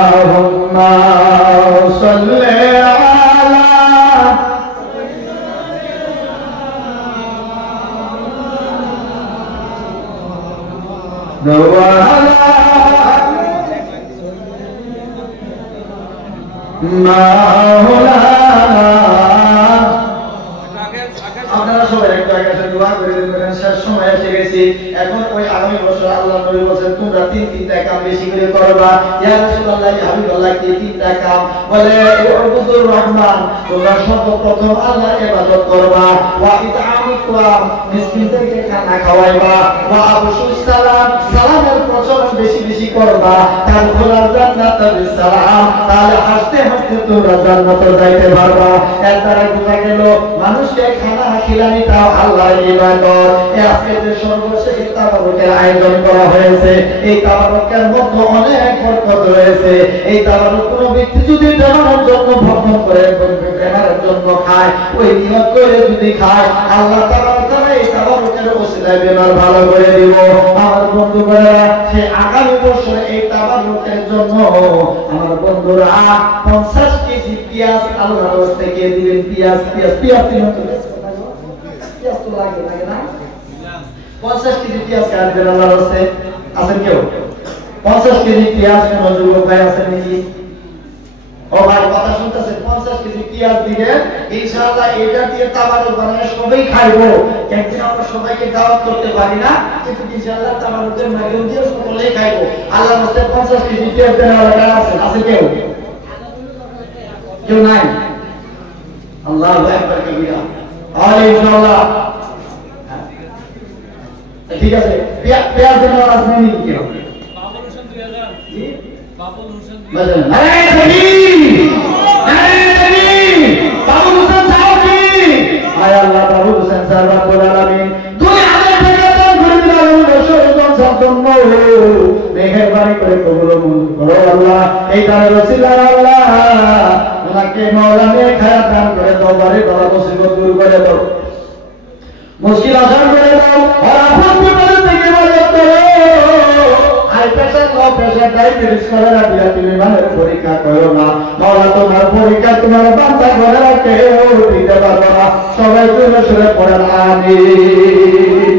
আল্লাহুম্মা সাল্লি আপনারা সবাই একটা আগে দোয়া করে দেবেন। শেষ সময় এসে গেছি, এখন ওই আগামী বছর আল্লাহ নবী বলেন তোমরা 3-3টা কাম বেশি করে করবা। ইয়া রাসূলুল্লাহ ইয়া হাবিবাল্লাহ কি 3টা কাম? বলে আল্লাহুর রহমান, তোমরা সর্বপ্রথম আল্লাহর ইবাদত করবা। ওয়া ইতআমুত তাআম, মিসকিনদেরকে খানা খাওয়াইবা। ওয়া আবশুস সালাম, সালামের প্রচলন বেশি বেশি করবা। তাদখুলুল জান্নাতা বিসালাম, তাহলে হাসতে হাসতে তোমরা জান্নাতে যাইতে পারবা। এর দ্বারা বোঝা গেল মানুষকে খানা খিলানিটাও আল্লাহর ইবাদত। আজকে যে সর্বশেষ তাবারুকের আয়োজন করা হয়েছে, এই তাবারুকের মধ্যে অনেক বরকত রয়েছে। এই তাবারুক কোন ব্যক্তি যদি দেওয়ার জন্য ভক্ষণ করে দেওয়ার জন্য খায়, ওই নিয়ত করে যদি খায়, আল্লাহ তাআলা এই তাবারুকের ওসিলায় বেমার ভালো করে দিব। আমার বন্ধুরা সে আগামী বছর এই তাবারুকের জন্য আমার বন্ধুরা 50 কেজি পেঁয়াজ আল্লাহর রাস্তে কে দিবেন। পেঁয়াজ দিন তো পেঁয়াজ তো লাগে না, 50 কেজি পেঁয়াজ কাটবেন আল্লাহর রাস্তে। আছেন কেউ 50 কেজি পেঁয়াজ? কোন যুবক ভাই আছেন নাকি? ও ভাই কথা শুনতেছেন? 50 কেজি ইতিহাস দিবেন ইনশাআল্লাহ এটা দিয়ে তাবারুক বানায় সবাই খাইবো একদিন আমরা সবাইকে দাওয়াত করতে পারি না কিন্তু ইনশাআল্লাহ তাবারুকের মাধ্যম দিয়ে সকলেই খাইবো আল্লাহ মতে 50 কেজি তেল দেওয়া আছে আছে কেউ নাই আল্লাহু আকবার কবিরা আর ইনশাআল্লাহ ঠিক আছে পেয়ার দেওয়া আছে নাকি কেউ বাবুল হোসেন 2000 জি বাবুল হোসেন 2000 আরে বাবুল হোসেন সাহেব আয় আল্লাহ বাবুল হোসেন সাহেব রব্বুল আলামিন দুই হাজার টাকা দান করে দিলাম দর্শকগণ সম্পন্ন মেহেরবানি করে কবুল করো আল্লাহ এই দানের ওসিলায় আল্লাহ ওনাকে মাওলানা খায়াত দান করে দাও বাড়ি বাবা মুসিবত দূর করে দাও মুশকিল আসান করে দাও আর আপন বিপদ থেকে বাঁচাও high pressure low pressure diabetes cholera তুমি মানের পরীক্ষা করো না মাওলা তোমার পরীক্ষা তোমার বান্দা করে রাখে ও দিতে পারবো না সবাই জোরে সরে পড়েন আমিন